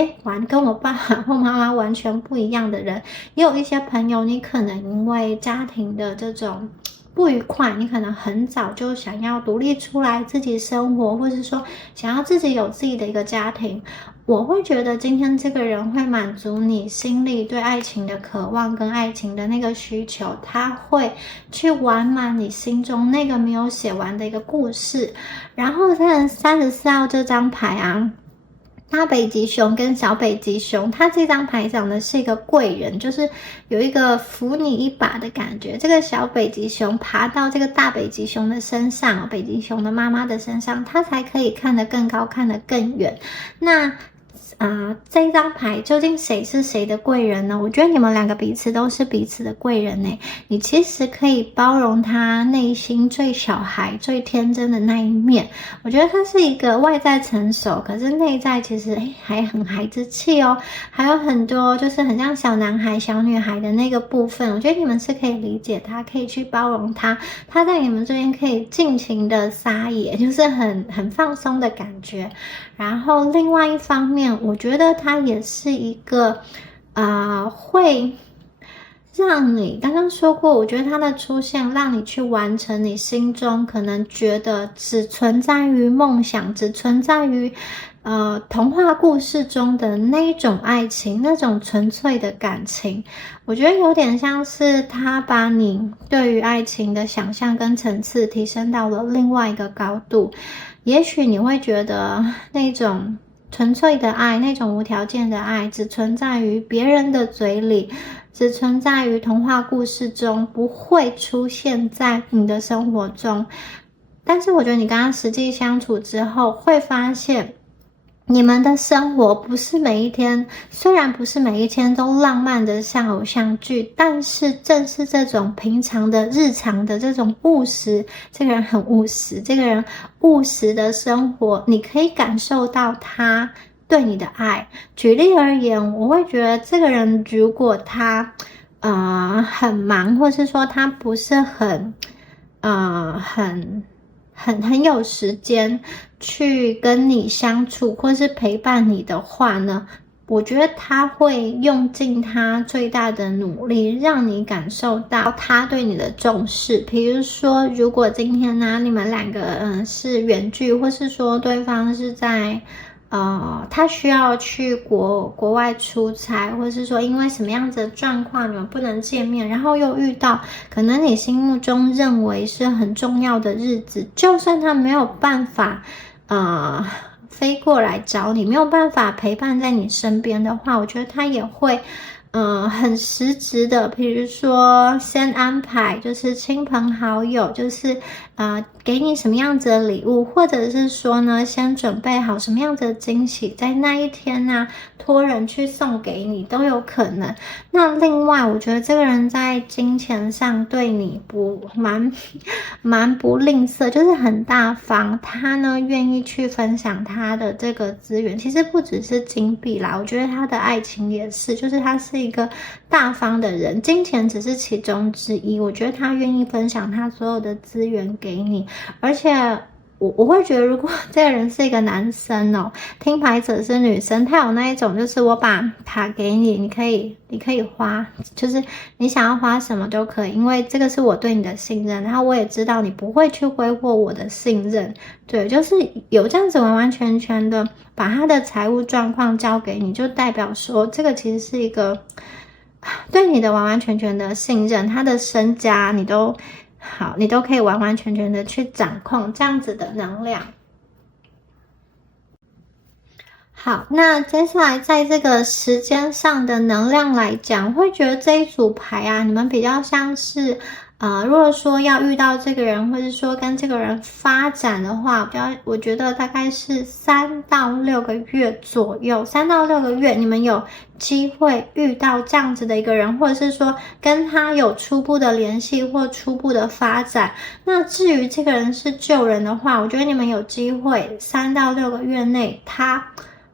跟我爸爸或妈妈完全不一样的人。也有一些朋友，你可能因为家庭的这种不愉快，你可能很早就想要独立出来自己生活，或是说想要自己有自己的一个家庭。我会觉得今天这个人会满足你心里对爱情的渴望跟爱情的那个需求，他会去完满你心中那个没有写完的一个故事。然后在34号这张牌大北极熊跟小北极熊，它这张牌讲的是一个贵人，就是有一个扶你一把的感觉。这个小北极熊爬到这个大北极熊的身上，北极熊的妈妈的身上，它才可以看得更高，看得更远。那这一张牌究竟谁是谁的贵人呢？我觉得你们两个彼此都是彼此的贵人呢。你其实可以包容他内心最小孩、最天真的那一面。我觉得他是一个外在成熟，可是内在其实还很孩子气哦，还有很多就是很像小男孩、小女孩的那个部分。我觉得你们是可以理解他，可以去包容他，他在你们这边可以尽情的撒野，就是很放松的感觉。然后另外一方面，我觉得他也是一个会让你刚刚说过，我觉得他的出现让你去完成你心中可能觉得只存在于梦想，只存在于童话故事中的那一种爱情，那种纯粹的感情。我觉得有点像是他把你对于爱情的想象跟层次提升到了另外一个高度。也许你会觉得那种纯粹的爱，那种无条件的爱只存在于别人的嘴里，只存在于童话故事中，不会出现在你的生活中。但是我觉得你跟他实际相处之后，会发现你们的生活不是每一天，虽然不是每一天都浪漫的像偶像剧，但是正是这种平常的日常的这种务实，这个人很务实，这个人务实的生活，你可以感受到他对你的爱。举例而言，我会觉得这个人如果他很忙，或是说他不是很有时间去跟你相处或是陪伴你的话呢，我觉得他会用尽他最大的努力，让你感受到他对你的重视。比如说，如果今天呢，你们两个是远距，或是说对方是在他需要去国外出差，或是说因为什么样子的状况你们不能见面，然后又遇到可能你心目中认为是很重要的日子，就算他没有办法飞过来找你，没有办法陪伴在你身边的话，我觉得他也会很实质的，比如说先安排就是亲朋好友，就是给你什么样子的礼物，或者是说呢，先准备好什么样子的惊喜，在那一天呢，托人去送给你都有可能。那另外，我觉得这个人在金钱上对你蛮不吝啬，就是很大方。他呢愿意去分享他的这个资源，其实不只是金币啦，我觉得他的爱情也是，就是他是一个大方的人，金钱只是其中之一。我觉得他愿意分享他所有的资源给你，而且我会觉得，如果这个人是一个男生哦，听牌者是女生，他有那一种，就是我把卡给你，你可以花，就是你想要花什么都可以，因为这个是我对你的信任，然后我也知道你不会去挥霍我的信任，对，就是有这样子完完全全的把他的财务状况交给你，就代表说这个其实是一个对你的完完全全的信任，他的身家你都可以完完全全的去掌控这样子的能量。好，那接下来在这个时间上的能量来讲，我会觉得这一组牌啊，你们比较像是如果说要遇到这个人，或者说跟这个人发展的话，我觉得大概是3到6个月左右，3到6个月，你们有机会遇到这样子的一个人，或者是说跟他有初步的联系或初步的发展。那至于这个人是旧人的话，我觉得你们有机会3到6个月内，他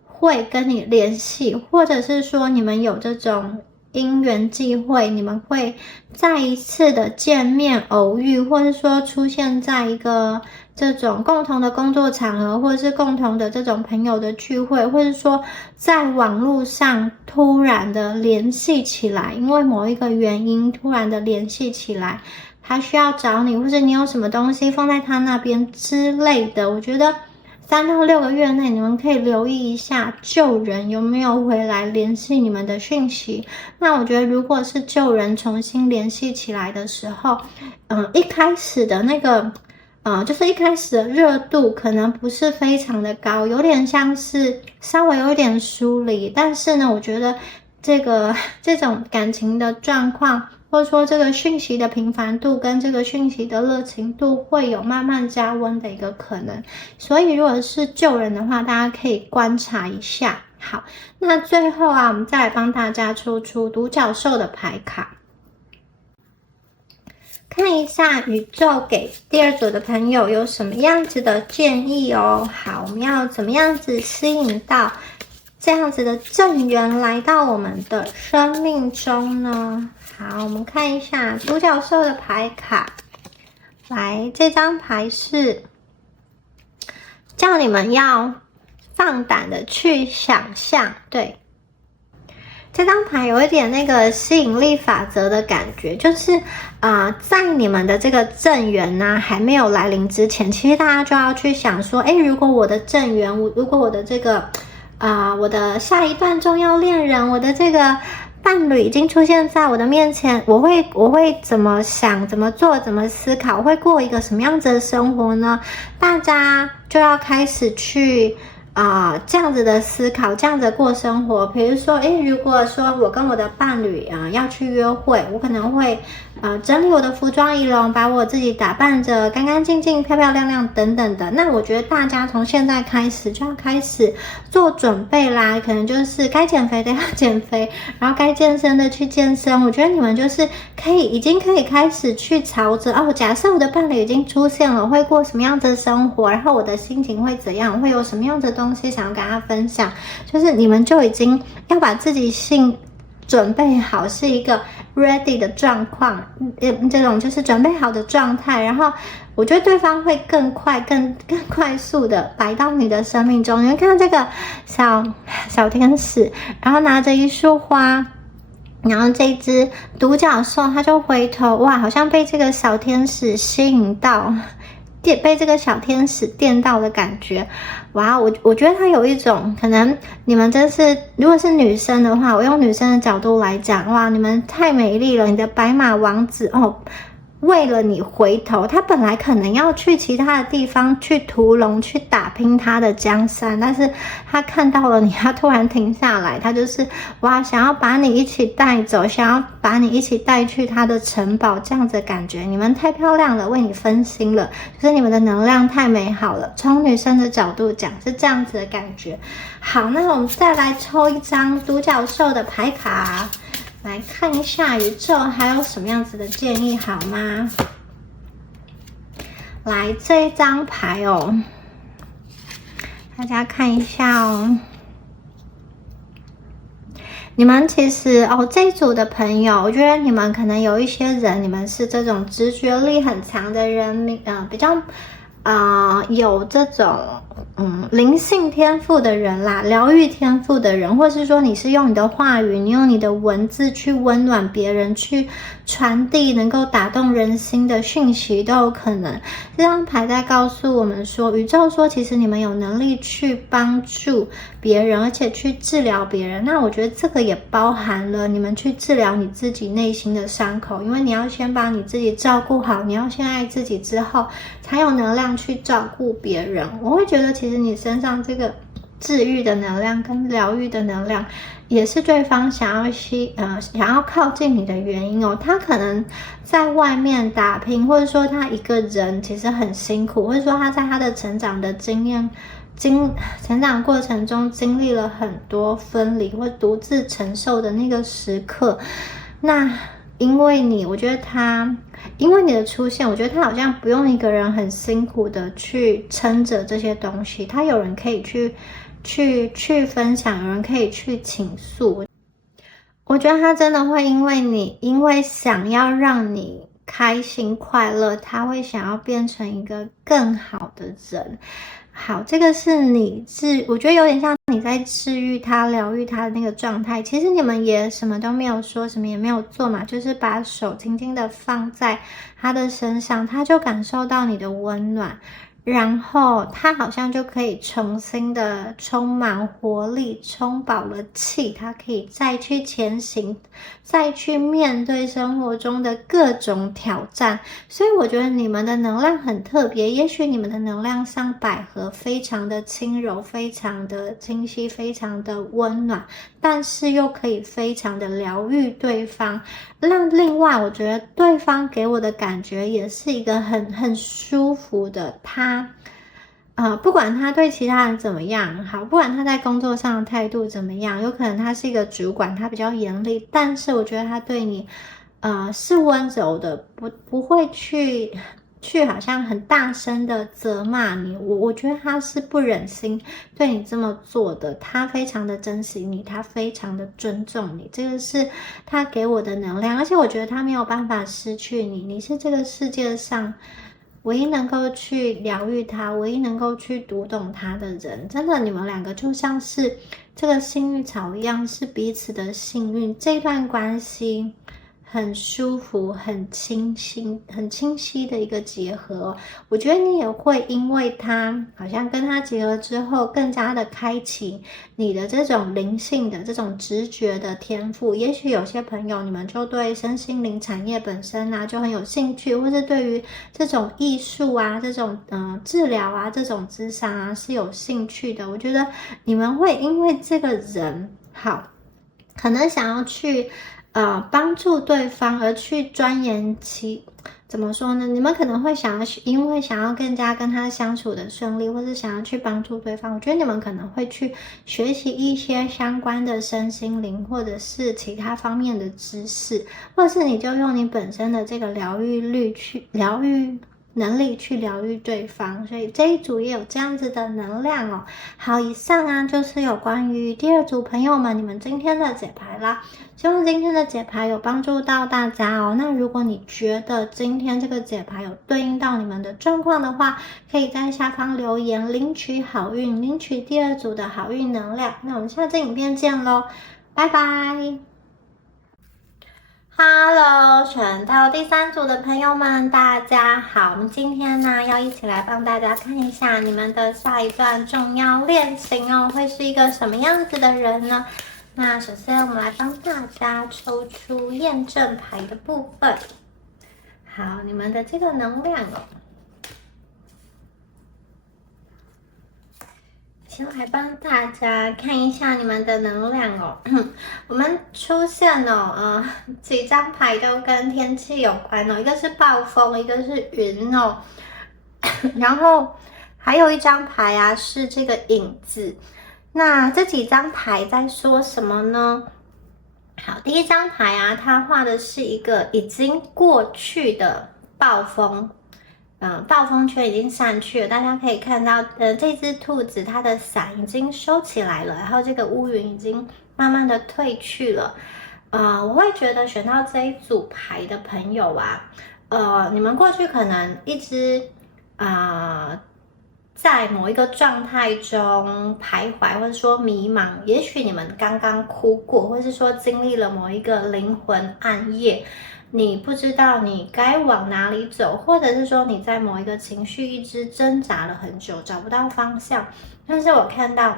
会跟你联系，或者是说你们有这种因缘际会，你们会再一次的见面偶遇，或者说出现在一个这种共同的工作场合，或者是共同的这种朋友的聚会，或者说在网络上突然的联系起来，因为某一个原因突然的联系起来，他需要找你，或者你有什么东西放在他那边之类的，我觉得3到6个月内，你们可以留意一下旧人有没有回来联系你们的讯息。那我觉得，如果是旧人重新联系起来的时候，一开始的那个，就是一开始的热度可能不是非常的高，有点像是稍微有点疏离。但是呢，我觉得这种感情的状况，或者说这个讯息的频繁度跟这个讯息的热情度会有慢慢加温的一个可能，所以如果是旧人的话，大家可以观察一下。好，那最后啊，我们再来帮大家抽出独角兽的牌卡，看一下宇宙给第2组的朋友有什么样子的建议哦。好，我们要怎么样子吸引到这样子的正缘来到我们的生命中呢？好，我们看一下独角兽的牌卡。来，这张牌是叫你们要放胆的去想象。对，这张牌有一点那个吸引力法则的感觉，就是在你们的这个正缘呢还没有来临之前，其实大家就要去想说，如果我的正缘，如果我的这个我的下一段重要恋人，我的这个伴侣已经出现在我的面前，我会怎么想、怎么做、怎么思考，我会过一个什么样子的生活呢？大家就要开始去这样子的思考，这样子的过生活。比如说，如果说我跟我的伴侣要去约会，我可能会整理我的服装仪容，把我自己打扮着干干净净、漂漂亮亮等等的。那我觉得大家从现在开始就要开始做准备啦，可能就是该减肥的要减肥，然后该健身的去健身。我觉得你们就是已经可以开始去朝着假设我的伴侣已经出现了，我会过什么样子的生活，然后我的心情会怎样，我会有什么样子的东西想要跟他分享，就是你们就已经要把自己准备好，是一个 ready 的状况，这种就是准备好的状态，然后我觉得对方会更快、更快速的来到你的生命中。你会看到这个小天使，然后拿着一束花，然后这只独角兽它就回头，哇，好像被这个小天使吸引到。被这个小天使电到的感觉，哇！我觉得它有一种可能，你们真是，如果是女生的话，我用女生的角度来讲，哇，你们太美丽了，你的白马王子哦，为了你回头，他本来可能要去其他的地方去屠龙，去打拼他的江山，但是他看到了你，他突然停下来，他就是哇，想要把你一起带走，想要把你一起带去他的城堡，这样子的感觉。你们太漂亮了，为你分心了，就是你们的能量太美好了。从女生的角度讲，是这样子的感觉。好，那我们再来抽一张独角兽的牌卡。来看一下宇宙还有什么样子的建议好吗？来这一张牌哦，大家看一下哦。你们其实这一组的朋友，我觉得你们可能有一些人，你们是这种直觉力很强的人，比较有这种灵性天赋的人啦，疗愈天赋的人，或是说你是用你的话语，你用你的文字去温暖别人，去传递能够打动人心的讯息都有可能。这张牌在告诉我们说，宇宙说其实你们有能力去帮助别人，而且去治疗别人。那我觉得这个也包含了你们去治疗你自己内心的伤口，因为你要先把你自己照顾好，你要先爱自己之后，才有能量去照顾别人。我会觉得其实你身上这个治愈的能量跟疗愈的能量，也是对方想要靠近你的原因哦。他可能在外面打拼，或者说他一个人其实很辛苦，或者说他在他的成长的成长过程中经历了很多分离或独自承受的那个时刻。那因为你的出现，我觉得他好像不用一个人很辛苦的去撑着这些东西，他有人可以去分享，有人可以去倾诉。我觉得他真的会因为想要让你开心快乐，他会想要变成一个更好的人。好，这个是我觉得有点像你在治愈他、疗愈他的那个状态。其实你们也什么都没有说，什么也没有做嘛，就是把手轻轻的放在他的身上，他就感受到你的温暖。然后他好像就可以重新的充满活力，充饱了气，他可以再去前行，再去面对生活中的各种挑战。所以我觉得你们的能量很特别，也许你们的能量像百合，非常的轻柔，非常的清晰，非常的温暖，但是又可以非常的疗愈对方。另外我觉得对方给我的感觉也是一个很舒服的不管他对其他人怎么样，好，不管他在工作上的态度怎么样，有可能他是一个主管，他比较严厉，但是我觉得他对你是温柔的，不会去好像很大声的责骂你。我觉得他是不忍心对你这么做的，他非常的珍惜你，他非常的尊重你，这个是他给我的能量。而且我觉得他没有办法失去你，你是这个世界上唯一能够去疗愈他，唯一能够去读懂他的人。真的，你们两个就像是这个幸运草一样，是彼此的幸运。这段关系很舒服，很清晰的一个结合。我觉得你也会因为他好像跟他结合之后，更加的开启你的这种灵性的这种直觉的天赋。也许有些朋友你们就对身心灵产业本身就很有兴趣，或是对于这种艺术这种治疗这种咨商是有兴趣的。我觉得你们会因为这个人好，可能想要去帮助对方而去钻研怎么说呢？你们可能会因为想要更加跟他相处的顺利，或是想要去帮助对方，我觉得你们可能会去学习一些相关的身心灵，或者是其他方面的知识，或者是你就用你本身的这个疗愈能力去疗愈对方，所以这一组也有这样子的能量哦。好，以上啊就是有关于第二组朋友们你们今天的解牌啦。希望今天的解牌有帮助到大家哦。那如果你觉得今天这个解牌有对应到你们的状况的话，可以在下方留言领取好运，领取第二组的好运能量。那我们下次影片见咯，拜拜。Hello，选到第三组的朋友们，大家好。我们今天呢，要一起来帮大家看一下你们的下一段重要恋情哦，会是一个什么样子的人呢？那首先我们来帮大家抽出验证牌的部分。好，你们的这个能量哦。先来帮大家看一下你们的能量哦。我们出现了几张牌都跟天气有关哦，一个是暴风，一个是云哦，然后还有一张牌啊是这个影子。那这几张牌在说什么呢？好，第一张牌啊，它画的是一个已经过去的暴风。暴风圈已经散去了，大家可以看到，这只兔子它的伞已经收起来了，然后这个乌云已经慢慢的退去了。我会觉得选到这一组牌的朋友啊，你们过去可能一直在某一个状态中徘徊，或者说迷茫，也许你们刚刚哭过，或是说经历了某一个灵魂暗夜。你不知道你该往哪里走，或者是说你在某一个情绪一直挣扎了很久，找不到方向。但是我看到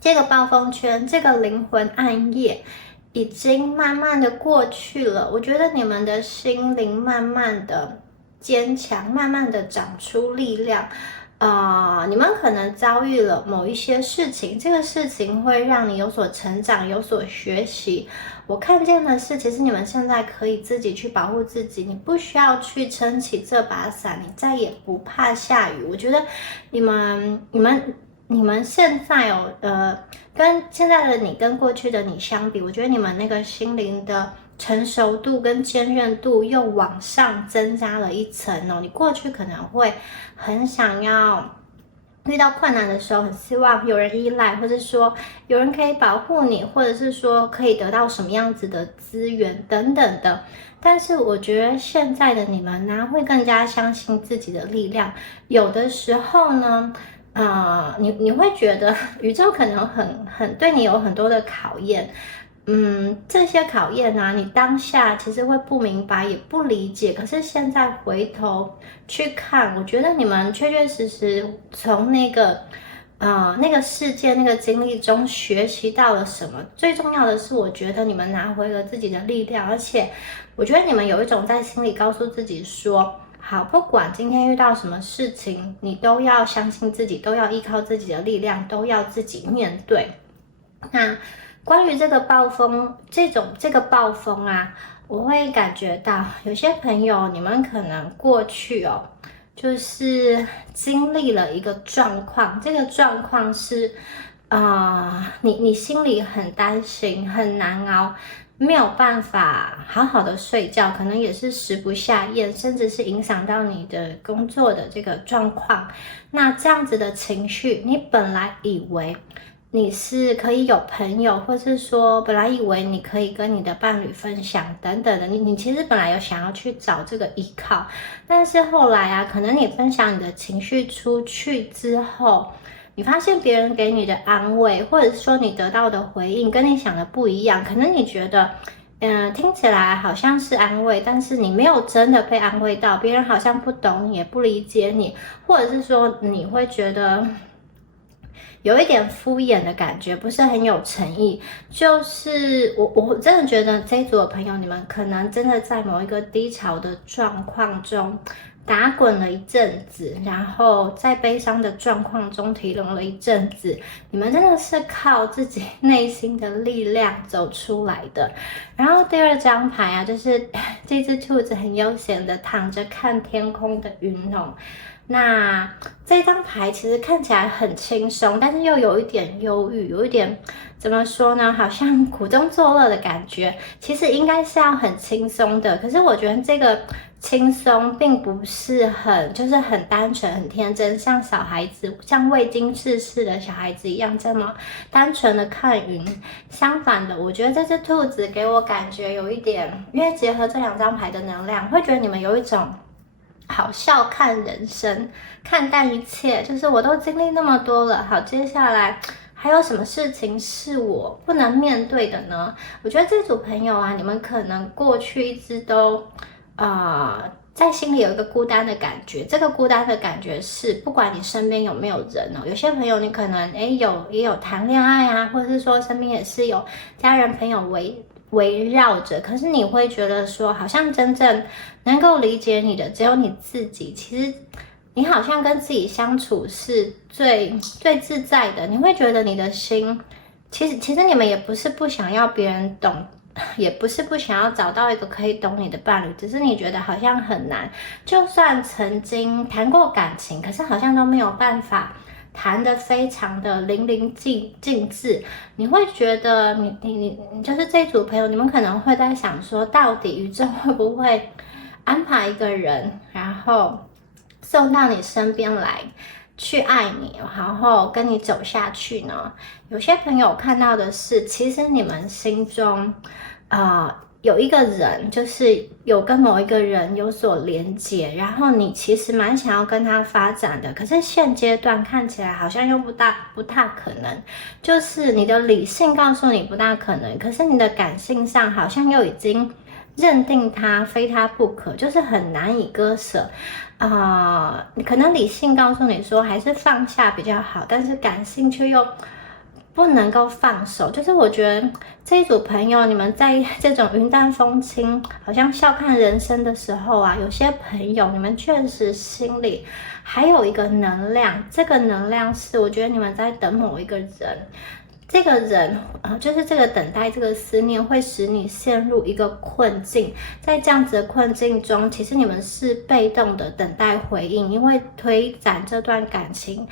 这个暴风圈，这个灵魂暗夜已经慢慢的过去了。我觉得你们的心灵慢慢的坚强，慢慢的长出力量。你们可能遭遇了某一些事情，这个事情会让你有所成长，有所学习。我看见的是，其实你们现在可以自己去保护自己，你不需要去撑起这把伞，你再也不怕下雨。我觉得你们现在跟现在的你跟过去的你相比，我觉得你们那个心灵的成熟度跟坚韧度又往上增加了一层哦。你过去可能会很想要遇到困难的时候，很希望有人依赖，或者说有人可以保护你，或者是说可以得到什么样子的资源等等的。但是我觉得现在的你们呢，会更加相信自己的力量。有的时候呢，你会觉得宇宙可能很对你有很多的考验。这些考验啊，你当下其实会不明白，也不理解。可是现在回头去看，我觉得你们确确实实从那个事件、那个经历中学习到了什么。最重要的是，我觉得你们拿回了自己的力量，而且我觉得你们有一种在心里告诉自己说，好，不管今天遇到什么事情，你都要相信自己，都要依靠自己的力量，都要自己面对。那关于这个暴风，这个暴风啊，我会感觉到有些朋友，你们可能过去就是经历了一个状况，这个状况是，你心里很担心，很难熬，没有办法好好的睡觉，可能也是食不下咽，甚至是影响到你的工作的这个状况。那这样子的情绪，你本来以为你是可以有朋友，或是说本来以为你可以跟你的伴侣分享等等的，你其实本来有想要去找这个依靠，但是后来啊，可能你分享你的情绪出去之后，你发现别人给你的安慰，或者是说你得到的回应跟你想的不一样，可能你觉得听起来好像是安慰，但是你没有真的被安慰到，别人好像不懂你，也不理解你，或者是说你会觉得有一点敷衍的感觉，不是很有诚意。就是我真的觉得这一组的朋友，你们可能真的在某一个低潮的状况中打滚了一阵子，然后在悲伤的状况中提笼了一阵子，你们真的是靠自己内心的力量走出来的。然后第二张牌啊，就是这只兔子很悠闲的躺着看天空的云那这张牌其实看起来很轻松，但是又有一点忧郁，有一点怎么说呢？好像苦中作乐的感觉。其实应该是要很轻松的，可是我觉得这个轻松并不是就是很单纯、很天真，像小孩子、像未经世事的小孩子一样这么单纯的看云。相反的，我觉得这只兔子给我感觉有一点，因为结合这2张牌的能量，会觉得你们有一种好笑看人生、看淡一切，就是我都经历那么多了，好，接下来还有什么事情是我不能面对的呢？我觉得这组朋友啊，你们可能过去一直都在心里有一个孤单的感觉，这个孤单的感觉是不管你身边有没有人哦，有些朋友你可能也有谈恋爱啊，或者是说身边也是有家人朋友围绕着，可是你会觉得说好像真正能够理解你的只有你自己，其实你好像跟自己相处是最自在的，你会觉得你的心其实你们也不是不想要别人懂，也不是不想要找到一个可以懂你的伴侣，只是你觉得好像很难，就算曾经谈过感情，可是好像都没有办法谈得非常的淋漓尽致。你会觉得你就是这组朋友，你们可能会在想说，到底宇宙会不会安排一个人，然后送到你身边来去爱你，然后跟你走下去呢？有些朋友看到的是，其实你们心中有一个人，就是有跟某一个人有所连结，然后你其实蛮想要跟他发展的，可是现阶段看起来好像又不大可能，就是你的理性告诉你不大可能，可是你的感性上好像又已经认定他非他不可，就是很难以割舍。你可能理性告诉你说还是放下比较好，但是感性却又不能够放手。就是我觉得这一组朋友，你们在这种云淡风轻好像笑看人生的时候啊，有些朋友你们确实心里还有一个能量，这个能量是我觉得你们在等某一个人，这个人就是这个等待，这个思念会使你陷入一个困境，在这样子的困境中，其实你们是被动的等待回应，因为推展这段感情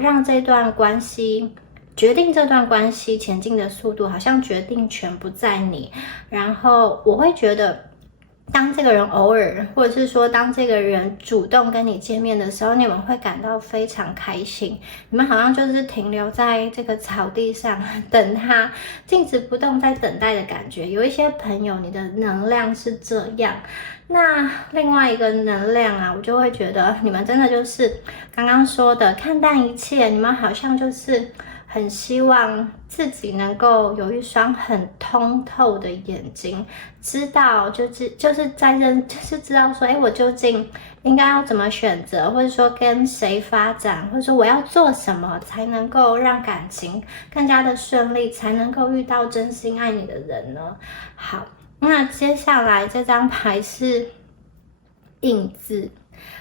让这段关系决定这段关系前进的速度，好像决定权不在你。然后我会觉得，当这个人偶尔，或者是说当这个人主动跟你见面的时候，你们会感到非常开心。你们好像就是停留在这个草地上，等他静止不动，在等待的感觉。有一些朋友，你的能量是这样。那另外一个能量啊，我就会觉得你们真的就是刚刚说的看淡一切，你们好像就是很希望自己能够有一双很通透的眼睛，知道就是知道说，我究竟应该要怎么选择，或者说跟谁发展，或者说我要做什么才能够让感情更加的顺利，才能够遇到真心爱你的人呢？好，那接下来这张牌是印字。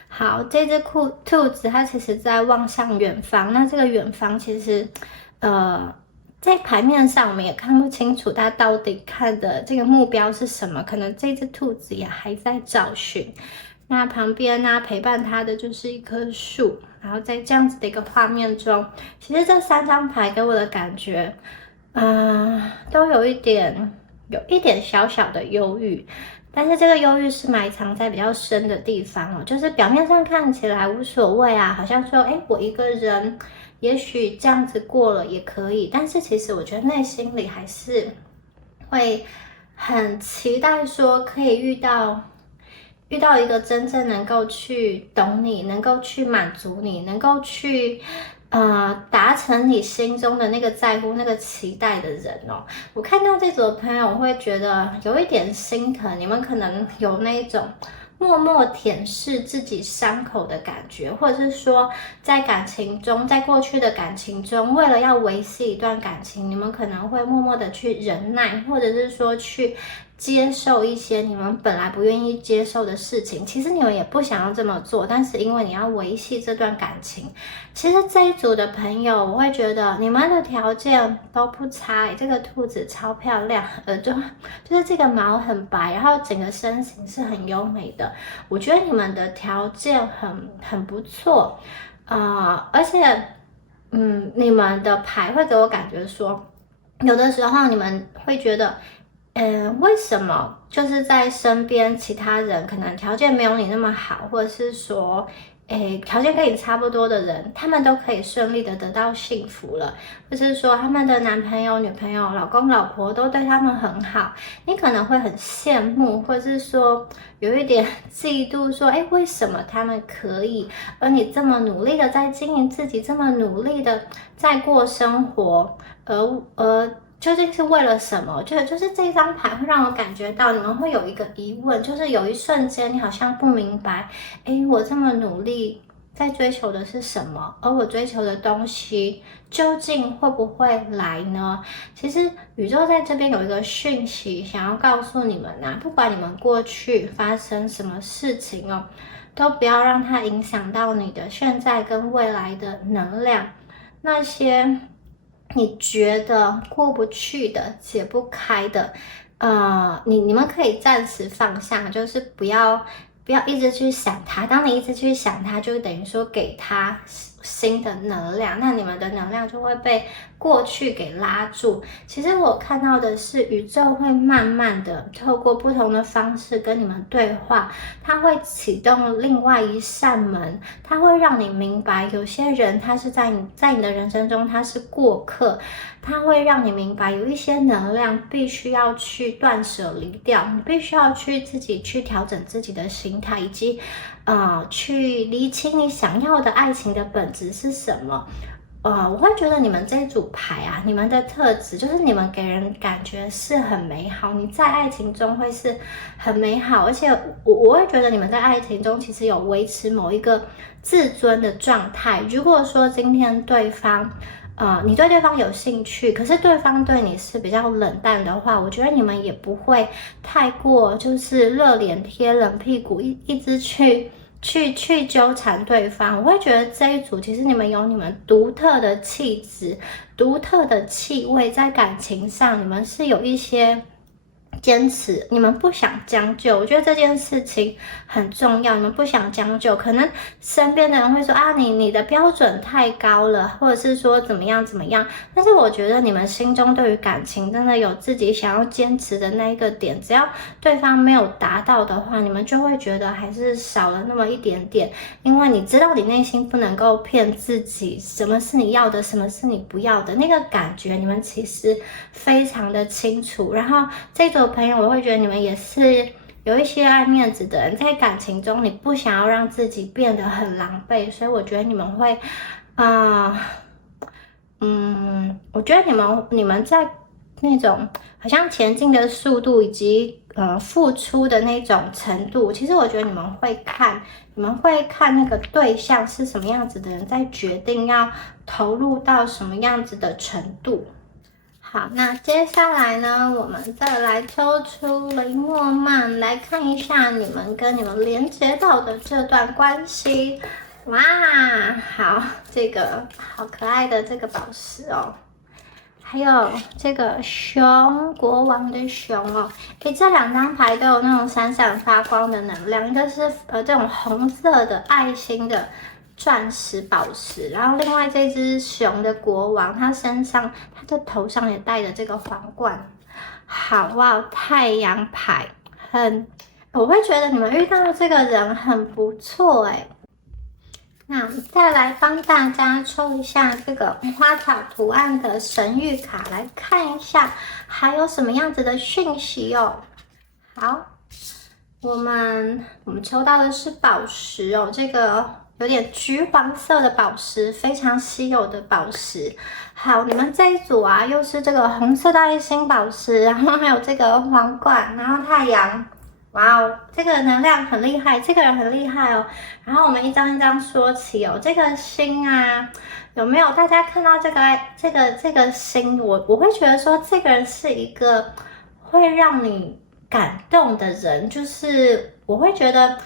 好，这只兔子它其实在望向远方，那这个远方其实在牌面上我们也看不清楚它到底看的这个目标是什么，可能这只兔子也还在找寻。那旁边呢，陪伴它的就是一棵树，然后在这样子的一个画面中，其实这3张牌给我的感觉都有一点小小的忧郁，但是这个忧郁是埋藏在比较深的地方哦，就是表面上看起来无所谓啊，好像说我一个人也许这样子过了也可以，但是其实我觉得内心里还是会很期待说可以遇到一个真正能够去懂你，能够去满足你，能够去达成你心中的那个在乎、那个期待的人哦。我看到这组的朋友，我会觉得有一点心疼，你们可能有那种默默舔舐自己伤口的感觉，或者是说在感情中，在过去的感情中，为了要维系一段感情，你们可能会默默的去忍耐，或者是说去接受一些你们本来不愿意接受的事情，其实你们也不想要这么做，但是因为你要维系这段感情，其实这一组的朋友，我会觉得你们的条件都不差，这个兔子超漂亮，就是这个毛很白，然后整个身形是很优美的，我觉得你们的条件很不错，而且，你们的牌会给我感觉说，有的时候你们会觉得。为什么就是在身边其他人可能条件没有你那么好，或者是说，条件跟你差不多的人，他们都可以顺利的得到幸福了，或者是说他们的男朋友、女朋友、老公、老婆都对他们很好，你可能会很羡慕，或者是说有一点嫉妒，说，为什么他们可以，而你这么努力的在经营自己，这么努力的在过生活，而究竟是为了什么？我觉得就是这张牌会让我感觉到你们会有一个疑问，就是有一瞬间你好像不明白，我这么努力在追求的是什么？而我追求的东西究竟会不会来呢？其实宇宙在这边有一个讯息想要告诉你们啊，不管你们过去发生什么事情哦，都不要让它影响到你的现在跟未来的能量，那些。你觉得过不去的、解不开的，你们可以暂时放下，就是不要一直去想它。当你一直去想它，就等于说给它新的能量，那你们的能量就会被过去给拉住。其实我看到的是，宇宙会慢慢的透过不同的方式跟你们对话，它会启动另外一扇门，它会让你明白，有些人他是在你的人生中他是过客，它会让你明白有一些能量必须要去断舍离掉，你必须要去自己去调整自己的心态，以及去厘清你想要的爱情的本质是什么。我会觉得你们这一组牌啊，你们的特质就是你们给人感觉是很美好，你在爱情中会是很美好，而且我会觉得你们在爱情中其实有维持某一个自尊的状态。如果说今天对方你对对方有兴趣，可是对方对你是比较冷淡的话，我觉得你们也不会太过就是热脸贴冷屁股，一直去纠缠对方。我会觉得这一组其实你们有你们独特的气质、独特的气味，在感情上你们是有一些坚持，你们不想将就，我觉得这件事情很重要。你们不想将就，可能身边的人会说啊，你的标准太高了，或者是说怎么样怎么样。但是我觉得你们心中对于感情真的有自己想要坚持的那一个点，只要对方没有达到的话，你们就会觉得还是少了那么一点点。因为你知道你内心不能够骗自己，什么是你要的，什么是你不要的，那个感觉你们其实非常的清楚。然后这组朋友，我会觉得你们也是有一些爱面子的人，在感情中你不想要让自己变得很狼狈，所以我觉得你们会，我觉得你们在那种好像前进的速度以及付出的那种程度，其实我觉得你们会看那个对象是什么样子的人，再决定要投入到什么样子的程度。好，那接下来呢，我们再来抽出雷诺曼，来看一下你们跟你们连接到的这段关系。哇，好，这个好可爱的这个宝石哦，还有这个熊，国王的熊哦，这两张牌都有那种闪闪发光的能量，一个是这种红色的爱心的钻石宝石，然后另外这只熊的国王，他的头上也戴着这个皇冠。好哇，太阳牌我会觉得你们遇到的这个人很不错那我们再来帮大家抽一下这个花草图案的神谕卡，来看一下还有什么样子的讯息哦。好，我们抽到的是宝石哦，这个有点橘黄色的宝石，非常稀有的宝石。好，你们这一组啊，又是这个红色的爱心宝石，然后还有这个皇冠，然后太阳。哇哦，这个能量很厉害，这个人很厉害哦。然后我们一张一张说起哦，这个心啊，有没有大家看到这个心？我会觉得说，这个人是一个会让你感动的人，就是我会觉得，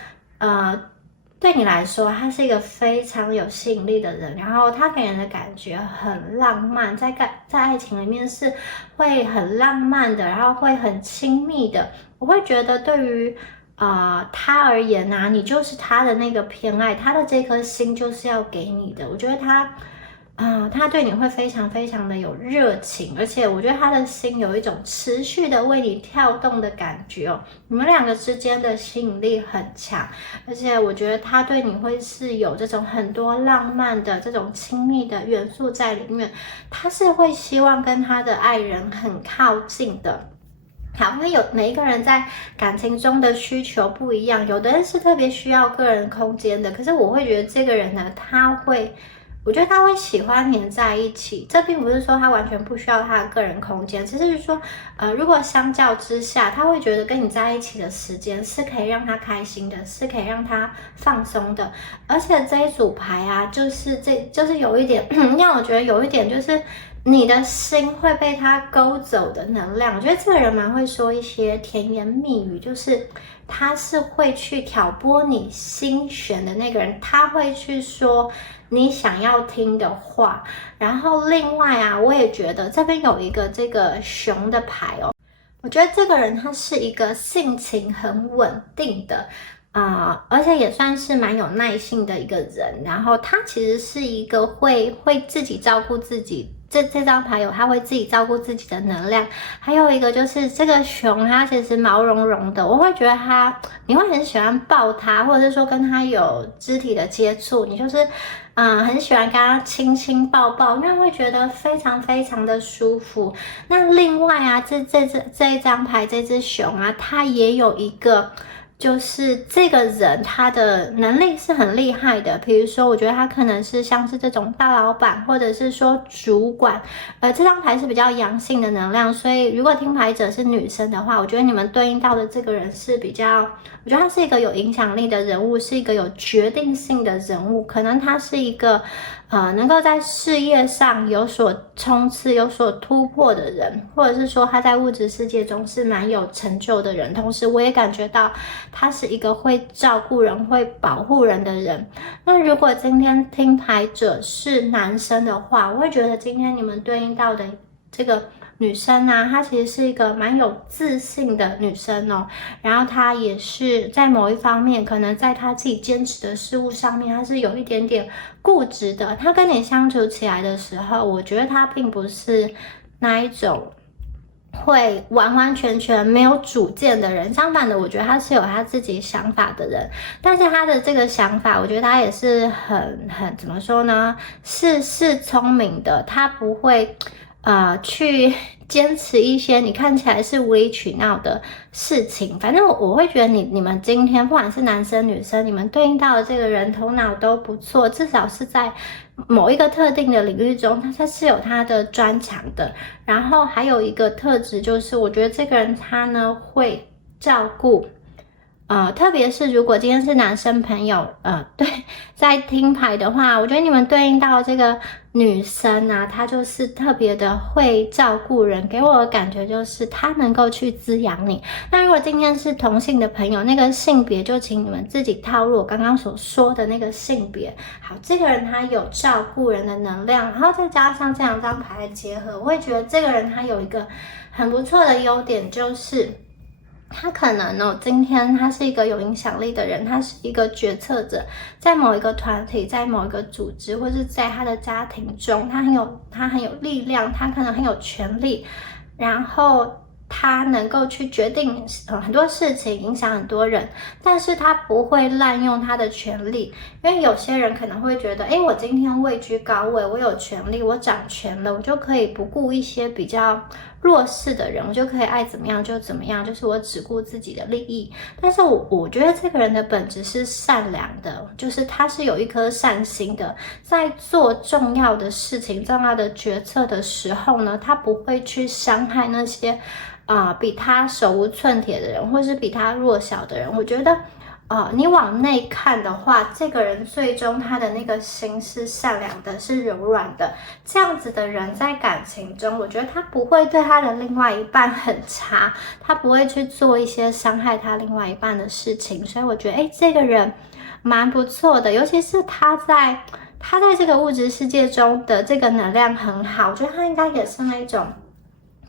对你来说，他是一个非常有吸引力的人，然后他给人的感觉很浪漫，在爱情里面是会很浪漫的，然后会很亲密的。我会觉得对于他而言啊，你就是他的那个偏爱，他的这颗心就是要给你的。我觉得他对你会非常非常的有热情，而且我觉得他的心有一种持续的为你跳动的感觉哦。你们两个之间的吸引力很强，而且我觉得他对你会是有这种很多浪漫的这种亲密的元素在里面，他是会希望跟他的爱人很靠近的。好，因为每一个人在感情中的需求不一样，有的人是特别需要个人空间的，可是我会觉得这个人呢，我觉得他会喜欢黏在一起，这并不是说他完全不需要他的个人空间，只是说，如果相较之下，他会觉得跟你在一起的时间是可以让他开心的，是可以让他放松的，而且这一组牌啊，就是有一点让我觉得有一点就是你的心会被他勾走的能量。我觉得这个人蛮会说一些甜言蜜语，就是他是会去挑拨你心弦的那个人，他会去说你想要听的话。然后另外啊，我也觉得这边有一个这个熊的牌哦，我觉得这个人他是一个性情很稳定的而且也算是蛮有耐性的一个人。然后他其实是一个会自己照顾自己。这张牌有他会自己照顾自己的能量，还有一个就是这个熊，它其实毛茸茸的，我会觉得你会很喜欢抱它，或者是说跟它有肢体的接触，你就是很喜欢跟它亲亲抱抱，因为会觉得非常非常的舒服。那另外啊，这一张牌这只熊啊，它也有一个。就是这个人他的能力是很厉害的，比如说我觉得他可能是像是这种大老板，或者是说主管，这张牌是比较阳性的能量，所以如果听牌者是女生的话，我觉得你们对应到的这个人是比较，我觉得他是一个有影响力的人物，是一个有决定性的人物，可能他是一个能够在事业上有所冲刺、有所突破的人，或者是说他在物质世界中是蛮有成就的人，同时我也感觉到他是一个会照顾人、会保护人的人。那如果今天听牌者是男生的话，我会觉得今天你们对应到的这个女生啊，她其实是一个蛮有自信的女生哦。然后她也是在某一方面，可能在她自己坚持的事物上面，她是有一点点固执的。她跟你相处起来的时候，我觉得她并不是那一种会完完全全没有主见的人，相反的，我觉得他是有他自己想法的人，但是他的这个想法，我觉得他也是很怎么说呢？是聪明的，他不会去坚持一些你看起来是无理取闹的事情。反正我会觉得你们今天不管是男生女生，你们对应到的这个人头脑都不错，至少是在某一个特定的领域中，他是有他的专长的。然后还有一个特质就是，我觉得这个人他呢会照顾。特别是如果今天是男生朋友，对，在听牌的话，我觉得你们对应到这个女生啊，她就是特别的会照顾人，给我的感觉就是她能够去滋养你。那如果今天是同性的朋友，那个性别就请你们自己套入我刚刚所说的那个性别。好，这个人他有照顾人的能量，然后再加上这两张牌的结合，我会觉得这个人他有一个很不错的优点，就是他可能今天他是一个有影响力的人，他是一个决策者，在某一个团体，在某一个组织，或是在他的家庭中，他很有力量，他可能很有权力，然后他能够去决定很多事情，影响很多人，但是他不会滥用他的权力。因为有些人可能会觉得，我今天位居高位，我有权力，我掌权了，我就可以不顾一些比较弱势的人，我就可以爱怎么样就怎么样，就是我只顾自己的利益。但是我觉得这个人的本质是善良的，就是他是有一颗善心的，在做重要的事情、重要的决策的时候呢，他不会去伤害那些比他手无寸铁的人，或是比他弱小的人。我觉得你往内看的话，这个人最终他的那个心是善良的，是柔软的。这样子的人在感情中，我觉得他不会对他的另外一半很差，他不会去做一些伤害他另外一半的事情。所以我觉得，这个人蛮不错的，尤其是他在这个物质世界中的这个能量很好，我觉得他应该也是那种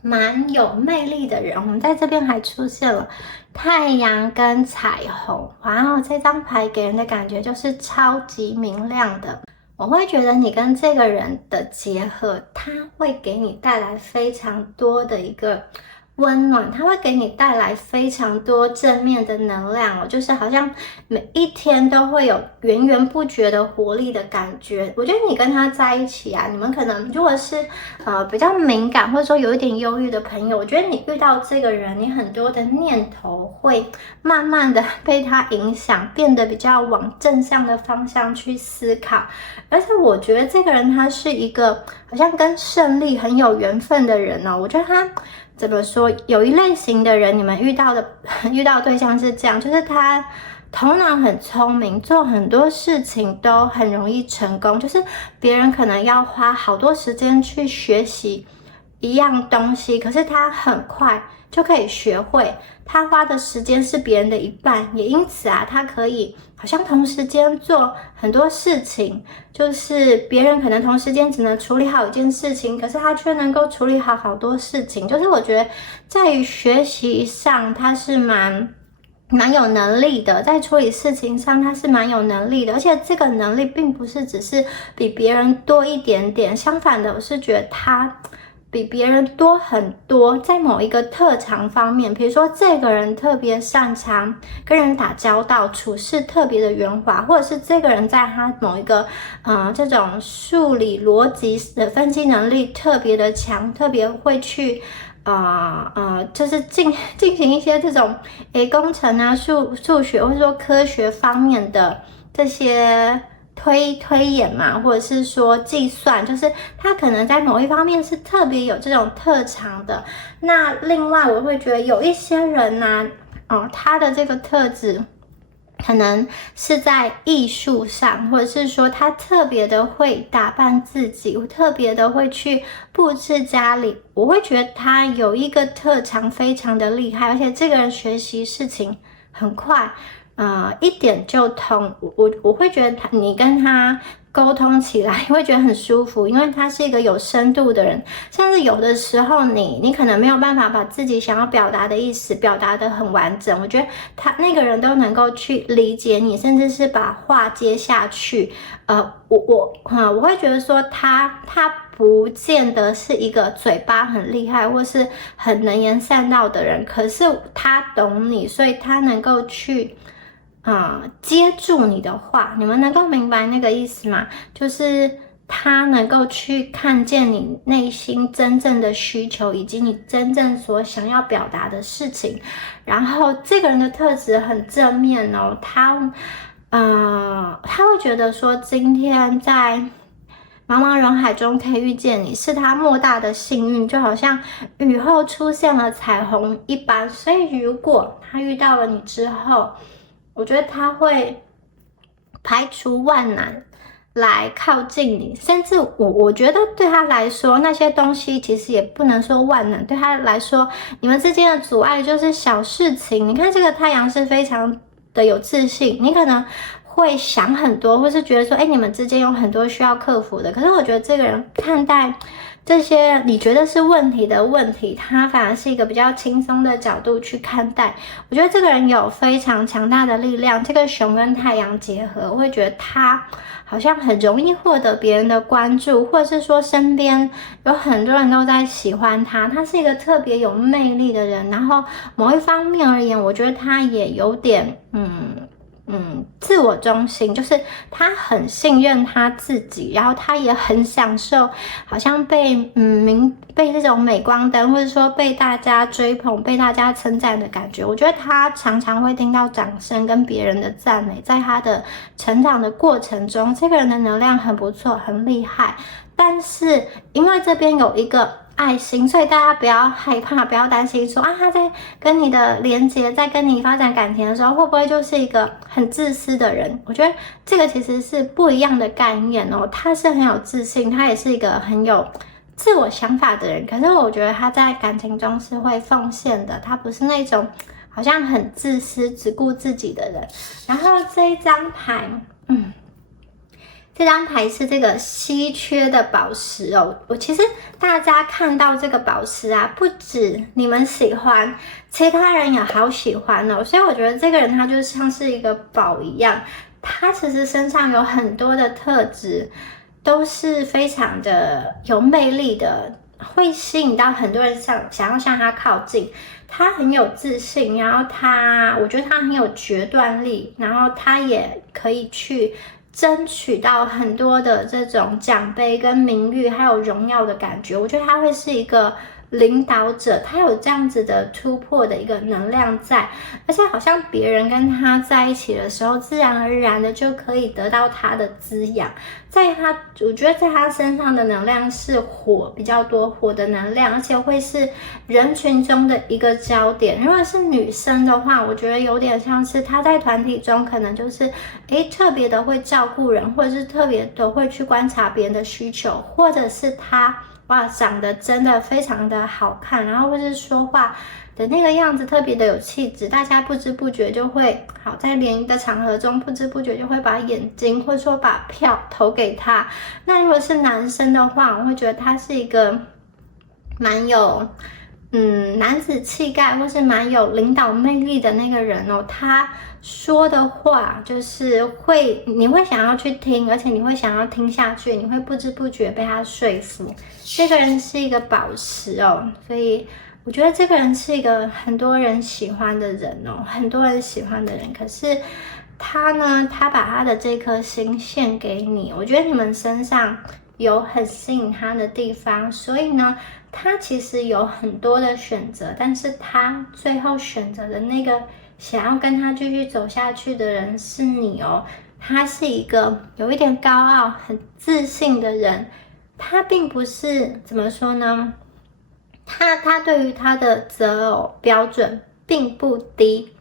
蛮有魅力的人。我们在这边还出现了太阳跟彩虹，哇哦，这张牌给人的感觉就是超级明亮的。我会觉得你跟这个人的结合，他会给你带来非常多的一个温暖，它会给你带来非常多正面的能量哦，就是好像每一天都会有源源不绝的活力的感觉。我觉得你跟他在一起啊，你们可能如果是比较敏感或者说有一点忧郁的朋友，我觉得你遇到这个人，你很多的念头会慢慢的被他影响，变得比较往正向的方向去思考。而且我觉得这个人他是一个好像跟胜利很有缘分的人哦，我觉得他怎么说？有一类型的人，你们遇到的对象是这样，就是他头脑很聪明，做很多事情都很容易成功。就是别人可能要花好多时间去学习一样东西，可是他很快就可以学会。他花的时间是别人的一半，也因此啊，他可以好像同时间做很多事情，就是别人可能同时间只能处理好一件事情，可是他却能够处理好好多事情。就是我觉得在于学习上，他是蛮有能力的，在处理事情上他是蛮有能力的，而且这个能力并不是只是比别人多一点点，相反的，我是觉得他比别人多很多，在某一个特长方面，比如说这个人特别擅长跟人打交道，处事特别的圆滑，或者是这个人在他某一个这种数理逻辑的分析能力特别的强，特别会去就是进行一些这种工程啊、数学或者说科学方面的这些推演嘛，或者是说计算，就是他可能在某一方面是特别有这种特长的。那另外我会觉得有一些人呢，他的这个特质可能是在艺术上，或者是说他特别的会打扮自己，特别的会去布置家里。我会觉得他有一个特长非常的厉害，而且这个人学习事情很快，一点就通。我会觉得你跟他沟通起来会觉得很舒服，因为他是一个有深度的人，甚至有的时候你可能没有办法把自己想要表达的意思表达得很完整，我觉得他那个人都能够去理解你，甚至是把话接下去。我会觉得说他不见得是一个嘴巴很厉害或是很能言善道的人，可是他懂你，所以他能够去接住你的话。你们能够明白那个意思吗？就是他能够去看见你内心真正的需求，以及你真正所想要表达的事情。然后这个人的特质很正面哦，他会觉得说今天在茫茫人海中可以遇见你是他莫大的幸运，就好像雨后出现了彩虹一般。所以如果他遇到了你之后，我觉得他会排除万难来靠近你，甚至我觉得对他来说，那些东西其实也不能说万难，对他来说，你们之间的阻碍就是小事情。你看这个太阳是非常的有自信，你可能会想很多，或是觉得说，你们之间有很多需要克服的。可是我觉得这个人看待这些你觉得是问题的问题，他反而是一个比较轻松的角度去看待。我觉得这个人有非常强大的力量，这个熊跟太阳结合，我会觉得他好像很容易获得别人的关注，或者是说身边有很多人都在喜欢他。他是一个特别有魅力的人，然后某一方面而言，我觉得他也有点自我中心，就是他很信任他自己，然后他也很享受好像被这种镁光灯，或者说被大家追捧、被大家称赞的感觉。我觉得他常常会听到掌声跟别人的赞美，在他的成长的过程中，这个人的能量很不错，很厉害。但是因为这边有一个爱心，所以大家不要害怕，不要担心说他在跟你的连接，在跟你发展感情的时候，会不会就是一个很自私的人？我觉得这个其实是不一样的概念哦。他是很有自信，他也是一个很有自我想法的人，可是我觉得他在感情中是会奉献的，他不是那种好像很自私、只顾自己的人。然后这一张牌，这张牌是这个稀缺的宝石哦。我其实大家看到这个宝石啊，不止你们喜欢，其他人也好喜欢哦。所以我觉得这个人他就像是一个宝一样，他其实身上有很多的特质，都是非常的有魅力的，会吸引到很多人想要向他靠近。他很有自信，然后我觉得他很有决断力，然后他也可以去争取到很多的这种奖杯跟名誉还有荣耀的感觉。我觉得他会是一个领导者，他有这样子的突破的一个能量在，而且好像别人跟他在一起的时候，自然而然的就可以得到他的滋养。我觉得在他身上的能量是火比较多，火的能量，而且会是人群中的一个焦点。如果是女生的话，我觉得有点像是他在团体中可能就是特别的会照顾人，或者是特别的会去观察别人的需求，或者是他长得真的非常的好看，然后或是说话的那个样子特别的有气质，大家不知不觉就会在联谊的场合中不知不觉就会把眼睛或者说把票投给他。那如果是男生的话，我会觉得他是一个蛮有男子气概或是蛮有领导魅力的那个人哦。他说的话就是你会想要去听，而且你会想要听下去，你会不知不觉被他说服。这个人是一个宝石哦，所以我觉得这个人是一个很多人喜欢的人哦，很多人喜欢的人。可是他呢，他把他的这颗心献给你，我觉得你们身上有很吸引他的地方，所以呢，他其实有很多的选择，但是他最后选择的那个想要跟他继续走下去的人是你哦。他是一个有一点高傲、很自信的人，他并不是怎么说呢？他对于他的择偶标准并不低。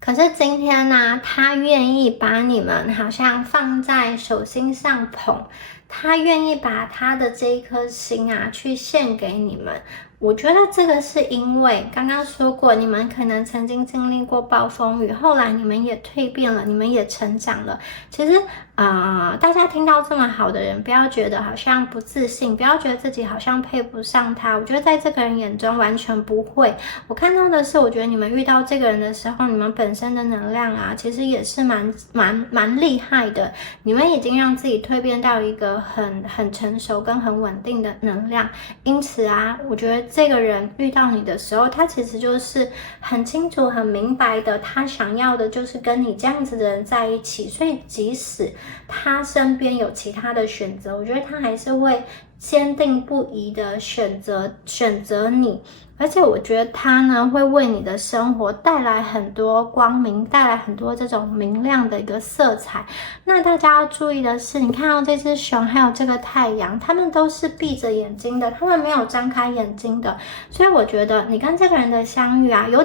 可是今天呢，他愿意把你们好像放在手心上捧，他愿意把他的这一颗心去献给你们。我觉得这个是因为刚刚说过，你们可能曾经经历过暴风雨，后来你们也蜕变了，你们也成长了。其实大家听到这么好的人，不要觉得好像不自信，不要觉得自己好像配不上他。我觉得在这个人眼中完全不会。我看到的是，我觉得你们遇到这个人的时候，你们本身的能量其实也是蛮厉害的。你们已经让自己蜕变到一个很成熟跟很稳定的能量。因此我觉得这个人遇到你的时候，他其实就是很清楚很明白的，他想要的就是跟你这样子的人在一起。所以即使他身边有其他的选择，我觉得他还是会坚定不移的选择你。而且我觉得他呢，会为你的生活带来很多光明，带来很多这种明亮的一个色彩。那大家要注意的是，你看到这只熊还有这个太阳，他们都是闭着眼睛的，他们没有张开眼睛的。所以我觉得你跟这个人的相遇有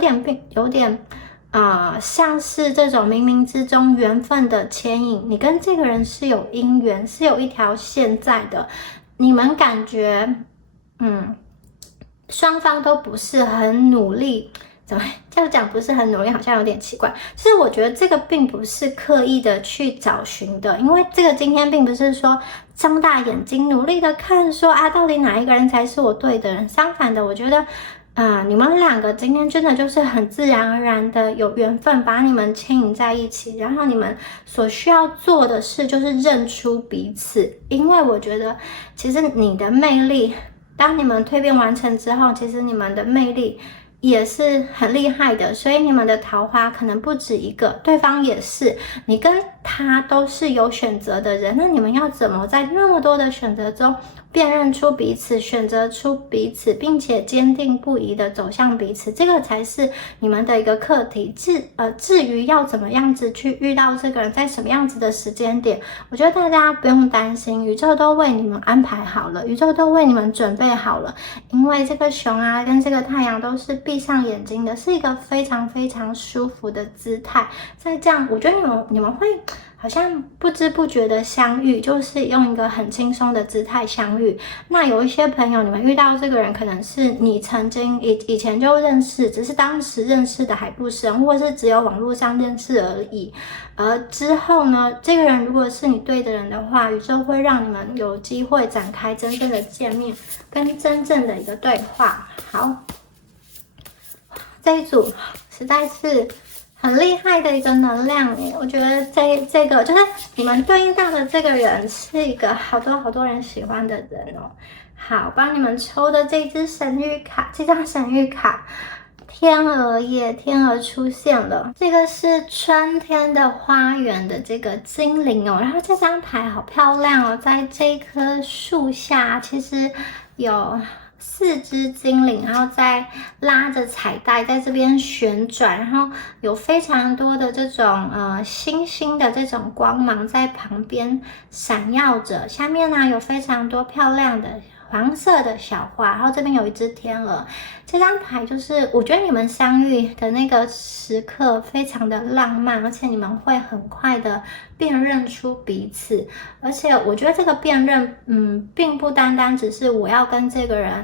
点像是这种冥冥之中缘分的牵引，你跟这个人是有姻缘，是有一条线在的。你们感觉双方都不是很努力，怎么这样讲不是很努力好像有点奇怪。其实我觉得这个并不是刻意的去找寻的，因为这个今天并不是说张大眼睛努力的看说到底哪一个人才是我对的人。相反的，我觉得你们两个今天真的就是很自然而然的有缘分把你们牵引在一起，然后你们所需要做的事就是认出彼此。因为我觉得其实你的魅力，当你们蜕变完成之后，其实你们的魅力也是很厉害的，所以你们的桃花可能不止一个，对方也是。你跟他都是有选择的人，那你们要怎么在那么多的选择中辨认出彼此，选择出彼此，并且坚定不移的走向彼此，这个才是你们的一个课题。至于要怎么样子去遇到这个人，在什么样子的时间点，我觉得大家不用担心，宇宙都为你们安排好了，宇宙都为你们准备好了。因为这个熊啊跟这个太阳都是闭上眼睛的，是一个非常非常舒服的姿态。在这样，我觉得你们会好像不知不觉的相遇，就是用一个很轻松的姿态相遇。那有一些朋友，你们遇到这个人，可能是你曾经以前就认识，只是当时认识的还不深，或是只有网络上认识而已。而之后呢，这个人如果是你对的人的话，宇宙会让你们有机会展开真正的见面，跟真正的一个对话。好，这一组实在是很厉害的一个能量耶，我觉得这个就是你们对应到的这个人是一个好多人喜欢的人哦。好，帮你们抽的这支神谕卡，这张神谕卡，天鹅耶，天鹅出现了，这个是春天的花园的这个精灵哦。然后这张牌好漂亮哦，在这棵树下，其实有4只精灵，然后在拉着彩带在这边旋转，然后有非常多的这种星星的这种光芒在旁边闪耀着。下面呢有非常多漂亮的黄色的小花，然后这边有一只天鹅。这张牌就是我觉得你们相遇的那个时刻非常的浪漫，而且你们会很快的辨认出彼此。而且我觉得这个辨认并不单单只是我要跟这个人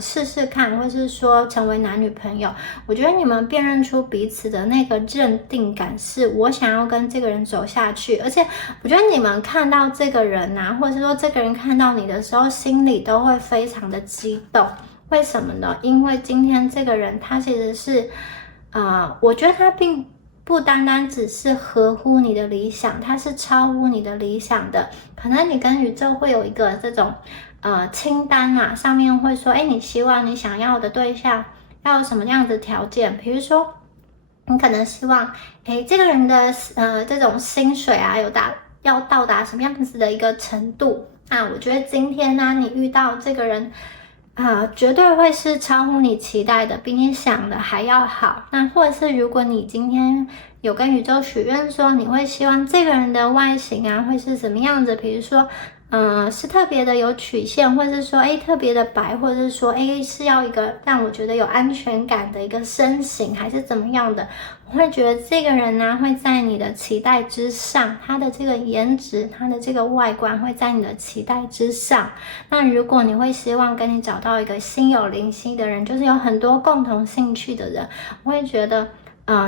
试试看，或是说成为男女朋友。我觉得你们辨认出彼此的那个认定感，是我想要跟这个人走下去。而且我觉得你们看到这个人啊，或者是说这个人看到你的时候，心里都会非常的激动。为什么呢？因为今天这个人他其实是我觉得他并不单单只是合乎你的理想，他是超乎你的理想的。可能你跟宇宙会有一个这种清单嘛，上面会说，你希望你想要的对象要有什么样的条件？比如说你可能希望这个人的这种薪水啊要到达什么样子的一个程度。那我觉得今天呢，你遇到这个人绝对会是超乎你期待的，比你想的还要好。那或者是如果你今天有跟宇宙许愿说，你会希望这个人的外形啊会是什么样子？比如说是特别的有曲线，或者是说特别的白，或者是说是要一个让我觉得有安全感的一个身形，还是怎么样的？我会觉得这个人呢会在你的期待之上，他的这个颜值，他的这个外观会在你的期待之上。那如果你会希望跟你找到一个心有灵犀的人，就是有很多共同兴趣的人，我会觉得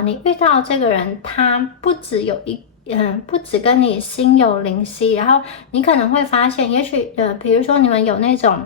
你遇到这个人，他不只跟你心有灵犀，然后你可能会发现，也许比如说你们有那种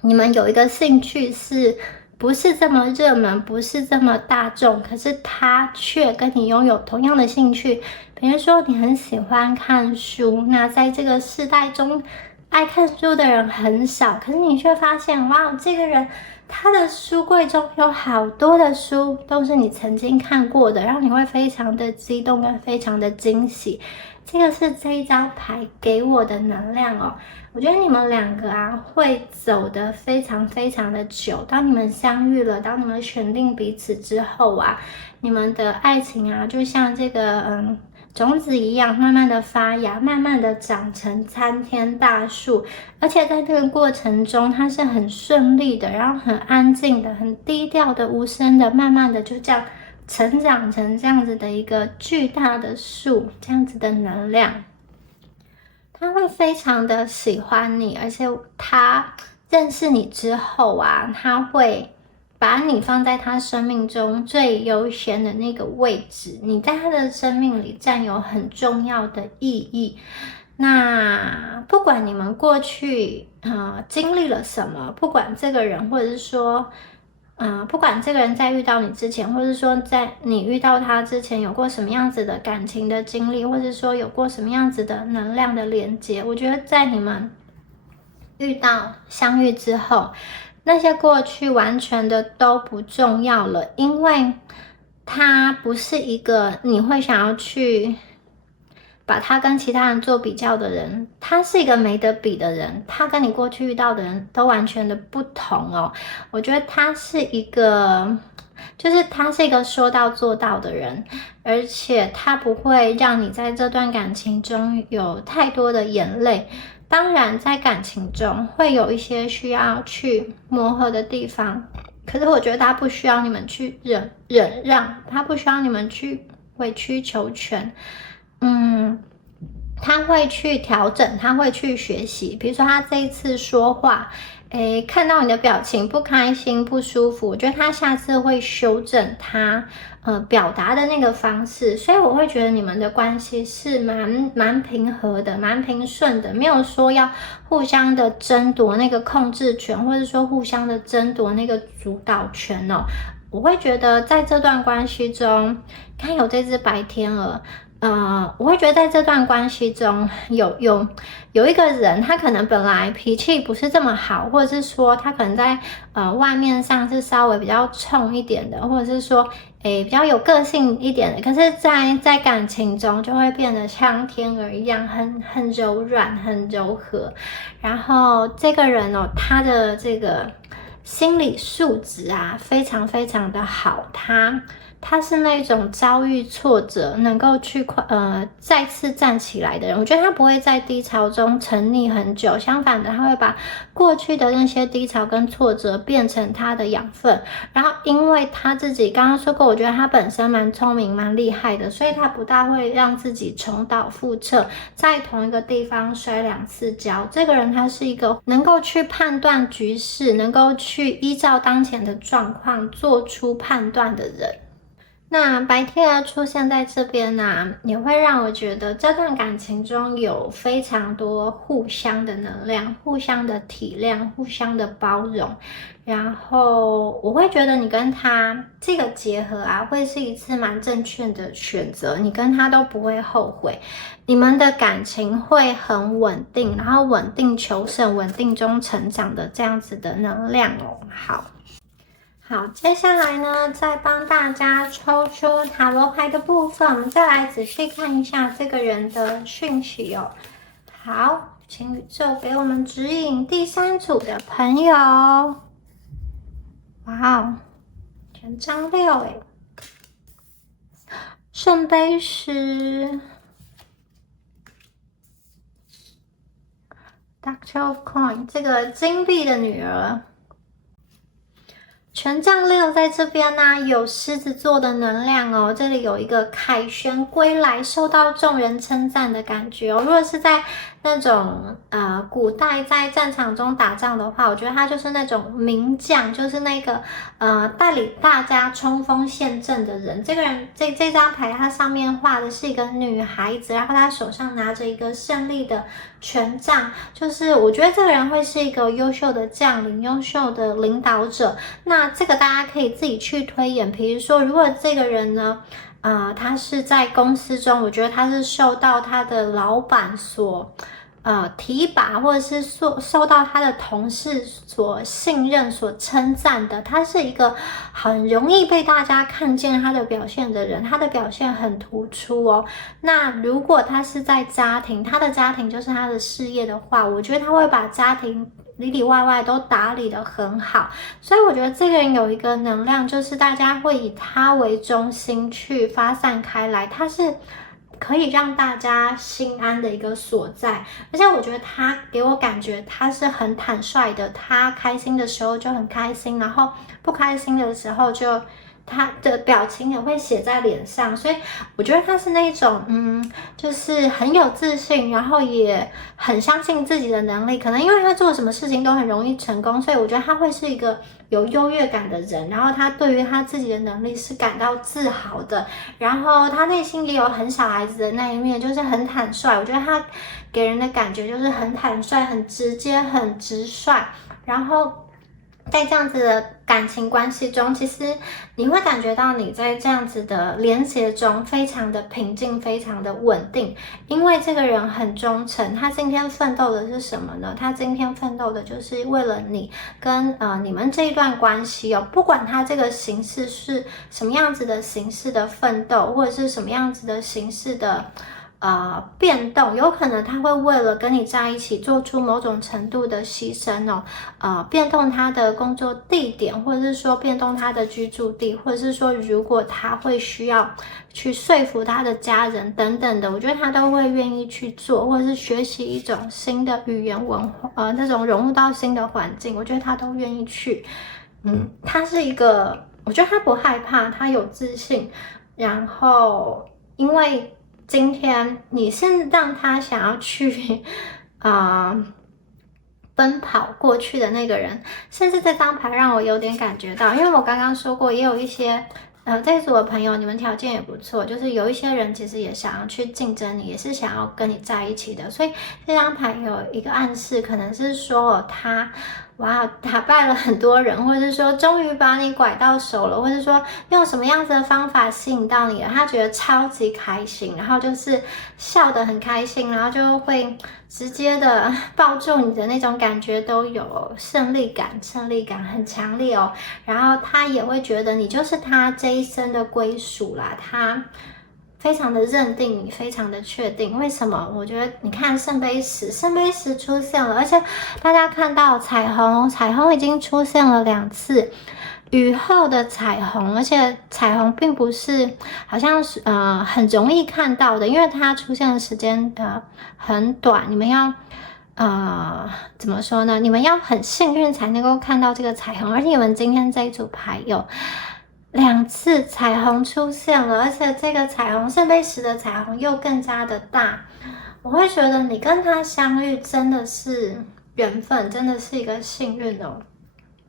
你们有一个兴趣是不是这么热门，不是这么大众，可是他却跟你拥有同样的兴趣。比如说你很喜欢看书，那在这个世代中爱看书的人很少，可是你却发现，哇，这个人他的书柜中有好多的书都是你曾经看过的，然后你会非常的激动跟非常的惊喜。这个是这一张牌给我的能量哦。我觉得你们两个会走得非常非常的久。当你们相遇了，当你们选定彼此之后你们的爱情就像这个种子一样，慢慢的发芽，慢慢的长成参天大树。而且在这个过程中，它是很顺利的，然后很安静的，很低调的，无声的，慢慢的就这样成长成这样子的一个巨大的树，这样子的能量。他会非常的喜欢你，而且他认识你之后他会把你放在他生命中最优先的那个位置，你在他的生命里占有很重要的意义。那不管你们过去经历了什么，不管这个人，或者是说不管这个人在遇到你之前，或者说在你遇到他之前有过什么样子的感情的经历，或者说有过什么样子的能量的连接，我觉得在你们相遇之后，那些过去完全的都不重要了，因为它不是一个你会想要去把他跟其他人做比较的人，他是一个没得比的人，他跟你过去遇到的人都完全的不同哦。我觉得他是一个，就是他是一个说到做到的人，而且他不会让你在这段感情中有太多的眼泪。当然，在感情中会有一些需要去磨合的地方，可是我觉得他不需要你们去忍让，他不需要你们去委曲求全。他会去调整，他会去学习。比如说他这一次说话，看到你的表情不开心、不舒服，我觉得他下次会修正他表达的那个方式。所以我会觉得你们的关系是蛮平和的，蛮平顺的，没有说要互相的争夺那个控制权，或者说互相的争夺那个主导权哦。我会觉得在这段关系中，看有这只白天鹅。我会觉得在这段关系中有一个人，他可能本来脾气不是这么好，或者是说他可能在外面上是稍微比较冲一点的，或者是说比较有个性一点的，可是在感情中就会变得像天鹅一样，很柔软，很柔和。然后这个人哦，他的这个心理素质啊，非常非常的好，他是那种遭遇挫折能够去再次站起来的人。我觉得他不会在低潮中沉溺很久，相反的，他会把过去的那些低潮跟挫折变成他的养分。然后因为他自己刚刚说过，我觉得他本身蛮聪明蛮厉害的，所以他不大会让自己重蹈覆辙，在同一个地方摔2次跤。这个人他是一个能够去判断局势，能够去依照当前的状况做出判断的人。那白天鹅出现在这边呢，也会让我觉得这段感情中有非常多互相的能量，互相的体谅，互相的包容。然后我会觉得你跟他这个结合啊，会是一次蛮正确的选择，你跟他都不会后悔，你们的感情会很稳定，然后稳定求胜，稳定中成长的这样子的能量哦。好，接下来呢，再帮大家抽出塔罗牌的部分，我们再来仔细看一下这个人的讯息哦。好，请宇宙给我们指引第3组的朋友。哇哦，权杖6诶，圣杯10 ，Doctor of Coin， 这个金币的女儿。权杖6在这边呢，有狮子座的能量哦。这里有一个凯旋归来，受到众人称赞的感觉哦。如果是在那种古代在战场中打仗的话，我觉得他就是那种名将，就是那个带领大家冲锋陷阵的人。这个人这张牌，它上面画的是一个女孩子，然后她手上拿着一个胜利的权杖，就是我觉得这个人会是一个优秀的将领，优秀的领导者。那这个大家可以自己去推演，比如说如果这个人呢他是在公司中，我觉得他是受到他的老板所提拔，或者是受到他的同事所信任、所称赞的。他是一个很容易被大家看见他的表现的人，他的表现很突出哦。那如果他是在家庭，他的家庭就是他的事业的话，我觉得他会把家庭里里外外都打理得很好。所以我觉得这个人有一个能量，就是大家会以他为中心去发散开来，他是可以让大家心安的一个所在。而且我觉得他给我感觉他是很坦率的，他开心的时候就很开心，然后不开心的时候就他的表情也会写在脸上。所以我觉得他是那种就是很有自信，然后也很相信自己的能力。可能因为他做什么事情都很容易成功，所以我觉得他会是一个有优越感的人，然后他对于他自己的能力是感到自豪的，然后他内心也有很小孩子的那一面，就是很坦率。我觉得他给人的感觉就是很坦率，很直接，很直率。然后在这样子的感情关系中，其实你会感觉到你在这样子的连结中非常的平静，非常的稳定，因为这个人很忠诚。他今天奋斗的是什么呢？他今天奋斗的就是为了你跟你们这一段关系哦。不管他这个形式是什么样子的形式的奋斗，或者是什么样子的形式的变动，有可能他会为了跟你在一起做出某种程度的牺牲哦，变动他的工作地点，或者是说变动他的居住地，或者是说如果他会需要去说服他的家人等等的，我觉得他都会愿意去做，或者是学习一种新的语言文化，那种融入到新的环境，我觉得他都愿意去。他是一个，我觉得他不害怕，他有自信，然后因为今天你是让他想要去奔跑过去的那个人，甚至这张牌让我有点感觉到，因为我刚刚说过，也有一些这一组的朋友，你们条件也不错，就是有一些人其实也想要去竞争你，也是想要跟你在一起的，所以这张牌有一个暗示，可能是说他打败了很多人，或者是说终于把你拐到手了，或者是说用什么样子的方法吸引到你了，他觉得超级开心，然后就是笑得很开心，然后就会直接的抱住你的那种感觉都有胜利感很强烈哦。然后他也会觉得你就是他这一生的归属啦，他非常的认定你，非常的确定。为什么？我觉得你看圣杯十出现了，而且大家看到彩虹已经出现了2次。雨后的彩虹，而且彩虹并不是好像是很容易看到的，因为它出现的时间很短，你们要怎么说呢？你们要很幸运才能够看到这个彩虹，而且你们今天这一组牌有2次彩虹出现了，而且这个彩虹圣杯十的彩虹又更加的大，我会觉得你跟他相遇真的是缘分，真的是一个幸运哦。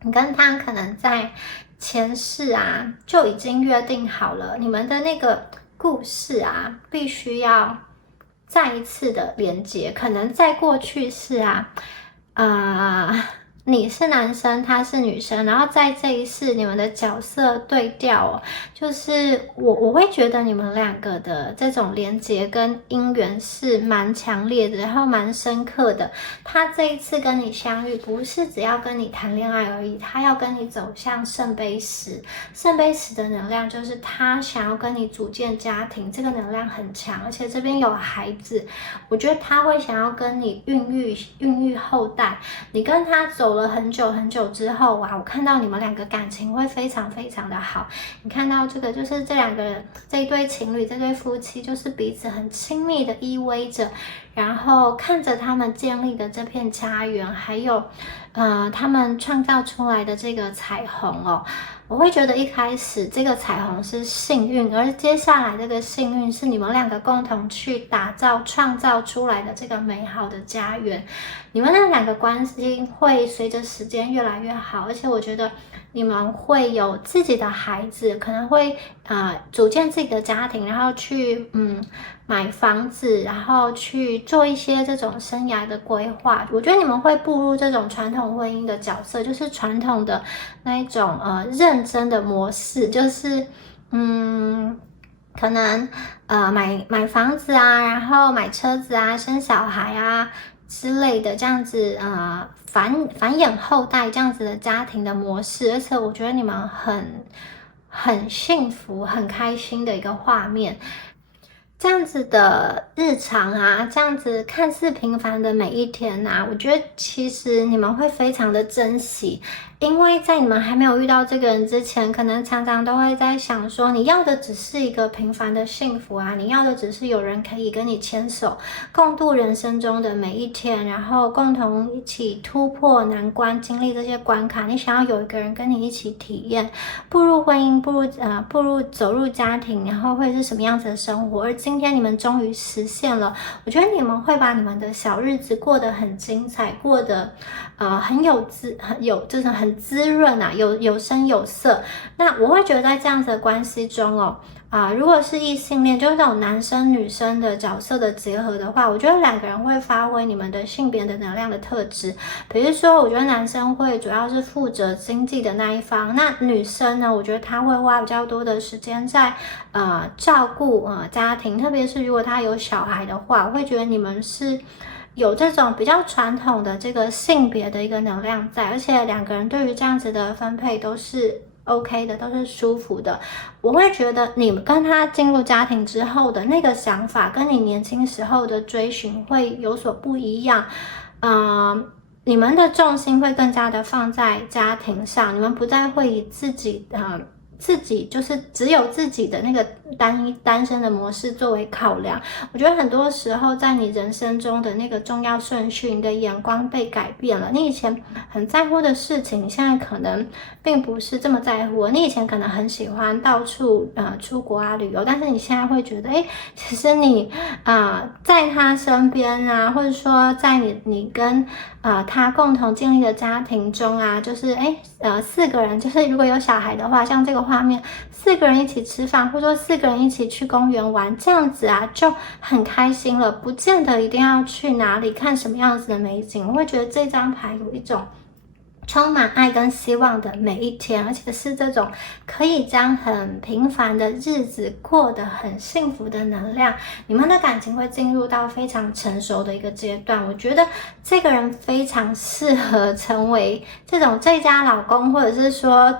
你跟他可能在前世就已经约定好了，你们的那个故事必须要再一次的连接，可能在过去世你是男生，他是女生，然后在这一世你们的角色对调哦，就是我会觉得你们2个的这种连结跟姻缘是蛮强烈的，然后蛮深刻的。他这一次跟你相遇，不是只要跟你谈恋爱而已，他要跟你走向圣杯十。圣杯十的能量就是他想要跟你组建家庭，这个能量很强，而且这边有孩子，我觉得他会想要跟你孕育后代。你跟他走了很久很久之后我看到你们2个感情会非常非常的好。你看到这个就是这一对情侣，这对夫妻就是彼此很亲密的依偎着，然后看着他们建立的这片家园，还有他们创造出来的这个彩虹哦。我会觉得一开始这个彩虹是幸运，而接下来这个幸运是你们2个共同去打造创造出来的这个美好的家园。你们那2个关系会随着时间越来越好，而且我觉得你们会有自己的孩子，可能会组建自己的家庭，然后去买房子，然后去做一些这种生涯的规划。我觉得你们会步入这种传统婚姻的角色，就是传统的那一种认真的模式，就是可能买房子然后买车子生小孩之类的，这样子繁衍后代这样子的家庭的模式，而且我觉得你们很幸福很开心的一个画面。这样子的日常这样子看似平凡的每一天我觉得其实你们会非常的珍惜，因为在你们还没有遇到这个人之前，可能常常都会在想说，你要的只是一个平凡的幸福你要的只是有人可以跟你牵手，共度人生中的每一天，然后共同一起突破难关，经历这些关卡。你想要有一个人跟你一起体验步入婚姻，走入家庭，然后会是什么样子的生活。而今天你们终于实现了，我觉得你们会把你们的小日子过得很精彩，过得就是很滋润有声有色。那我会觉得在这样子的关系中如果是异性恋，就是那种男生女生的角色的结合的话，我觉得2个人会发挥你们的性别的能量的特质。比如说我觉得男生会主要是负责经济的那一方，那女生呢，我觉得她会花比较多的时间在照顾家庭，特别是如果她有小孩的话，我会觉得你们是有这种比较传统的这个性别的一个能量在，而且2个人对于这样子的分配都是 OK 的，都是舒服的。我会觉得你跟他进入家庭之后的那个想法，跟你年轻时候的追寻会有所不一样。你们的重心会更加的放在家庭上，你们不再会以自己就是只有自己的那个单身的模式作为考量。我觉得很多时候在你人生中的那个重要顺序，你的眼光被改变了。你以前很在乎的事情，你现在可能并不是这么在乎。你以前可能很喜欢到处出国啊旅游，但是你现在会觉得，其实你在他身边啊，或者说在你跟他共同建立的家庭中啊，就是4个人，就是如果有小孩的话，像这个画面，4个人一起吃饭，或者说4个人一起去公园玩，这样子啊就很开心了，不见得一定要去哪里看什么样子的美景。我会觉得这张牌有一种充满爱跟希望的每一天，而且是这种可以将很平凡的日子过得很幸福的能量。你们的感情会进入到非常成熟的一个阶段。我觉得这个人非常适合成为这种最佳老公，或者是说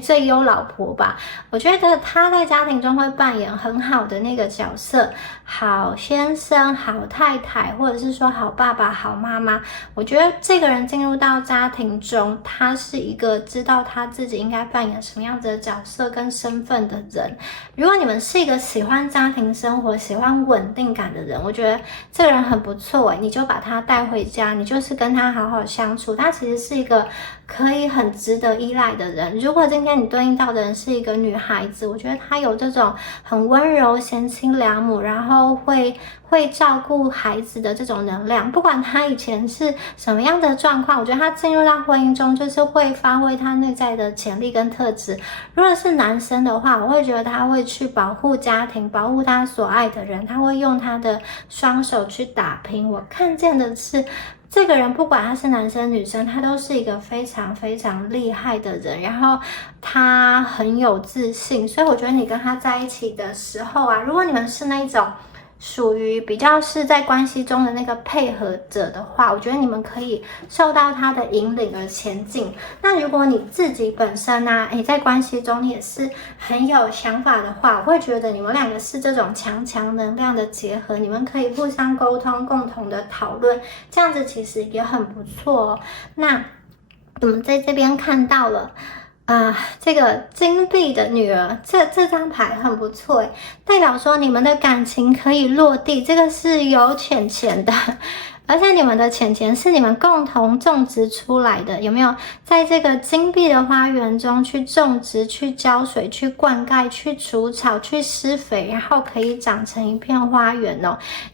最优老婆吧。我觉得他在家庭中会扮演很好的那个角色，好先生、好太太，或者是说好爸爸、好妈妈。我觉得这个人进入到家庭中，他是一个知道他自己应该扮演什么样子的角色跟身份的人。如果你们是一个喜欢家庭生活、喜欢稳定感的人，我觉得这个人很不错你就把他带回家，你就是跟他好好相处。他其实是一个可以很值得依赖的人。如果今天你对应到的人是一个女孩子，我觉得她有这种很温柔、贤妻良母，然后会照顾孩子的这种能量。不管她以前是什么样的状况，我觉得她进入到婚姻中就是会发挥她内在的潜力跟特质。如果是男生的话，我会觉得他会去保护家庭，保护他所爱的人，他会用他的双手去打拼。我看见的是这个人不管他是男生女生，他都是一个非常非常厉害的人，然后他很有自信。所以我觉得你跟他在一起的时候啊，如果你们是那种属于比较是在关系中的那个配合者的话，我觉得你们可以受到他的引领而前进。那如果你自己本身啊，在关系中你也是很有想法的话，我会觉得你们两个是这种强能量的结合，你们可以互相沟通，共同的讨论，这样子其实也很不错那我们在这边看到了这个金币的女儿，这张牌很不错代表说你们的感情可以落地，这个是有钱的，而且你们的钱是你们共同种植出来的，有没有在这个金币的花园中去种植、去浇水、去灌溉、去除草、去施肥，然后可以长成一片花园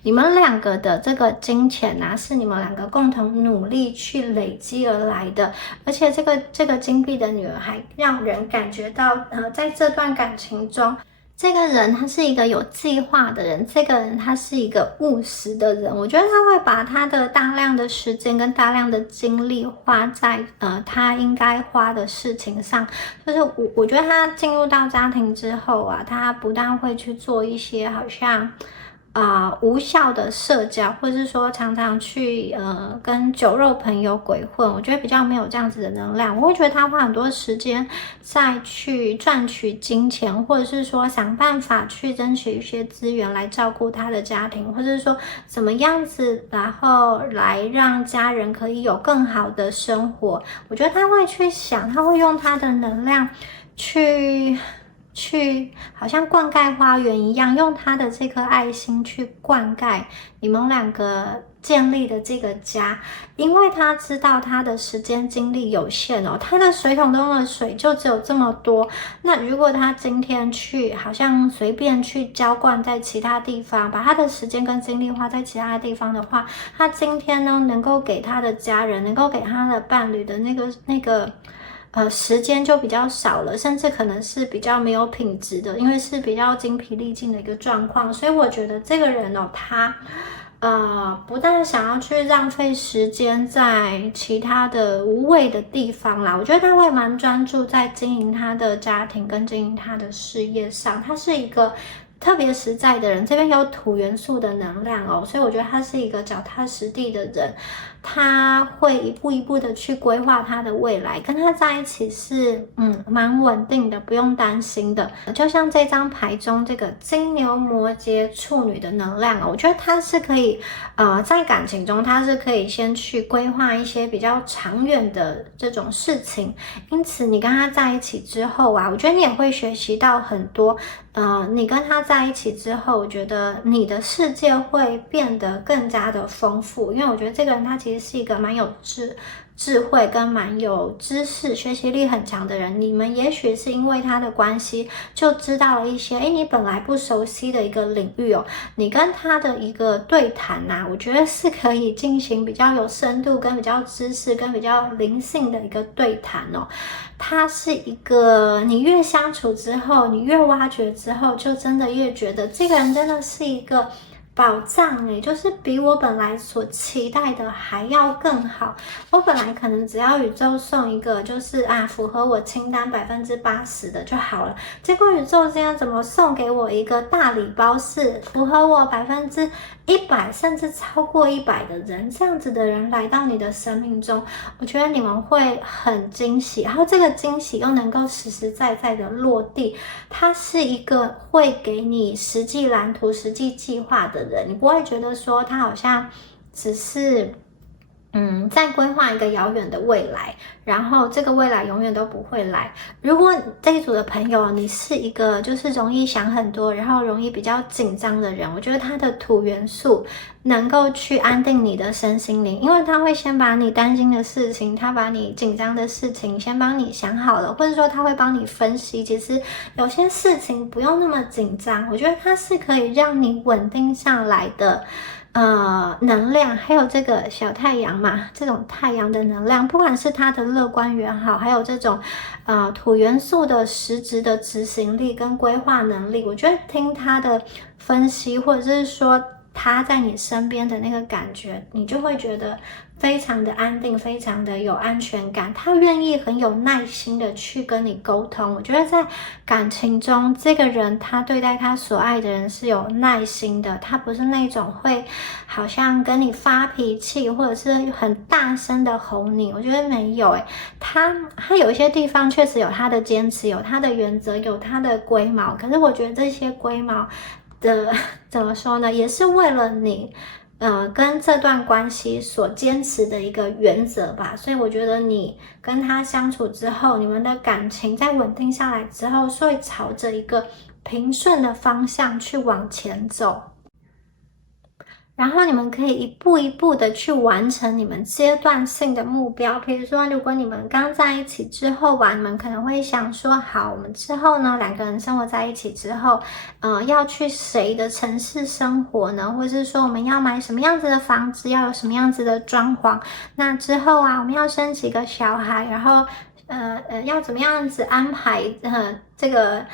你们两个的这个金钱是你们两个共同努力去累积而来的，而且这个金币的女儿还让人感觉到在这段感情中，这个人他是一个有计划的人，这个人他是一个务实的人。我觉得他会把他的大量的时间跟大量的精力花在他应该花的事情上。就是我觉得他进入到家庭之后他不但会去做一些好像无效的社交，或是说常常去跟酒肉朋友鬼混，我觉得比较没有这样子的能量。我会觉得他花很多时间再去赚取金钱，或者是说想办法去争取一些资源来照顾他的家庭，或者是说怎么样子然后来让家人可以有更好的生活。我觉得他会去想，他会用他的能量去好像灌溉花园一样，用他的这颗爱心去灌溉你们两个建立的这个家。因为他知道他的时间精力有限他的水桶中的水就只有这么多。那如果他今天去好像随便去浇灌在其他地方，把他的时间跟精力花在其他地方的话，他今天呢能够给他的家人，能够给他的伴侣的那个时间就比较少了，甚至可能是比较没有品质的，因为是比较精疲力尽的一个状况。所以我觉得这个人他不但想要去浪费时间在其他的无谓的地方啦，我觉得他会蛮专注在经营他的家庭跟经营他的事业上。他是一个特别实在的人，这边有土元素的能量所以我觉得他是一个脚踏实地的人。他会一步一步的去规划他的未来，跟他在一起是蛮稳定的，不用担心的。就像这张牌中这个金牛、摩羯、处女的能量我觉得他是可以在感情中他是可以先去规划一些比较长远的这种事情，因此你跟他在一起之后我觉得你也会学习到很多。你跟他在一起之后，我觉得你的世界会变得更加的丰富，因为我觉得这个人他其实是一个蛮有智慧跟蛮有知识、学习力很强的人。你们也许是因为他的关系，就知道了一些你本来不熟悉的一个领域你跟他的一个对谈我觉得是可以进行比较有深度、跟比较知识、跟比较灵性的一个对谈它是一个你越相处之后，你越挖掘之后，就真的越觉得这个人真的是一个宝藏就是比我本来所期待的还要更好。我本来可能只要宇宙送一个就是符合我清单80%的就好了，结果宇宙这样怎么送给我一个大礼包，是符合我100%甚至超过100的人，这样子的人来到你的生命中，我觉得你们会很惊喜，然后这个惊喜又能够实实在在的落地，它是一个会给你实际蓝图、实际计划的人，你不会觉得说他好像只是在规划一个遥远的未来，然后这个未来永远都不会来。如果这一组的朋友你是一个就是容易想很多，然后容易比较紧张的人，我觉得他的土元素能够去安定你的身心灵，因为他会先把你担心的事情，他把你紧张的事情先帮你想好了，或者说他会帮你分析，其实有些事情不用那么紧张，我觉得它是可以让你稳定下来的能量。还有这个小太阳嘛，这种太阳的能量，不管是它的乐观也好，还有这种土元素的实质的执行力跟规划能力，我觉得听他的分析，或者是说他在你身边的那个感觉，你就会觉得非常的安定，非常的有安全感。他愿意很有耐心的去跟你沟通，我觉得在感情中，这个人他对待他所爱的人是有耐心的，他不是那种会好像跟你发脾气，或者是很大声的吼你，我觉得没有他有一些地方确实有他的坚持，有他的原则，有他的龟毛，可是我觉得这些龟毛的怎么说呢，也是为了你跟这段关系所坚持的一个原则吧。所以我觉得你跟他相处之后，你们的感情在稳定下来之后，会朝着一个平顺的方向去往前走，然后你们可以一步一步的去完成你们阶段性的目标。比如说如果你们刚在一起之后你们可能会想说，好，我们之后呢2个人生活在一起之后要去谁的城市生活呢，或者是说我们要买什么样子的房子，要有什么样子的装潢，那之后我们要生几个小孩，然后要怎么样子安排这个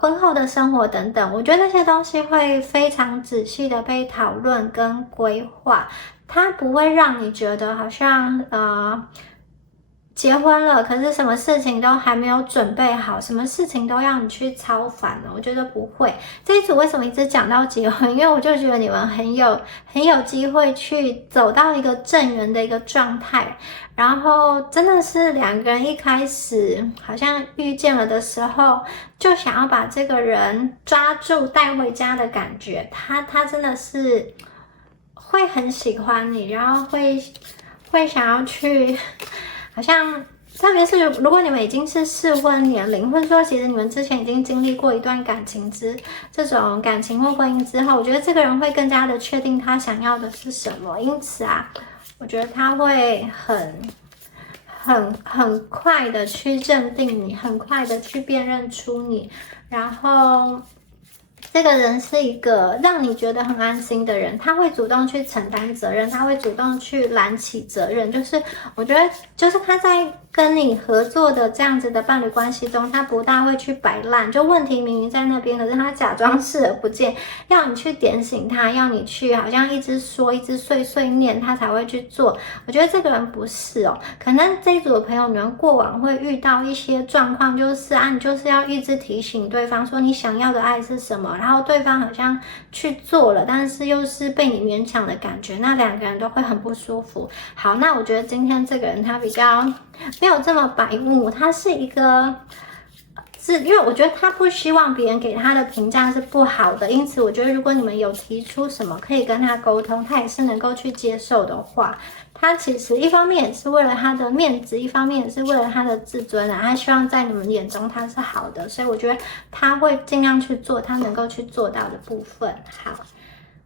婚后的生活等等，我觉得那些东西会非常仔细的被讨论跟规划，它不会让你觉得好像结婚了，可是什么事情都还没有准备好，什么事情都要你去操烦了，我觉得不会。这一组为什么一直讲到结婚？因为我就觉得你们很有机会去走到一个正缘的一个状态，然后真的是2个人一开始好像遇见了的时候，就想要把这个人抓住带回家的感觉，他真的是会很喜欢你，然后会想要去好像特别是如果你们已经是适婚年龄，或者说其实你们之前已经经历过一段这种感情或婚姻之后，我觉得这个人会更加的确定他想要的是什么，因此我觉得他会很快的去认定你，很快的去辨认出你，然后这个人是一个让你觉得很安心的人，他会主动去承担责任，他会主动去揽起责任，就是我觉得就是他在跟你合作的这样子的伴侣关系中，他不大会去摆烂，就问题明明在那边，可是他假装视而不见，要你去点醒他，要你去好像一直说一直碎碎念他才会去做。我觉得这个人不是可能这一组的朋友你们过往会遇到一些状况，就是你就是要一直提醒对方说你想要的爱是什么，么，然后对方好像去做了，但是又是被你勉强的感觉，那两个人都会很不舒服。好，那我觉得今天这个人他比较没有这么白目，他是一个。因为我觉得他不希望别人给他的评价是不好的，因此我觉得如果你们有提出什么可以跟他沟通，他也是能够去接受的话，他其实一方面也是为了他的面子，一方面也是为了他的自尊啊，他希望在你们眼中他是好的，所以我觉得他会尽量去做他能够去做到的部分。好。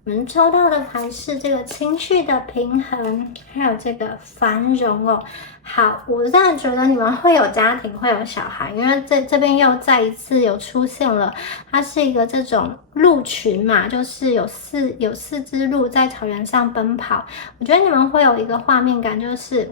我们抽到的还是这个情绪的平衡，还有这个繁荣哦。好，我真的觉得你们会有家庭，会有小孩，因为这边又再一次有出现了，它是一个这种鹿群嘛，就是有四只鹿在草原上奔跑。我觉得你们会有一个画面感，就是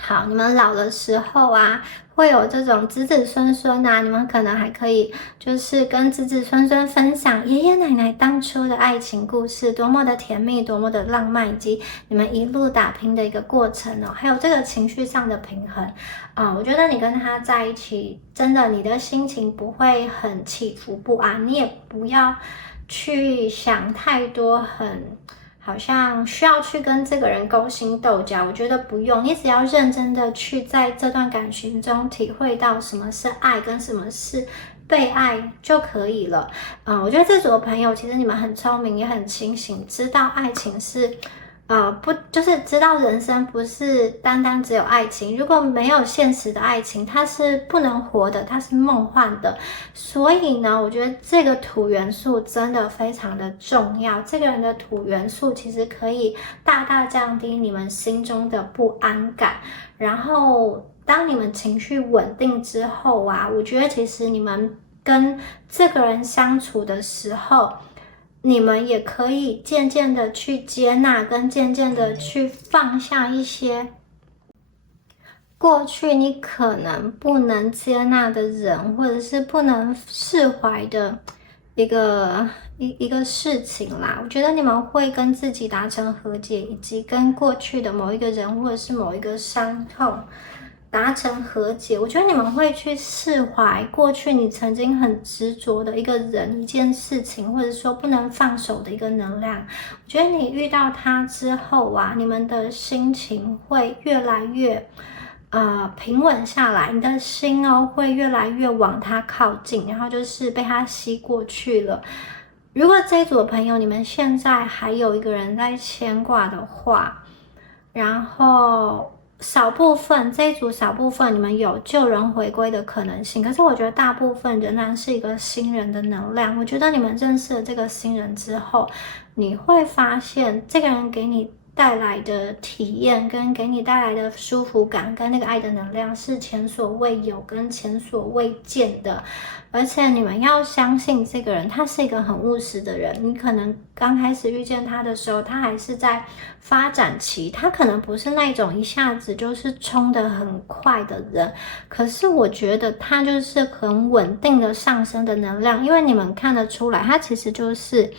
好，你们老的时候啊，会有这种子子孙孙啊，你们可能还可以就是跟子子孙孙分享爷爷奶奶当初的爱情故事，多么的甜蜜，多么的浪漫，以及你们一路打拼的一个过程哦，还有这个情绪上的平衡啊，我觉得你跟他在一起，真的你的心情不会很起伏不安，你也不要去想太多好像需要去跟这个人勾心斗角，我觉得不用，你只要认真的去在这段感情中体会到什么是爱跟什么是被爱就可以了。我觉得这组的朋友其实你们很聪明也很清醒，知道爱情是不就是知道人生不是单单只有爱情，如果没有现实的爱情，它是不能活的，它是梦幻的。所以呢，我觉得这个土元素真的非常的重要。这个人的土元素其实可以大大降低你们心中的不安感。然后，当你们情绪稳定之后啊，我觉得其实你们跟这个人相处的时候，你们也可以渐渐的去接纳，跟渐渐的去放下一些过去你可能不能接纳的人，或者是不能释怀的一个事情啦。我觉得你们会跟自己达成和解，以及跟过去的某一个人或者是某一个伤痛达成和解。我觉得你们会去释怀过去你曾经很执着的一个人、一件事情，或者说不能放手的一个能量。我觉得你遇到他之后啊，你们的心情会越来越平稳下来，你的心会越来越往他靠近，然后就是被他吸过去了。如果这一组的朋友你们现在还有一个人在牵挂的话，然后这一组少部分你们有救人回归的可能性，可是我觉得大部分仍然是一个新人的能量。我觉得你们认识了这个新人之后，你会发现这个人给你带来的体验跟给你带来的舒服感跟那个爱的能量是前所未有跟前所未见的。而且你们要相信这个人他是一个很务实的人，你可能刚开始遇见他的时候他还是在发展期，他可能不是那种一下子就是冲得很快的人，可是我觉得他就是很稳定的上升的能量，因为你们看得出来他其实就是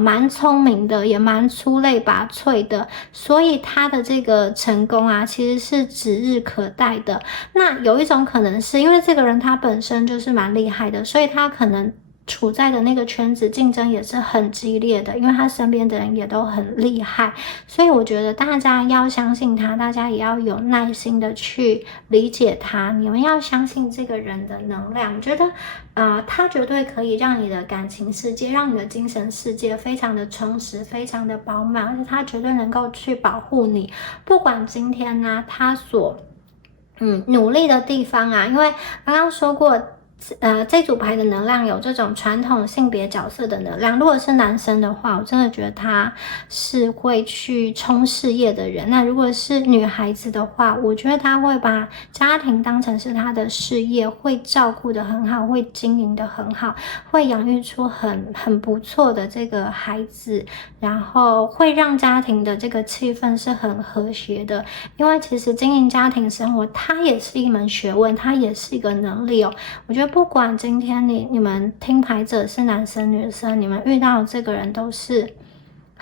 蛮聪明的，也蛮出类拔萃的，所以他的这个成功啊，其实是指日可待的。那有一种可能是因为这个人他本身就是蛮厉害的，所以他可能处在的那个圈子竞争也是很激烈的，因为他身边的人也都很厉害，所以我觉得大家要相信他，大家也要有耐心的去理解他，你们要相信这个人的能量。我觉得他绝对可以让你的感情世界，让你的精神世界非常的充实，非常的饱满，而且他绝对能够去保护你，不管今天呢他所努力的地方啊，因为刚刚说过这组牌的能量有这种传统性别角色的能量，如果是男生的话，我真的觉得他是会去冲事业的人。那如果是女孩子的话，我觉得他会把家庭当成是他的事业，会照顾得很好，会经营得很好，会养育出很不错的这个孩子，然后会让家庭的这个气氛是很和谐的。因为其实经营家庭生活它也是一门学问，它也是一个能力哦。我觉得不管今天你们听牌者是男生女生，你们遇到的这个人都是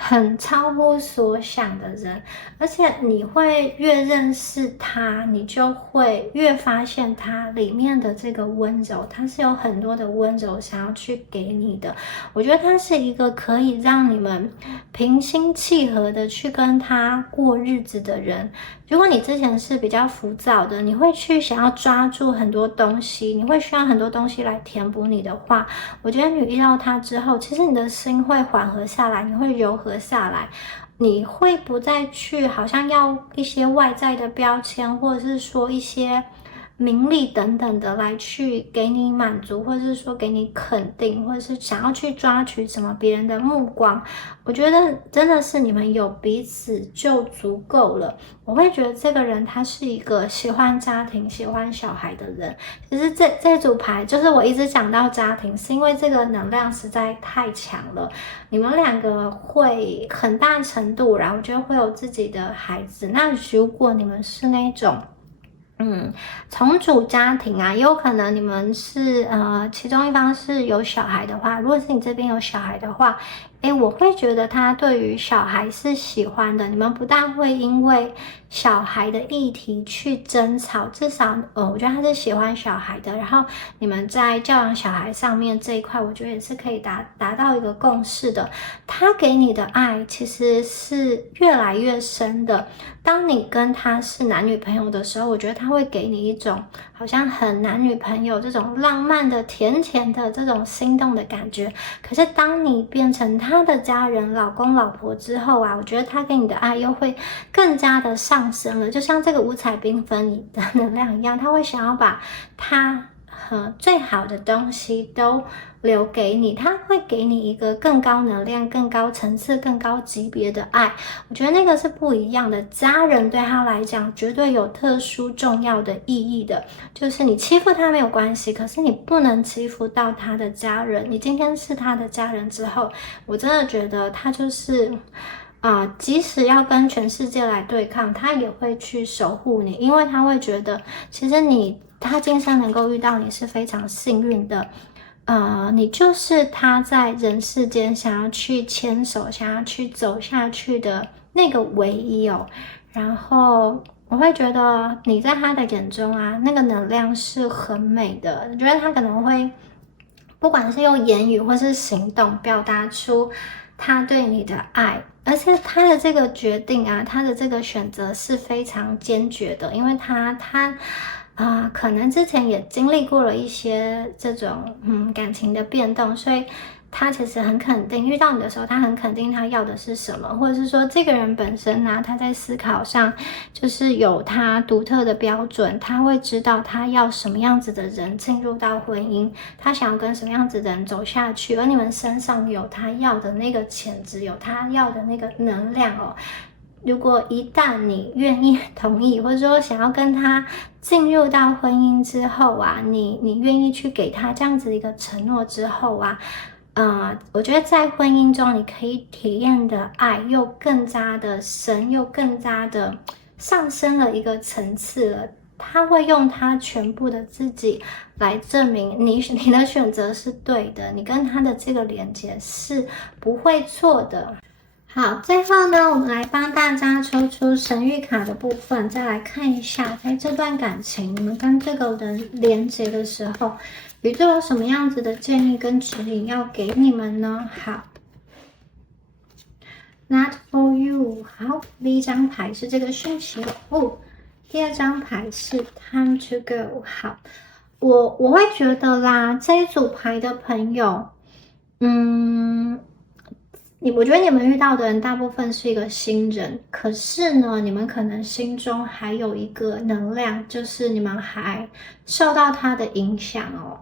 很超乎所想的人，而且你会越认识他，你就会越发现他里面的这个温柔，他是有很多的温柔想要去给你的。我觉得他是一个可以让你们平心气和的去跟他过日子的人。如果你之前是比较浮躁的，你会去想要抓住很多东西，你会需要很多东西来填补你的话，我觉得你遇到他之后，其实你的心会缓和下来，你会柔和下来，你会不再去好像要一些外在的标签，或者是说一些名利等等的来去给你满足，或者是说给你肯定，或者是想要去抓取什么别人的目光。我觉得真的是你们有彼此就足够了。我会觉得这个人他是一个喜欢家庭、喜欢小孩的人。其实这组牌就是我一直讲到家庭，是因为这个能量实在太强了。你们两个会很大程度，然后我觉得会有自己的孩子。那如果你们是那种重组家庭啊，也有可能你们是其中一方是有小孩的话，如果是你这边有小孩的话，我会觉得他对于小孩是喜欢的，你们不大会因为小孩的议题去争吵，至少我觉得他是喜欢小孩的，然后你们在教养小孩上面这一块，我觉得也是可以达到一个共识的。他给你的爱其实是越来越深的。当你跟他是男女朋友的时候，我觉得他会给你一种好像很男女朋友这种浪漫的、甜甜的这种心动的感觉。可是当你变成他的家人、老公、老婆之后啊，我觉得他给你的爱又会更加的上升了。就像这个五彩缤纷的能量一样，他会想要把他最好的东西都留给你，他会给你一个更高能量、更高层次、更高级别的爱。我觉得那个是不一样的。家人对他来讲绝对有特殊重要的意义的，就是你欺负他没有关系，可是你不能欺负到他的家人。你今天是他的家人之后，我真的觉得他就是即使要跟全世界来对抗，他也会去守护你，因为他会觉得其实他今生能够遇到你是非常幸运的。你就是他在人世间想要去牵手、想要去走下去的那个唯一哦。然后我会觉得你在他的眼中啊，那个能量是很美的。我觉得他可能会不管是用言语或是行动表达出他对你的爱，而且他的这个决定啊，他的这个选择是非常坚决的，因为他可能之前也经历过了一些这种感情的变动，所以他其实很肯定遇到你的时候，他很肯定他要的是什么，或者是说这个人本身呢，他在思考上就是有他独特的标准，他会知道他要什么样子的人进入到婚姻，他想要跟什么样子的人走下去，而你们身上有他要的那个潜质，有他要的那个能量哦。如果一旦你愿意同意，或者说想要跟他进入到婚姻之后啊，你愿意去给他这样子一个承诺之后啊，我觉得在婚姻中你可以体验的爱又更加的深，又更加的上升了一个层次了。他会用他全部的自己来证明你的选择是对的，你跟他的这个连接是不会错的。好，最后呢，我们来帮大家抽出神谕卡的部分，再来看一下，在这段感情，你们跟这个人连接的时候，宇宙有什么样子的建议跟指引要给你们呢？好 ，Not for you。好，第一张牌是这个讯息第二张牌是 Time to go。好，我会觉得啦，这一组牌的朋友，我觉得你们遇到的人大部分是一个新人，可是呢，你们可能心中还有一个能量，就是你们还受到他的影响哦。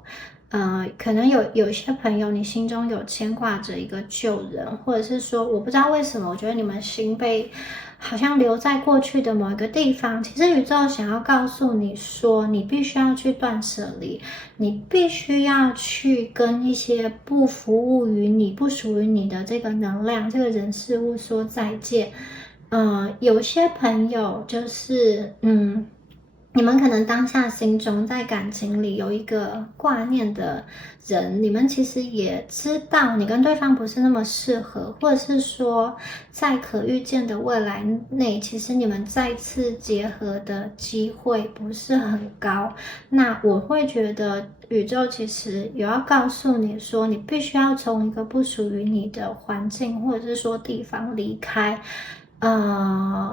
可能有些朋友，你心中有牵挂着一个旧人，或者是说，我不知道为什么，我觉得你们心被好像留在过去的某一个地方。其实宇宙想要告诉你说，你必须要去断舍离，你必须要去跟一些不服务于你、不属于你的这个能量、这个人事物说再见。有些朋友就是你们可能当下心中在感情里有一个挂念的人，你们其实也知道你跟对方不是那么适合，或者是说在可预见的未来内，其实你们再次结合的机会不是很高。那我会觉得宇宙其实有要告诉你说，你必须要从一个不属于你的环境或者是说地方离开。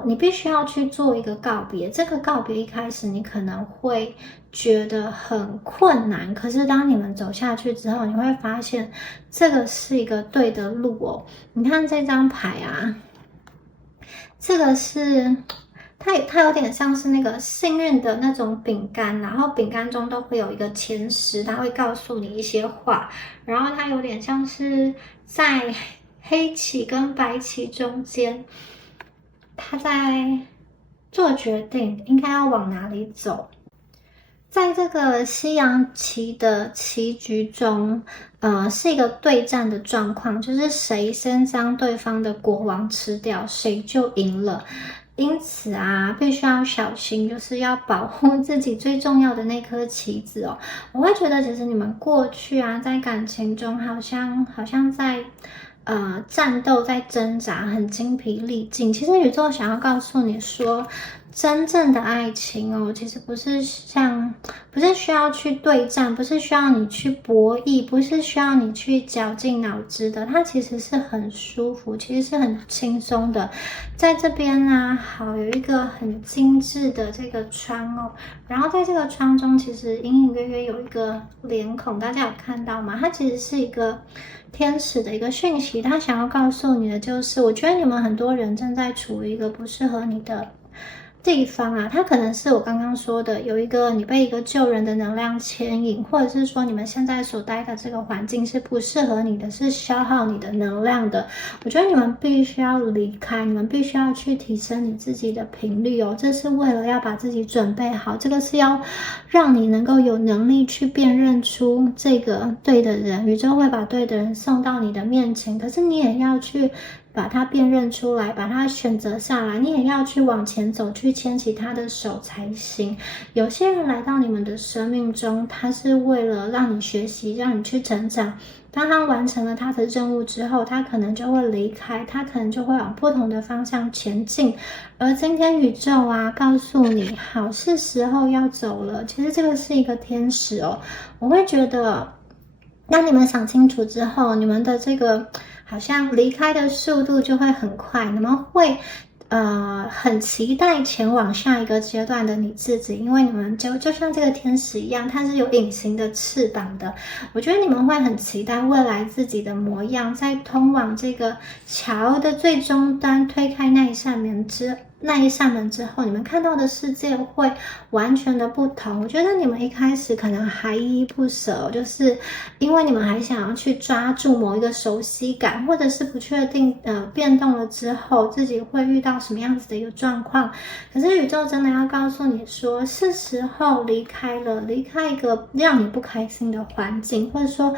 你必须要去做一个告别。这个告别一开始你可能会觉得很困难，可是当你们走下去之后，你会发现这个是一个对的路哦。你看这张牌啊，这个是它有点像是那个幸运的那种饼干，然后饼干中都会有一个前十，它会告诉你一些话，然后它有点像是在黑棋跟白棋中间。他在做决定，应该要往哪里走。在这个西洋棋的棋局中，是一个对战的状况，就是谁先将对方的国王吃掉，谁就赢了。因此啊，必须要小心，就是要保护自己最重要的那颗棋子哦。我会觉得，其实你们过去啊，在感情中好像在战斗，在挣扎，很精疲力尽。其实宇宙想要告诉你说，真正的爱情哦，其实不是需要去对战，不是需要你去博弈，不是需要你去绞尽脑汁的，它其实是很舒服，其实是很轻松的。在这边呢，好，有一个很精致的这个窗哦，然后在这个窗中，其实隐隐约约有一个脸孔，大家有看到吗？它其实是一个天使的一个讯息，他想要告诉你的就是，我觉得你们很多人正在处于一个不适合你的地方啊，它可能是我刚刚说的，有一个你被一个救人的能量牵引，或者是说你们现在所待的这个环境是不适合你的，是消耗你的能量的。我觉得你们必须要离开，你们必须要去提升你自己的频率哦，这是为了要把自己准备好，这个是要让你能够有能力去辨认出这个对的人，宇宙会把对的人送到你的面前，可是你也要去把它辨认出来，把它选择下来，你也要去往前走，去牵起他的手才行。有些人来到你们的生命中，他是为了让你学习，让你去成长。当他完成了他的任务之后，他可能就会离开，他可能就会往不同的方向前进。而今天宇宙啊，告诉你，好，是时候要走了。其实这个是一个天使哦，我会觉得，当你们想清楚之后，你们的这个好像离开的速度就会很快，你们会很期待前往下一个阶段的你自己，因为你们就像这个天使一样，它是有隐形的翅膀的。我觉得你们会很期待未来自己的模样，在通往这个桥的最终端推开那一扇门之后，你们看到的世界会完全的不同。我觉得你们一开始可能还依依不舍，就是因为你们还想要去抓住某一个熟悉感，或者是不确定变动了之后自己会遇到什么样子的一个状况。可是宇宙真的要告诉你说，是时候离开了，离开一个让你不开心的环境，或者说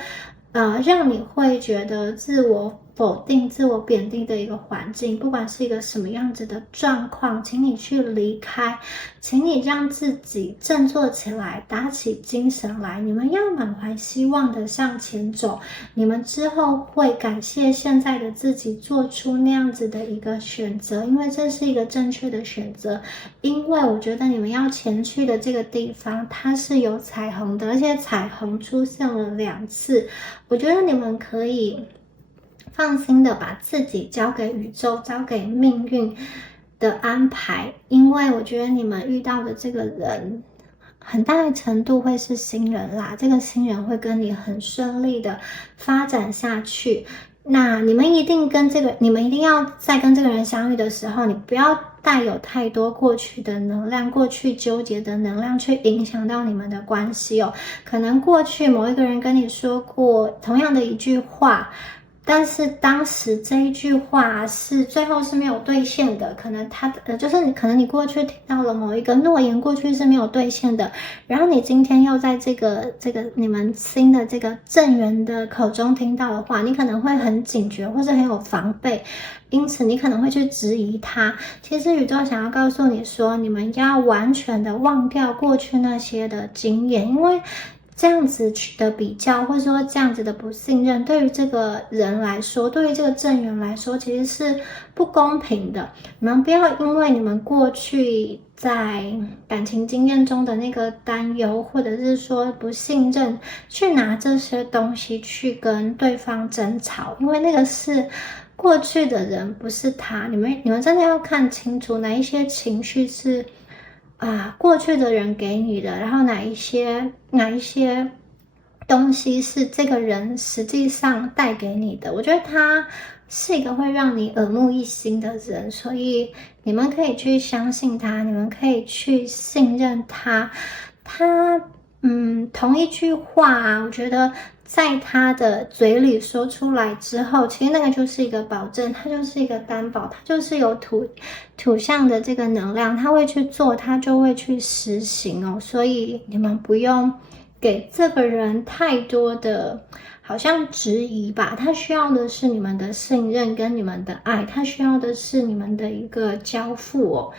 让你会觉得自我否定、自我贬低的一个环境，不管是一个什么样子的状况，请你去离开，请你让自己振作起来，打起精神来，你们要满怀希望的向前走，你们之后会感谢现在的自己做出那样子的一个选择，因为这是一个正确的选择，因为我觉得你们要前去的这个地方，它是有彩虹的，而且彩虹出现了2次，我觉得你们可以放心的把自己交给宇宙，交给命运的安排，因为我觉得你们遇到的这个人很大的程度会是新人啦，这个新人会跟你很顺利的发展下去。那你们一定要在跟这个人相遇的时候，你不要带有太多过去的能量，过去纠结的能量去影响到你们的关系哦。可能过去某一个人跟你说过同样的一句话，但是当时这一句话是最后是没有兑现的，可能就是可能你过去听到了某一个诺言，过去是没有兑现的，然后你今天又在这个你们新的这个正缘的口中听到的话，你可能会很警觉或是很有防备，因此你可能会去质疑他。其实宇宙想要告诉你说，你们要完全的忘掉过去那些的经验，因为这样子的比较，或者说这样子的不信任，对于这个人来说，对于这个正缘来说，其实是不公平的。你们不要因为你们过去在感情经验中的那个担忧，或者是说不信任，去拿这些东西去跟对方争吵，因为那个是过去的人，不是他。你们真的要看清楚哪一些情绪是过去的人给你的，然后哪一些东西是这个人实际上带给你的。我觉得他是一个会让你耳目一新的人，所以你们可以去相信他，你们可以去信任他。同一句话我觉得在他的嘴里说出来之后，其实那个就是一个保证，它就是一个担保，它就是有土象的这个能量，他会去做，他就会去实行哦。所以你们不用给这个人太多的好像质疑吧，他需要的是你们的信任跟你们的爱，他需要的是你们的一个交付哦。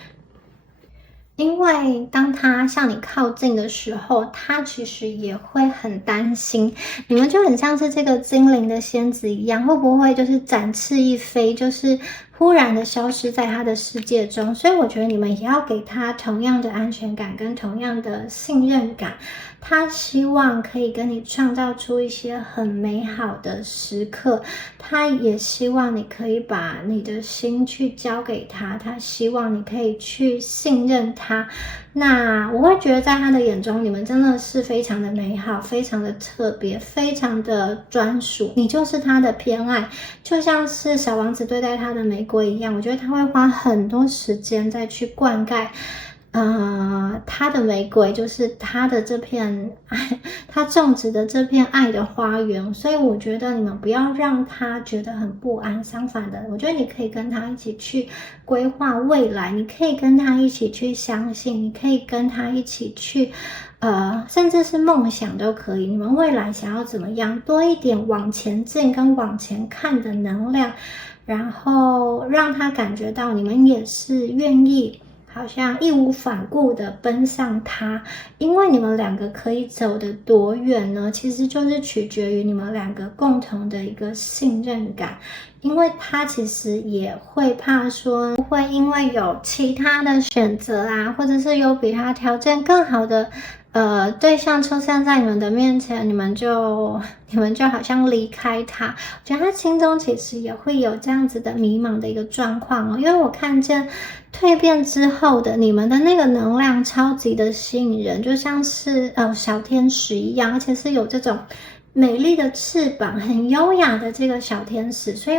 因为当他向你靠近的时候，他其实也会很担心。你们就很像是这个精灵的仙子一样，会不会就是展翅一飞，就是忽然的消失在他的世界中？所以我觉得你们也要给他同样的安全感跟同样的信任感。他希望可以跟你创造出一些很美好的时刻，他也希望你可以把你的心去交给他，他希望你可以去信任他。那我会觉得在他的眼中，你们真的是非常的美好，非常的特别，非常的专属，你就是他的偏爱，就像是小王子对待他的玫瑰一样。我觉得他会花很多时间再去灌溉他的玫瑰，就是他的这片爱，他种植的这片爱的花园。所以我觉得你们不要让他觉得很不安，相反的，我觉得你可以跟他一起去规划未来，你可以跟他一起去相信，你可以跟他一起去甚至是梦想都可以。你们未来想要怎么样，多一点往前进跟往前看的能量，然后让他感觉到你们也是愿意好像义无反顾的奔向他。因为你们两个可以走得多远呢，其实就是取决于你们两个共同的一个信任感。因为他其实也会怕说会因为有其他的选择或者是有比他条件更好的对象出现在你们的面前，你们就好像离开他。我觉得他心中其实也会有这样子的迷茫的一个状况哦。因为我看见蜕变之后的你们的那个能量超级的吸引人，就像是小天使一样，而且是有这种美丽的翅膀，很优雅的这个小天使。所以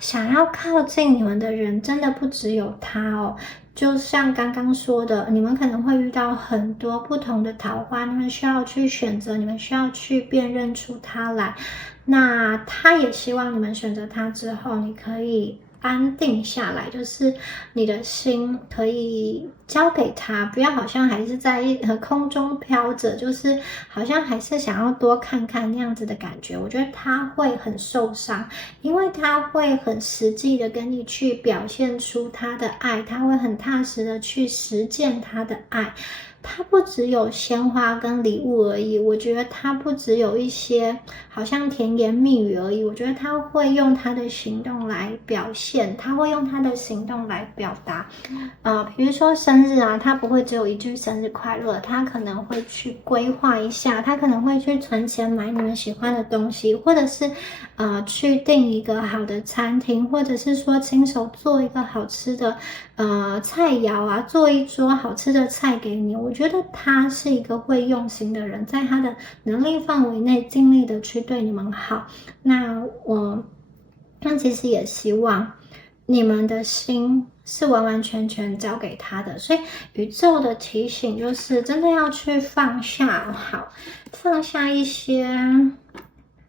想要靠近你们的人真的不只有他哦。就像刚刚说的，你们可能会遇到很多不同的桃花，你们需要去选择，你们需要去辨认出他来。那他也希望你们选择他之后，你可以安定下来，就是你的心可以交给他，不要好像还是在空中飘着，就是好像还是想要多看看那样子的感觉。我觉得他会很受伤，因为他会很实际的跟你去表现出他的爱，他会很踏实的去实践他的爱。它不只有鲜花跟礼物而已，我觉得它不只有一些好像甜言蜜语而已，我觉得他会用他的行动来表现，他会用他的行动来表达。比如说生日他不会只有一句生日快乐，他可能会去规划一下，他可能会去存钱买你们喜欢的东西，或者是去订一个好的餐厅，或者是说亲手做一个好吃的菜肴做一桌好吃的菜给你。我觉得他是一个会用心的人，在他的能力范围内尽力的去对你们好。那其实也希望你们的心是完完全全交给他的，所以宇宙的提醒就是真的要去放下，放下一些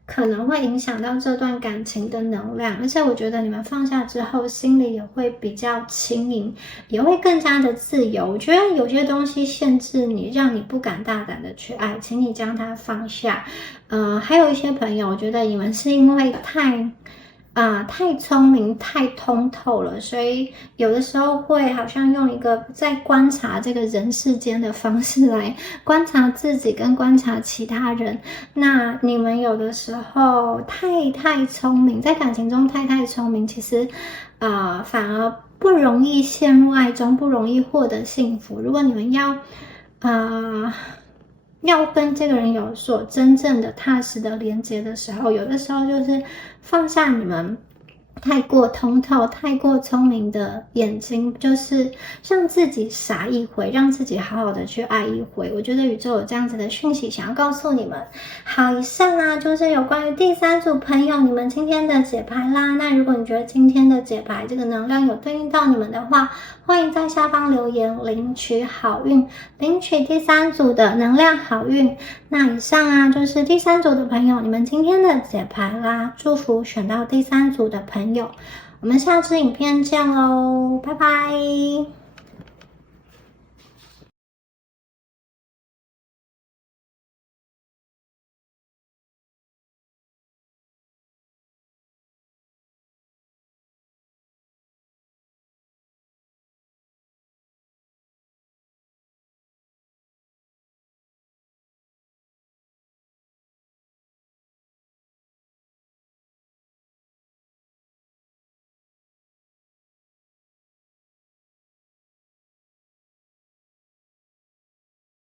可能会影响到这段感情的能量，而且我觉得你们放下之后，心里也会比较轻盈，也会更加的自由。我觉得有些东西限制你，让你不敢大胆的去爱，请你将它放下。还有一些朋友，我觉得你们是因为太聪明、太通透了，所以有的时候会好像用一个在观察这个人世间的方式来观察自己跟观察其他人。那你们有的时候太聪明，在感情中太聪明，其实反而不容易陷入爱中，不容易获得幸福。如果你们要跟这个人有所真正的踏实的连接的时候，有的时候就是放下你们太过通透、太过聪明的眼睛，就是让自己傻一回，让自己好好的去爱一回。我觉得宇宙有这样子的讯息想要告诉你们。好，以上就是有关于第3组朋友你们今天的解牌啦。那如果你觉得今天的解牌这个能量有对应到你们的话，欢迎在下方留言领取好运，领取第3组的能量好运。那以上就是第3组的朋友你们今天的解牌啦。祝福选到第3组的朋友，我们下支影片见喽，拜拜。